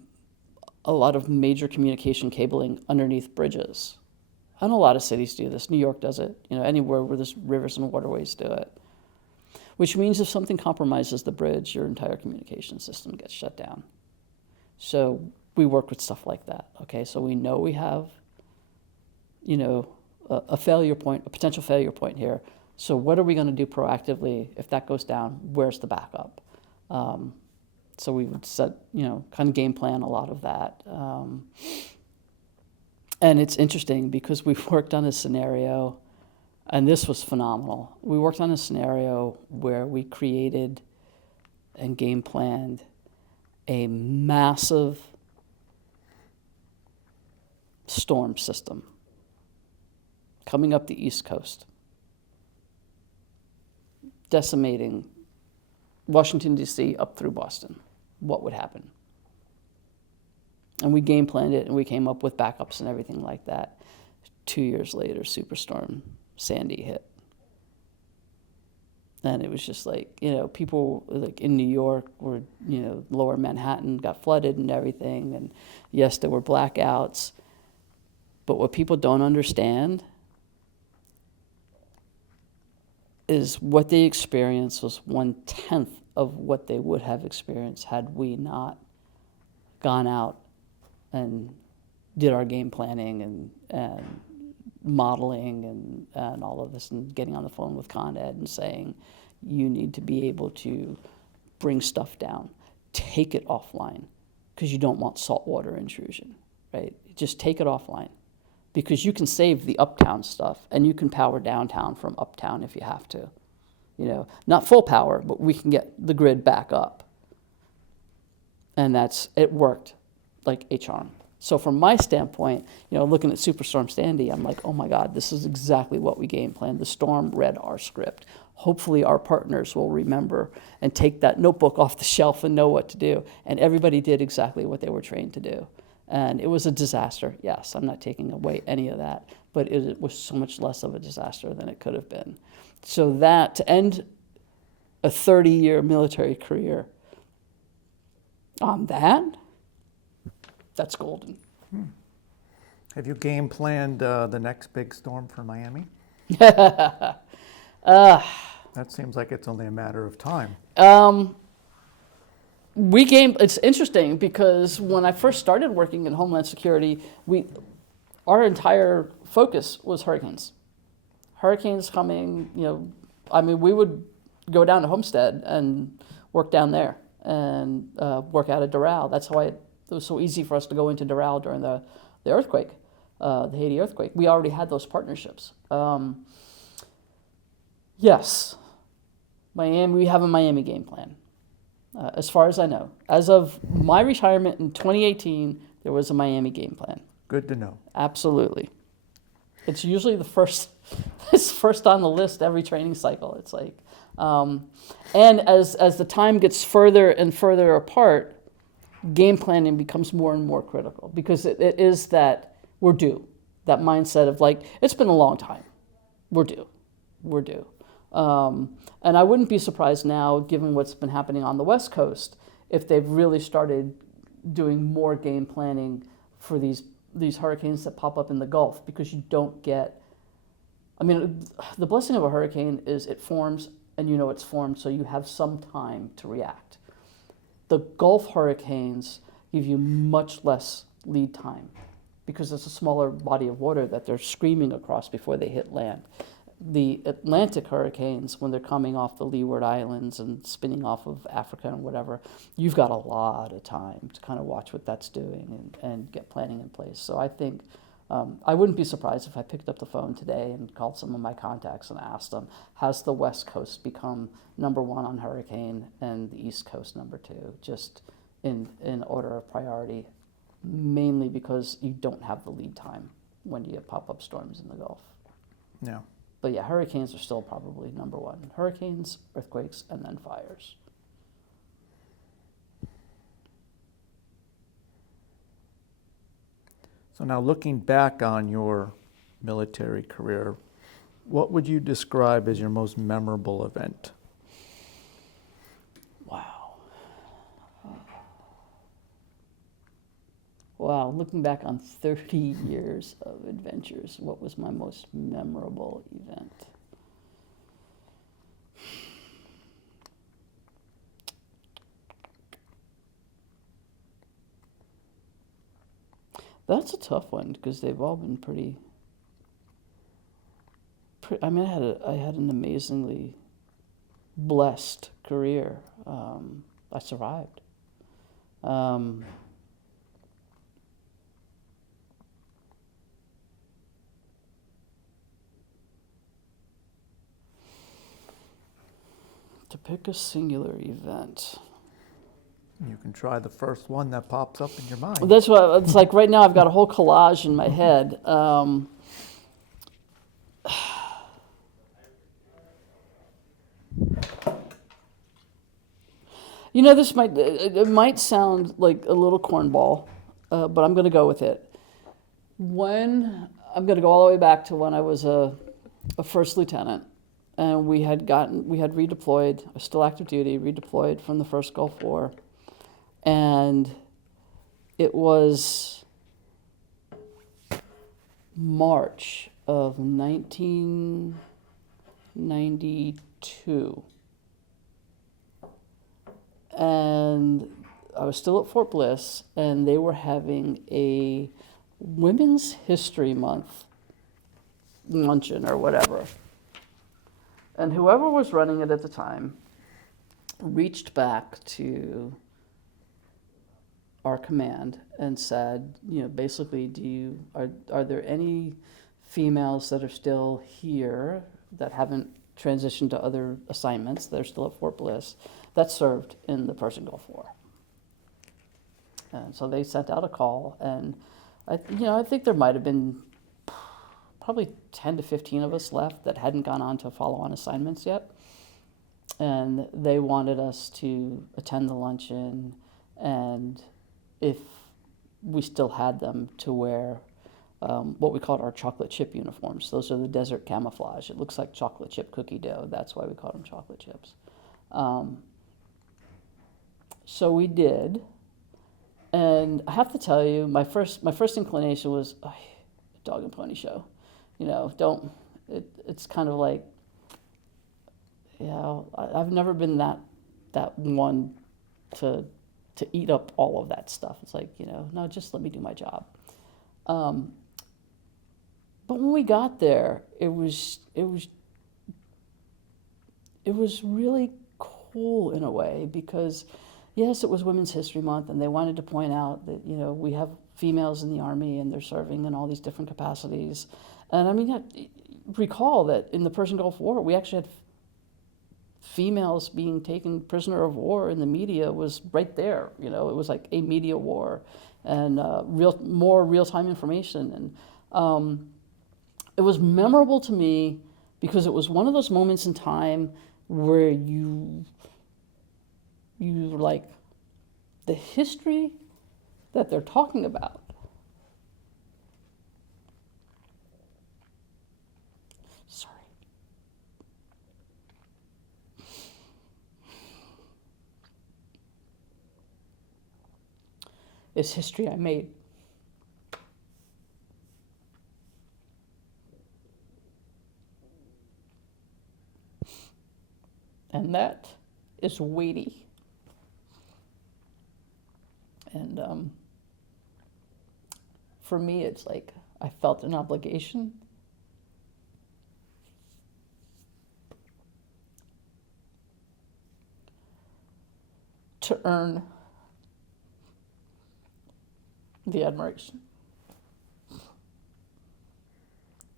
a lot of major communication cabling underneath bridges. And a lot of cities do this. New York does it. You know, anywhere where there's rivers and waterways do it. Which means if something compromises the bridge, your entire communication system gets shut down. So we work with stuff like that. Okay, so we know we have a failure point, a potential failure point here. So what are we going to do proactively if that goes down? Where's the backup? So we would set, kind of game plan a lot of that. And it's interesting because we've worked on a scenario, and this was phenomenal. We worked on a scenario where we created and game planned a massive storm system coming up the East Coast, decimating Washington, D.C. up through Boston. What would happen? And we game planned it, and we came up with backups and everything like that. 2 years later, Superstorm Sandy hit. And it was just like, people like in New York were, lower Manhattan got flooded and everything. And yes, there were blackouts. But what people don't understand is what they experienced was 1/10 of what they would have experienced had we not gone out and did our game planning and modeling and all of this, and getting on the phone with Con Ed and saying, you need to be able to bring stuff down, take it offline, because you don't want saltwater intrusion, right? Just take it offline, because you can save the uptown stuff and you can power downtown from uptown if you have to. Not full power, but we can get the grid back up. And it worked like a charm. So from my standpoint, looking at Superstorm Sandy, I'm like, oh my God, this is exactly what we game planned. The storm read our script. Hopefully our partners will remember and take that notebook off the shelf and know what to do. And everybody did exactly what they were trained to do. And it was a disaster. Yes, I'm not taking away any of that, but it was so much less of a disaster than it could have been. So that, to end a 30-year military career on that's golden. Have you game planned the next big storm for Miami? That seems like it's only a matter of time. It's interesting because when I first started working in Homeland Security, our entire focus was hurricanes. Hurricanes coming, we would go down to Homestead and work down there and work out of Doral. That's why it was so easy for us to go into Doral during the earthquake, the Haiti earthquake. We already had those partnerships. Yes, Miami. We have a Miami game plan. As far as I know, as of my retirement in 2018, there was a Miami game plan. Good to know. Absolutely. It's usually the first. It's first on the list every training cycle. It's like, and as the time gets further and further apart, game planning becomes more and more critical, because it is that we're due, that mindset of like, it's been a long time, we're due. And I wouldn't be surprised now, given what's been happening on the West Coast, if they've really started doing more game planning for these hurricanes that pop up in the Gulf, because you don't get, the blessing of a hurricane is it forms and it's formed, so you have some time to react. The Gulf hurricanes give you much less lead time because it's a smaller body of water that they're screaming across before they hit land. The Atlantic hurricanes, when they're coming off the Leeward Islands and spinning off of Africa and whatever, you've got a lot of time to kind of watch what that's doing and get planning in place. So I think I wouldn't be surprised if I picked up the phone today and called some of my contacts and asked them, has the West Coast become number one on hurricane and the East Coast number two, just in order of priority, mainly because you don't have the lead time when you get pop-up storms in the Gulf. Yeah. But yeah, hurricanes are still probably number one. Hurricanes, earthquakes, and then fires. So now, looking back on your military career, what would you describe as your most memorable event? Wow, looking back on 30 years of adventures, what was my most memorable event? That's a tough one because they've all been pretty I mean, I had an amazingly blessed career. I survived. To pick a singular event. You can try the first one that pops up in your mind. That's what it's like right now. I've got a whole collage in my head. You know, it might sound like a little cornball, but I'm going to go with it. I'm going to go all the way back to when I was a first lieutenant, and we had redeployed. I was still active duty, redeployed from the first Gulf War, and it was March of 1992. And I was still at Fort Bliss, and they were having a Women's History Month luncheon or whatever. And whoever was running it at the time reached back to our command and said, you know, basically, are there any females that are still here that haven't transitioned to other assignments that are still at Fort Bliss that served in the Persian Gulf War? And so they sent out a call, and I think there might have been probably 10 to 15 of us left that hadn't gone on to follow-on assignments yet. And they wanted us to attend the luncheon, and if we still had them, to wear what we called our chocolate chip uniforms. Those are the desert camouflage. It looks like chocolate chip cookie dough. That's why we call them chocolate chips. So we did, and I have to tell you, my first inclination was, oh, dog and pony show. You know, it's kind of like, I've never been that one to eat up all of that stuff. It's like, no, just let me do my job. But when we got there, it was really cool in a way, because yes, it was Women's History Month, and they wanted to point out that, we have females in the Army and they're serving in all these different capacities. And I mean, recall that in the Persian Gulf War, we actually had females being taken prisoner of war in the media was right there. It was like a media war, and more real-time information. And it was memorable to me because it was one of those moments in time where you like the history that they're talking about. Sorry. It's history I made. And that is weighty. And for me, it's like I felt an obligation to earn the admiration.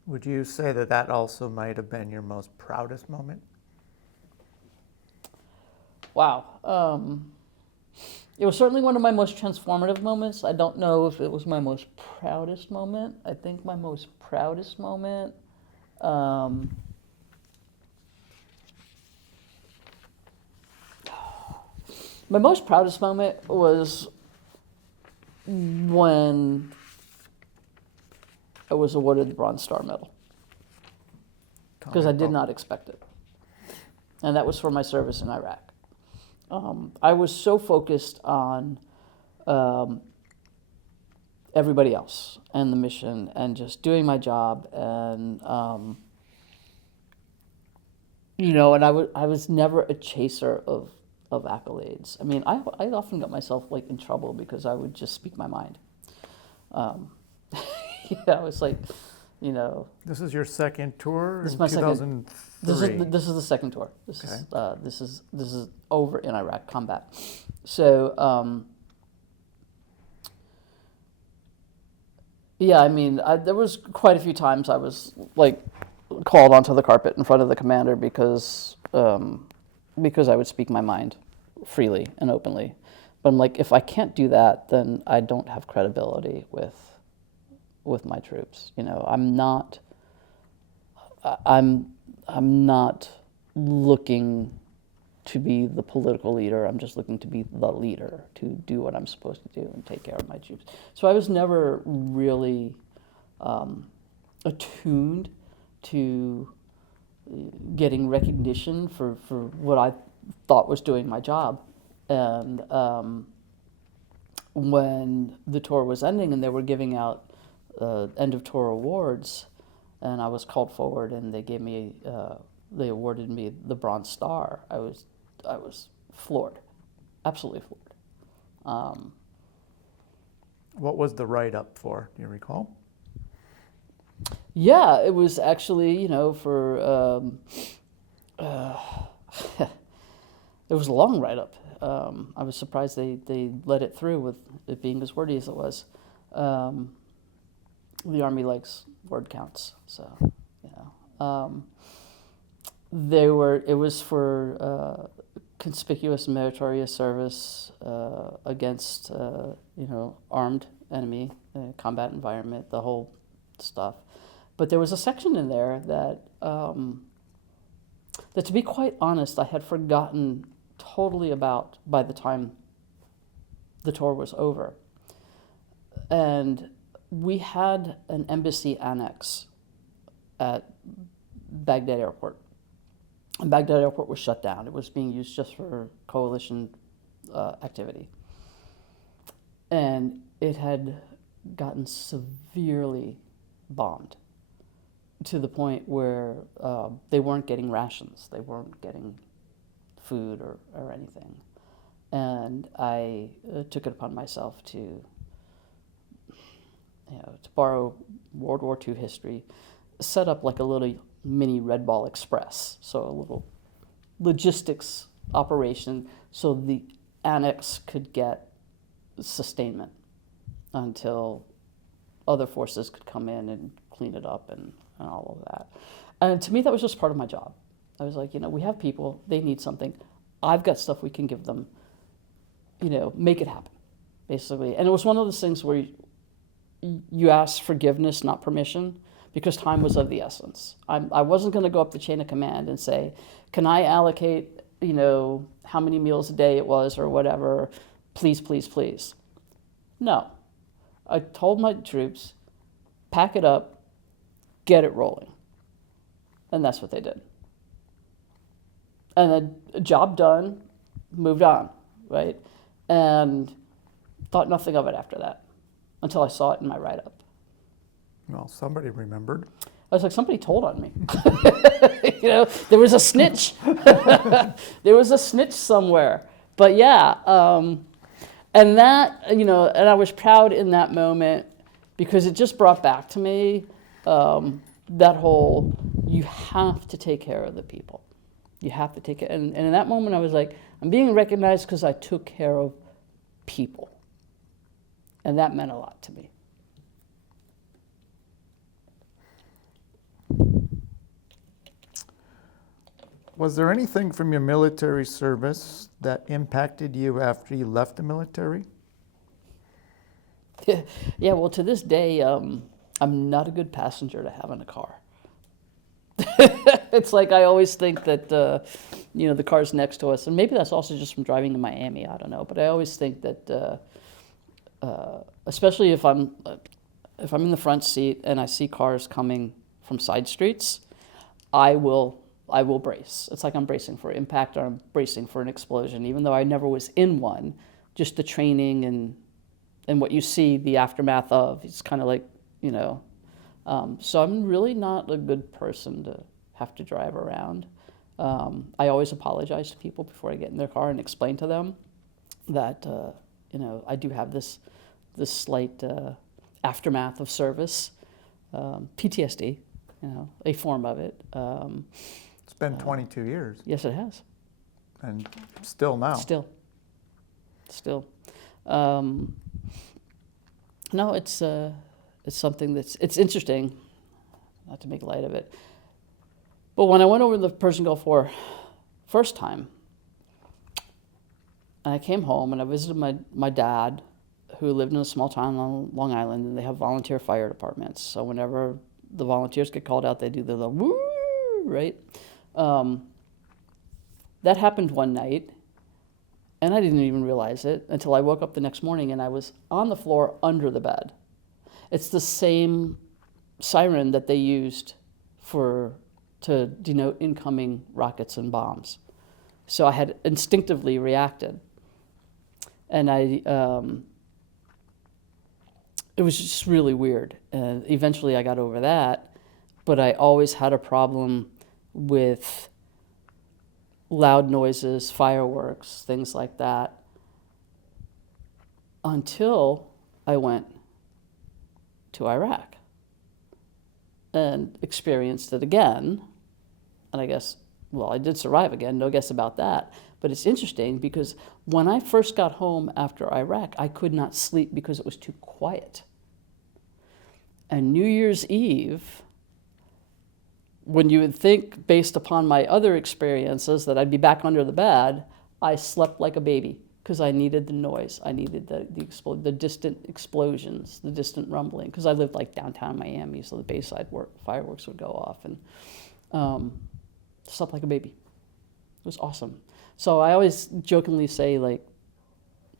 Would you say that also might have been your most proudest moment? Wow. It was certainly one of my most transformative moments. I don't know if it was my most proudest moment. I think my most proudest moment, my most proudest moment was when I was awarded the Bronze Star Medal, because I did not expect it. And that was for my service in Iraq. I was so focused on everybody else and the mission and just doing my job, and and I was never a chaser of accolades. I mean, I often got myself like in trouble because I would just speak my mind. It's like, you know. This is your second tour This is in my second. 2003. This is the second tour. Okay. This is over in Iraq combat. So yeah, I mean, there was quite a few times I was like called onto the carpet in front of the commander because I would speak my mind freely and openly. But I'm like, if I can't do that, then I don't have credibility with my troops. You know, I'm not looking to be the political leader. I'm just looking to be the leader, to do what I'm supposed to do and take care of my troops. So I was never really attuned to getting recognition for what I thought was doing my job. And when the tour was ending and they were giving out end of tour awards, and I was called forward and they gave me, they awarded me the Bronze Star, I was floored, absolutely floored. What was the write-up for? Do you recall? Yeah, it was actually, you know, for it was a long write-up. I was surprised they let it through with it being as wordy as it was. The Army likes word counts, so you know. It was for conspicuous meritorious service against you know, armed enemy, combat environment, the whole stuff. But there was a section in there that to be quite honest, I had forgotten totally about by the time the tour was over. And we had an embassy annex at Baghdad Airport. And Baghdad Airport was shut down. It was being used just for coalition activity. And it had gotten severely bombed to the point where they weren't getting rations. They weren't getting food or anything. And I took it upon myself to, you know, to borrow World War II history, set up like a little mini Red Ball Express, so a little logistics operation so the annex could get sustainment until other forces could come in and clean it up and all of that. And to me, that was just part of my job. I was like, you know, we have people, they need something. I've got stuff we can give them, you know, make it happen, basically. And it was one of those things where you ask forgiveness, not permission, because time was of the essence. I wasn't going to go up the chain of command and say, can I allocate, you know, how many meals a day it was or whatever, please, please, please. No. I told my troops, pack it up, get it rolling. And that's what they did. And then job done, moved on, right? And thought nothing of it after that until I saw it in my write-up. Well, somebody remembered. I was like, somebody told on me. You know, there was a snitch. There was a snitch somewhere. But yeah, and that, you know, and I was proud in that moment because it just brought back to me that whole, you have to take care of the people. You have to take it. And in that moment, I was like, I'm being recognized because I took care of people. And that meant a lot to me. Was there anything from your military service that impacted you after you left the military? Yeah, well, to this day, I'm not a good passenger to have in a car. It's like I always think that, you know, the car's next to us, and maybe that's also just from driving to Miami, I don't know, but I always think that, especially if I'm in the front seat and I see cars coming from side streets, I will brace. It's like I'm bracing for impact or I'm bracing for an explosion, even though I never was in one. Just the training and what you see the aftermath of, it's kind of like, you know. So I'm really not a good person to have to drive around. I always apologize to people before I get in their car and explain to them that, you know, I do have this slight aftermath of service. PTSD, a form of it. It's been 22 years, Yes, it has. and still now. Still. No, it's something it's interesting, not to make light of it. But when I went over to the Persian Gulf War first time, and I came home and I visited my dad, who lived in a small town on Long Island, and they have volunteer fire departments. So whenever the volunteers get called out, they do the little woo, right? That happened one night, and I didn't even realize it until I woke up the next morning and I was on the floor under the bed. It's the same siren that they used to denote incoming rockets and bombs. So I had instinctively reacted. And it was just really weird. And eventually I got over that, but I always had a problem with loud noises, fireworks, things like that, until I went to Iraq and experienced it again. And I guess, well, I did survive again, no guess about that. But it's interesting because when I first got home after Iraq, I could not sleep because it was too quiet. And New Year's Eve, when you would think, based upon my other experiences, that I'd be back under the bed, I slept like a baby because I needed the noise. I needed the distant explosions, the distant rumbling, because I lived like downtown Miami, so the Bayside fireworks would go off, and slept like a baby. It was awesome. So I always jokingly say, like,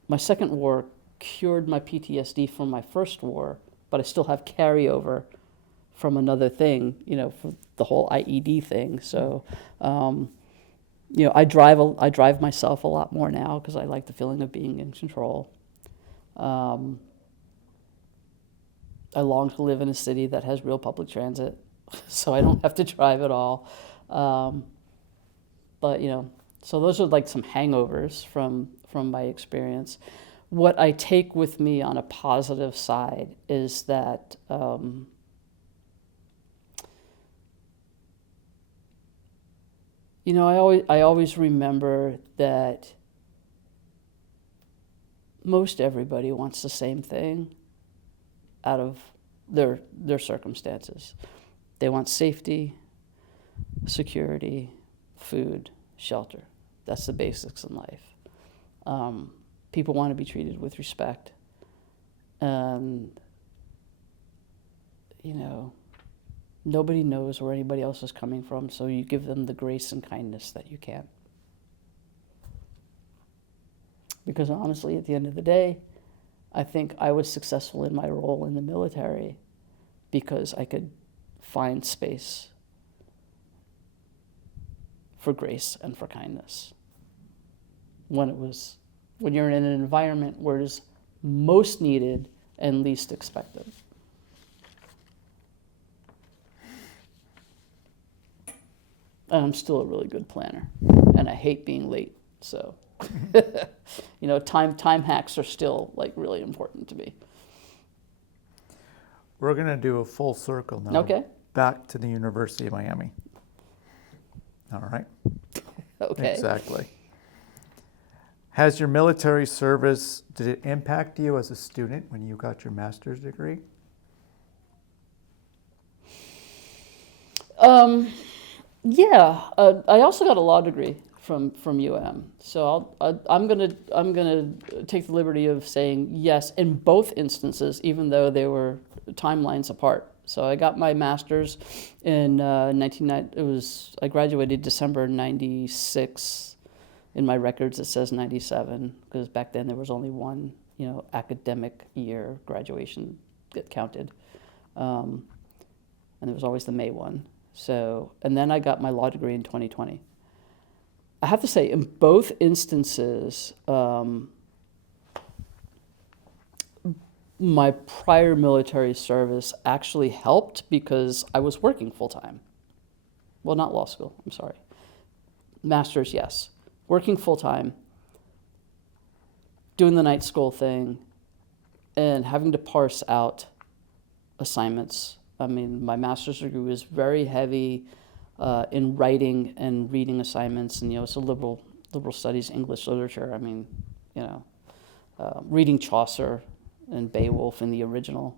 my second war cured my PTSD from my first war, but I still have carryover from another thing, for the whole IED thing. So, I drive myself a lot more now because I like the feeling of being in control. I long to live in a city that has real public transit, so I don't have to drive at all. But so those are like some hangovers from my experience. What I take with me on a positive side is that I always remember that most everybody wants the same thing out of their circumstances. They want safety, security, food, shelter. That's the basics in life. People want to be treated with respect. And, nobody knows where anybody else is coming from, so you give them the grace and kindness that you can. Because honestly, at the end of the day, I think I was successful in my role in the military because I could find space for grace and for kindness when you're in an environment where it is most needed and least expected. And I'm still a really good planner, and I hate being late. So, time hacks are still like really important to me. We're going to do a full circle now. Okay. Back to the University of Miami. All right. Okay. Exactly. Has your military service, did it impact you as a student when you got your master's degree? Yeah. I also got a law degree from UM. So I'm gonna take the liberty of saying yes in both instances, even though they were timelines apart. So I got my master's in I graduated December 96. In my records it says 97, because back then there was only one, academic year graduation that counted. And there was always the May one. So, and then I got my law degree in 2020. I have to say, in both instances, my prior military service actually helped because I was working full-time. Well, not law school, I'm sorry. Master's, yes. Working full-time, doing the night school thing, and having to parse out assignments I mean, my master's degree was very heavy in writing and reading assignments, and it's a liberal studies English literature. I mean, reading Chaucer and Beowulf in the original,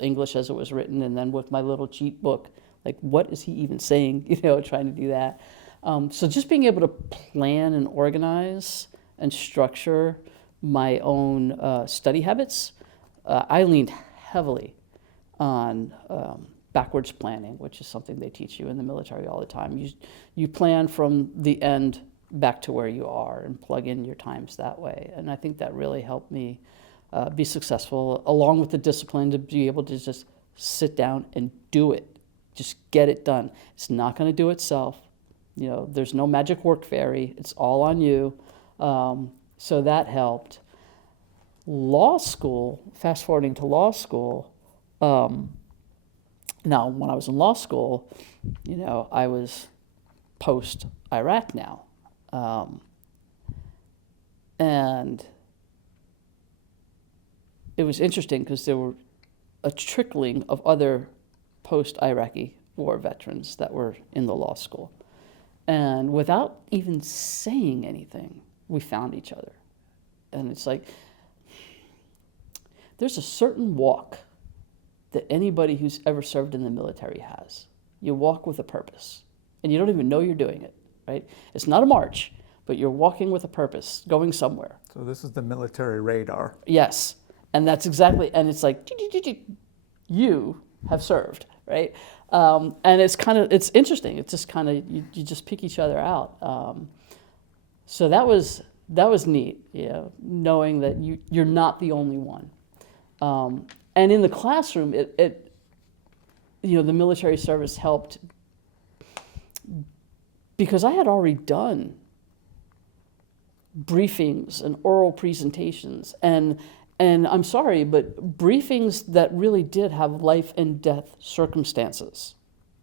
English as it was written, and then with my little cheat book, like, what is he even saying? Trying to do that. So just being able to plan and organize and structure my own study habits, I leaned heavily on backwards planning, which is something they teach you in the military all the time. You plan from the end back to where you are and plug in your times that way. And I think that really helped me be successful, along with the discipline to be able to just sit down and do it. Just get it done. It's not going to do itself. There's no magic work fairy. It's all on you. So that helped. Law school, fast forwarding to law school, now when I was in law school, I was post-Iraq now. And it was interesting because there were a trickling of other post-Iraqi war veterans that were in the law school. And without even saying anything, we found each other. And it's like, there's a certain walk that anybody who's ever served in the military has. You walk with a purpose, and you don't even know you're doing it, right? It's not a march, but you're walking with a purpose, going somewhere. So this is the military radar. Yes, and that's exactly, and it's like, you have served, right? And it's interesting. It's just kind of, you just pick each other out. So that was neat, knowing that you're not the only one. And in the classroom, the military service helped because I had already done briefings and oral presentations, and I'm sorry, but briefings that really did have life and death circumstances,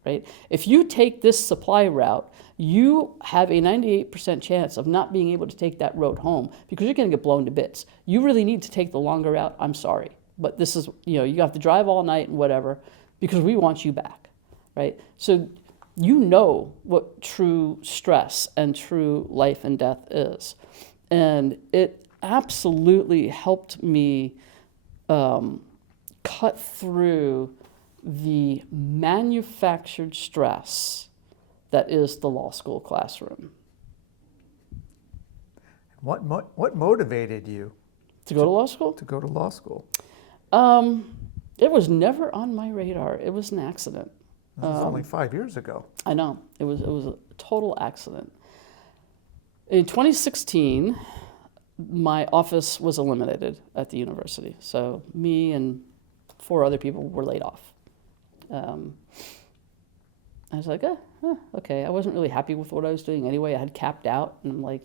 right? If you take this supply route, you have a 98% chance of not being able to take that road home because you're going to get blown to bits. You really need to take the longer route. I'm sorry, but this is, you have to drive all night and whatever because we want you back, right? So what true stress and true life and death is. And it absolutely helped me cut through the manufactured stress that is the law school classroom. What motivated you To go to law school? to go to law school? It was never on my radar. It was an accident. This was only 5 years ago. I know. It was a total accident. In 2016, my office was eliminated at the university. So me and 4 other people were laid off. I was like, okay. I wasn't really happy with what I was doing anyway. I had capped out, and I'm like,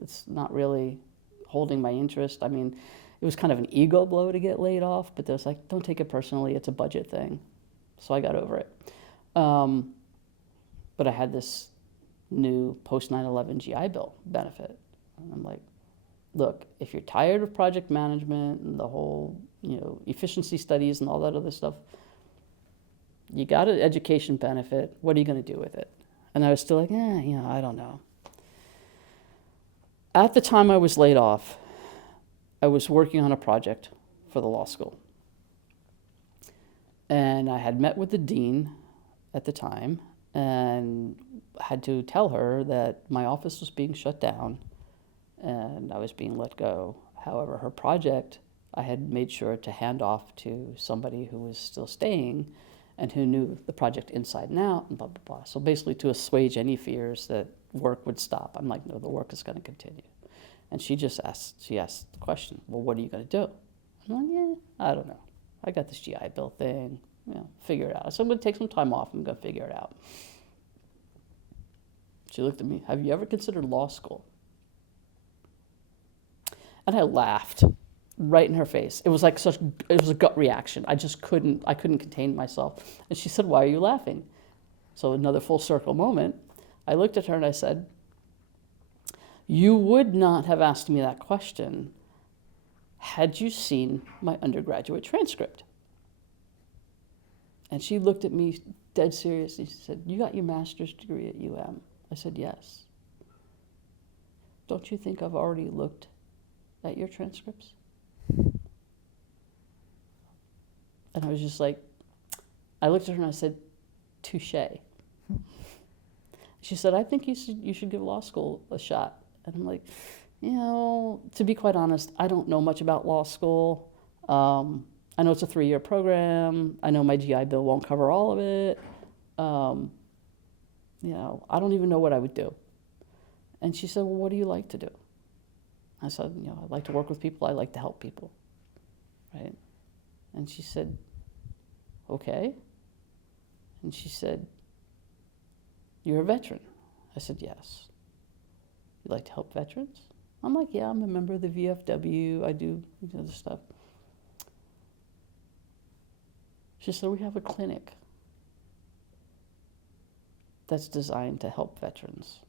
it's not really holding my interest. I mean, it was kind of an ego blow to get laid off, but there's like, don't take it personally. It's a budget thing. So I got over it. But I had this new post 9/11 GI Bill benefit. And I'm like, look, if you're tired of project management and the whole, efficiency studies and all that other stuff, you got an education benefit. What are you going to do with it? And I was still like, I don't know. At the time I was laid off, I was working on a project for the law school. And I had met with the dean at the time and had to tell her that my office was being shut down and I was being let go. However, her project, I had made sure to hand off to somebody who was still staying and who knew the project inside and out, and blah, blah, blah. So basically to assuage any fears that work would stop. I'm like, no, the work is going to continue. And she asked the question, well, what are you going to do? I'm like, I don't know. I got this GI Bill thing, figure it out. So I'm going to take some time off. I'm going to figure it out. She looked at me, have you ever considered law school? And I laughed right in her face. It was like it was a gut reaction. I couldn't contain myself. And she said, why are you laughing? So another full circle moment. I looked at her and I said, you would not have asked me that question had you seen my undergraduate transcript. And she looked at me dead seriously. She said, "You got your master's degree at UM?" I said, "Yes." "Don't you think I've already looked at your transcripts?" And I was just like, I looked at her and I said, "Touché." She said, "I think you should give law school a shot." And I'm like, to be quite honest, I don't know much about law school. I know it's a 3-year program. I know my GI Bill won't cover all of it. I don't even know what I would do. And she said, "Well, what do you like to do?" I said, "I like to work with people. I like to help people." Right? And she said, "Okay." And she said, "You're a veteran." I said, "Yes." "You like to help veterans?" I'm like, "Yeah, I'm a member of the VFW. I do this stuff." She said, "We have a clinic that's designed to help veterans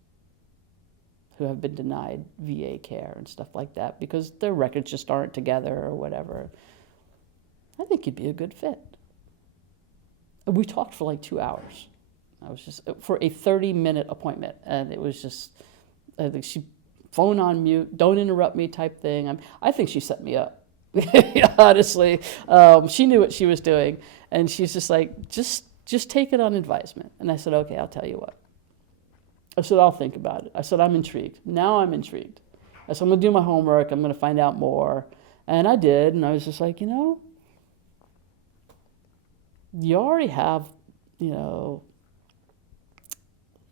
who have been denied VA care and stuff like that because their records just aren't together or whatever. I think you'd be a good fit." And we talked for like 2 hours. I was just, for a 30-minute appointment. And it was just, I think she, phone on mute, don't interrupt me type thing. I think she set me up, honestly. She knew what she was doing. And she's just like, just take it on advisement. And I said, "Okay, I'll tell you what." I said, "I'll think about it." I said, "I'm intrigued." Now I'm intrigued. I said, "I'm going to do my homework. I'm going to find out more." And I did. And I was just like, you already have, you're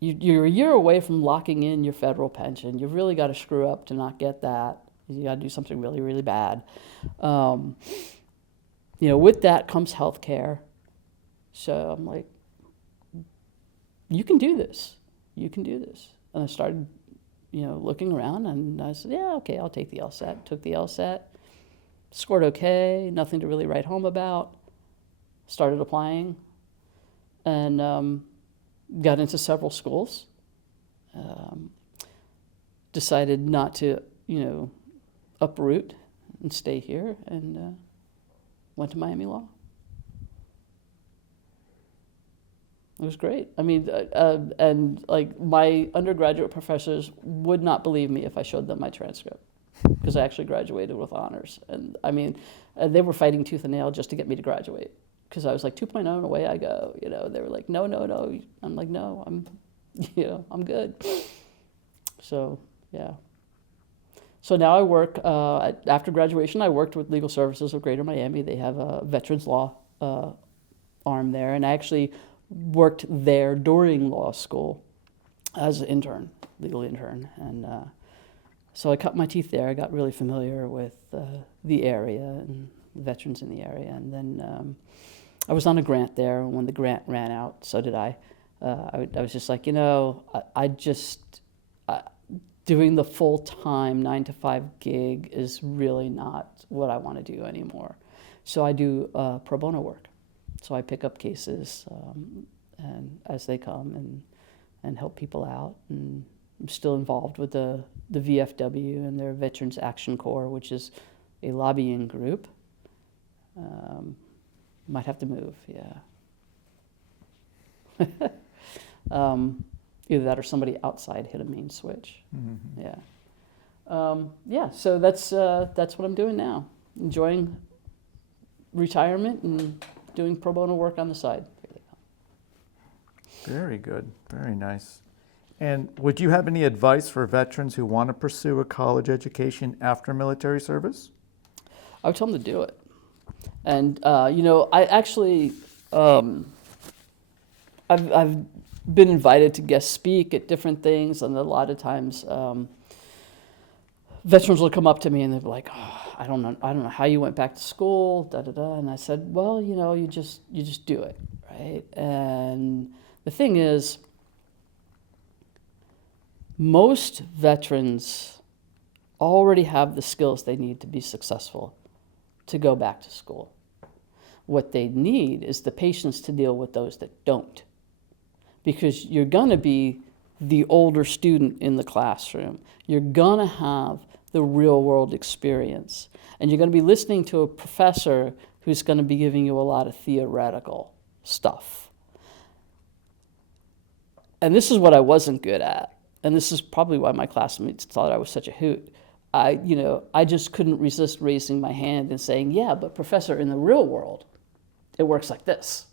a year away from locking in your federal pension. You've really got to screw up to not get that. You got to do something really, really bad. With that comes health care. So I'm like, you can do this. You can do this. And I started, looking around, and I said, "Yeah, okay, I'll take the LSAT." Took the LSAT, scored okay, nothing to really write home about. Started applying, and got into several schools. Decided not to, uproot and stay here, and went to Miami Law. It was great. I mean, and like my undergraduate professors would not believe me if I showed them my transcript, because I actually graduated with honors. And I mean, they were fighting tooth and nail just to get me to graduate, because I was like 2.0 and away I go. They were like, no. I'm like, no, I'm good. So, yeah. So now I work, after graduation, I worked with Legal Services of Greater Miami. They have a veterans law arm there, and I actually worked there during law school as an intern, legal intern. And so I cut my teeth there. I got really familiar with the area and the veterans in the area. And then I was on a grant there, and when the grant ran out, so did I. I was just like, doing the full-time 9-to-5 gig is really not what I want to do anymore. So I do pro bono work. So I pick up cases and as they come and help people out. And I'm still involved with the VFW and their Veterans Action Corps, which is a lobbying group. Might have to move, yeah. Either that or somebody outside hit a main switch. Mm-hmm. Yeah. So that's what I'm doing now. Enjoying retirement and doing pro bono work on the side. Very good. Very nice. And would you have any advice for veterans who want to pursue a college education after military service? I would tell them to do it. And I actually I've been invited to guest speak at different things, and a lot of times veterans will come up to me and they'll be like, "Oh, I don't know how you went back to school, da da da." And I said, "Well, you just do it, right?" And the thing is, most veterans already have the skills they need to be successful to go back to school. What they need is the patience to deal with those that don't. Because you're going to be the older student in the classroom. You're going to have the real world experience. And you're going to be listening to a professor who's going to be giving you a lot of theoretical. stuff. And this is what I wasn't good at. And this is probably why my classmates thought I was such a hoot. I just couldn't resist raising my hand and saying, yeah, but professor, in the real world, it works like this.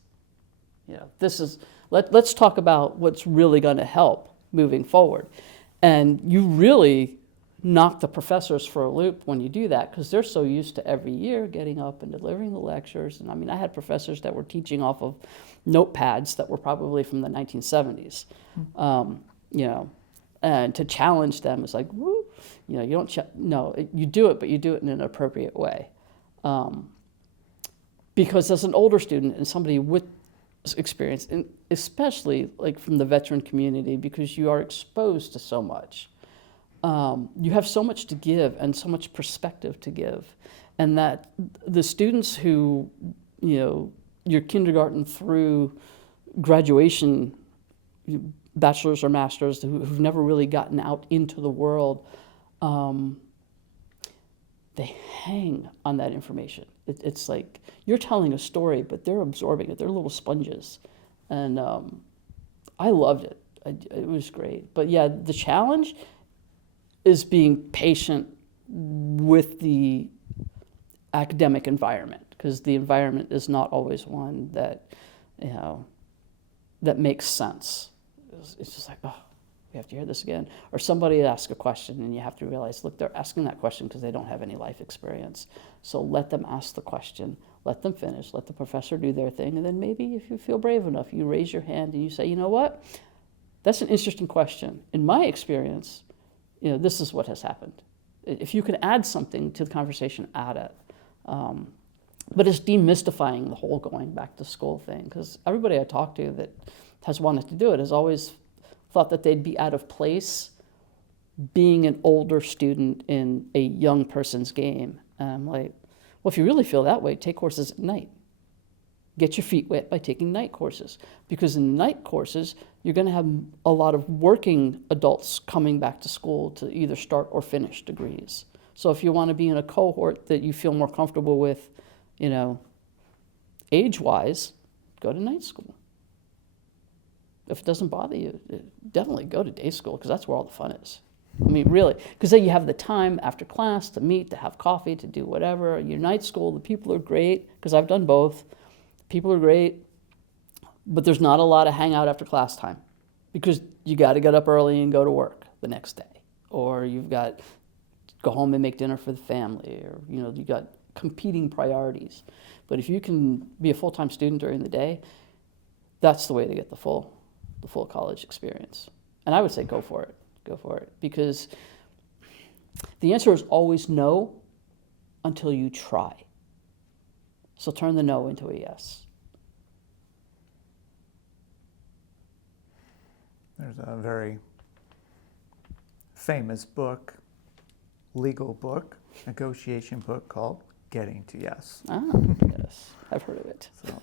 Let's talk about what's really going to help moving forward. And you really knock the professors for a loop when you do that, because they're so used to every year getting up and delivering the lectures. And I mean, I had professors that were teaching off of notepads that were probably from the 1970s. And to challenge them is like, woo, you don't, you do it, but you do it in an appropriate way. Because as an older student and somebody with experience, and especially like from the veteran community, because you are exposed to so much, you have so much to give and so much perspective to give. And that the students who, your kindergarten through graduation, bachelor's or master's, who've never really gotten out into the world, they hang on that information. It's like you're telling a story, but they're absorbing it. They're little sponges. And I loved it. It was great. But yeah, the challenge is being patient with the academic environment, because the environment is not always one that, that makes sense. It's just like, oh, we have to hear this again. Or somebody asks a question and you have to realize, look, they're asking that question because they don't have any life experience. So let them ask the question, let them finish, let the professor do their thing, and then maybe if you feel brave enough, you raise your hand and you say, you know what, that's an interesting question. In my experience, this is what has happened. If you can add something to the conversation, add it. But it's demystifying the whole going back to school thing, because everybody I talk to that has wanted to do it has always thought that they'd be out of place being an older student in a young person's game. And I'm like, well, if you really feel that way, take courses at night. Get your feet wet by taking night courses, because in night courses, you're going to have a lot of working adults coming back to school to either start or finish degrees. So if you want to be in a cohort that you feel more comfortable with, age-wise, go to night school. If it doesn't bother you, definitely go to day school, because that's where all the fun is. I mean, really, because then you have the time after class to meet, to have coffee, to do whatever. Your night school, the people are great, because I've done both. People are great, but there's not a lot of hangout after class time, because you got to get up early and go to work the next day, or you've got to go home and make dinner for the family, or you got competing priorities. But if you can be a full-time student during the day, that's the way to get the full college experience. And I would say go for it, because the answer is always no until you try. So turn the no into a yes. There's a very famous book, legal book, negotiation book called Getting to Yes. Ah, yes, I've heard of it. So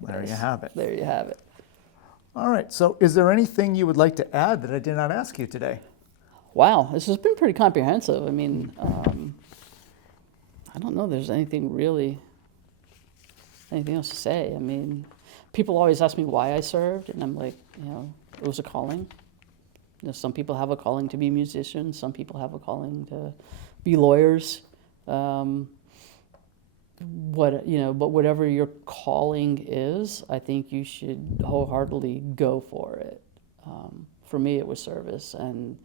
there you have it. There you have it. All right, so is there anything you would like to add that I did not ask you today? Wow, this has been pretty comprehensive. I mean, I don't know if there's anything else to say. I mean, people always ask me why I served, and I'm like, it was a calling. Some people have a calling to be musicians. Some people have a calling to be lawyers. But whatever your calling is, I think you should wholeheartedly go for it. For me, it was service, and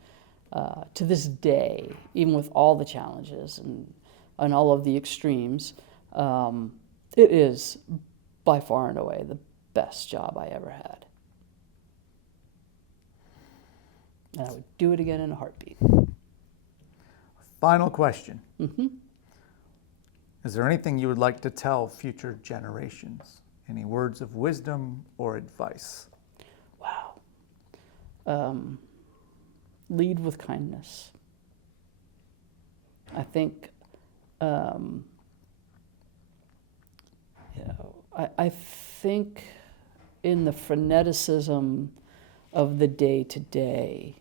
to this day, even with all the challenges and all of the extremes, it is by far and away the best job I ever had. And I would do it again in a heartbeat. Final question. Mm-hmm. Is there anything you would like to tell future generations? Any words of wisdom or advice? Wow. Lead with kindness. I think, I think in the freneticism of the day-to-day,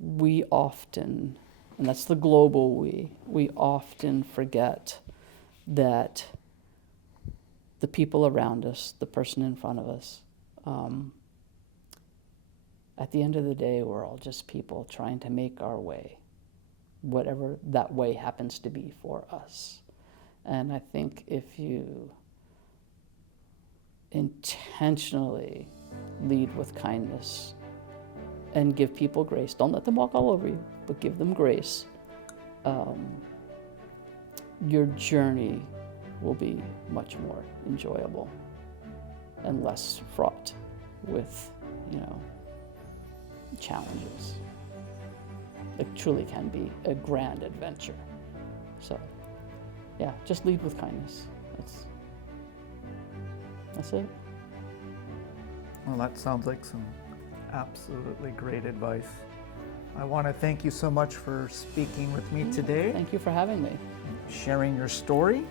we often, and that's the global we often forget that the people around us, the person in front of us. At the end of the day, we're all just people trying to make our way, whatever that way happens to be for us. And I think if you intentionally lead with kindness and give people grace, don't let them walk all over you, but give them grace, your journey will be much more enjoyable and less fraught with, challenges. It truly can be a grand adventure. So, yeah, just lead with kindness. That's it. Well, that sounds like some absolutely great advice. I want to thank you so much for speaking with me today, Thank you for having me. sharing your story,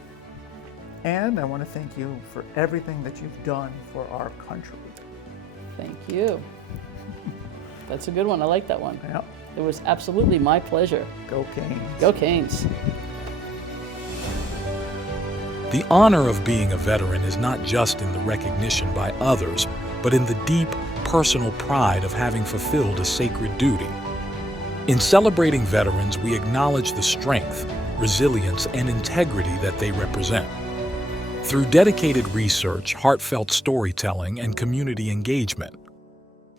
and I want to thank you for everything that you've done for our country. Thank you. That's a good one. I like that one. Yeah. It was absolutely my pleasure. Go Canes. Go Canes. The honor of being a veteran is not just in the recognition by others, but in the deep personal pride of having fulfilled a sacred duty. In celebrating veterans, we acknowledge the strength, resilience, and integrity that they represent. Through dedicated research, heartfelt storytelling, and community engagement,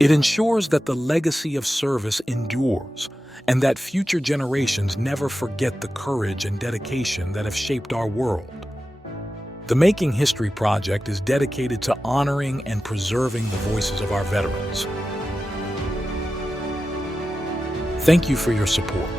it ensures that the legacy of service endures and that future generations never forget the courage and dedication that have shaped our world. The Making History Project is dedicated to honoring and preserving the voices of our veterans. Thank you for your support.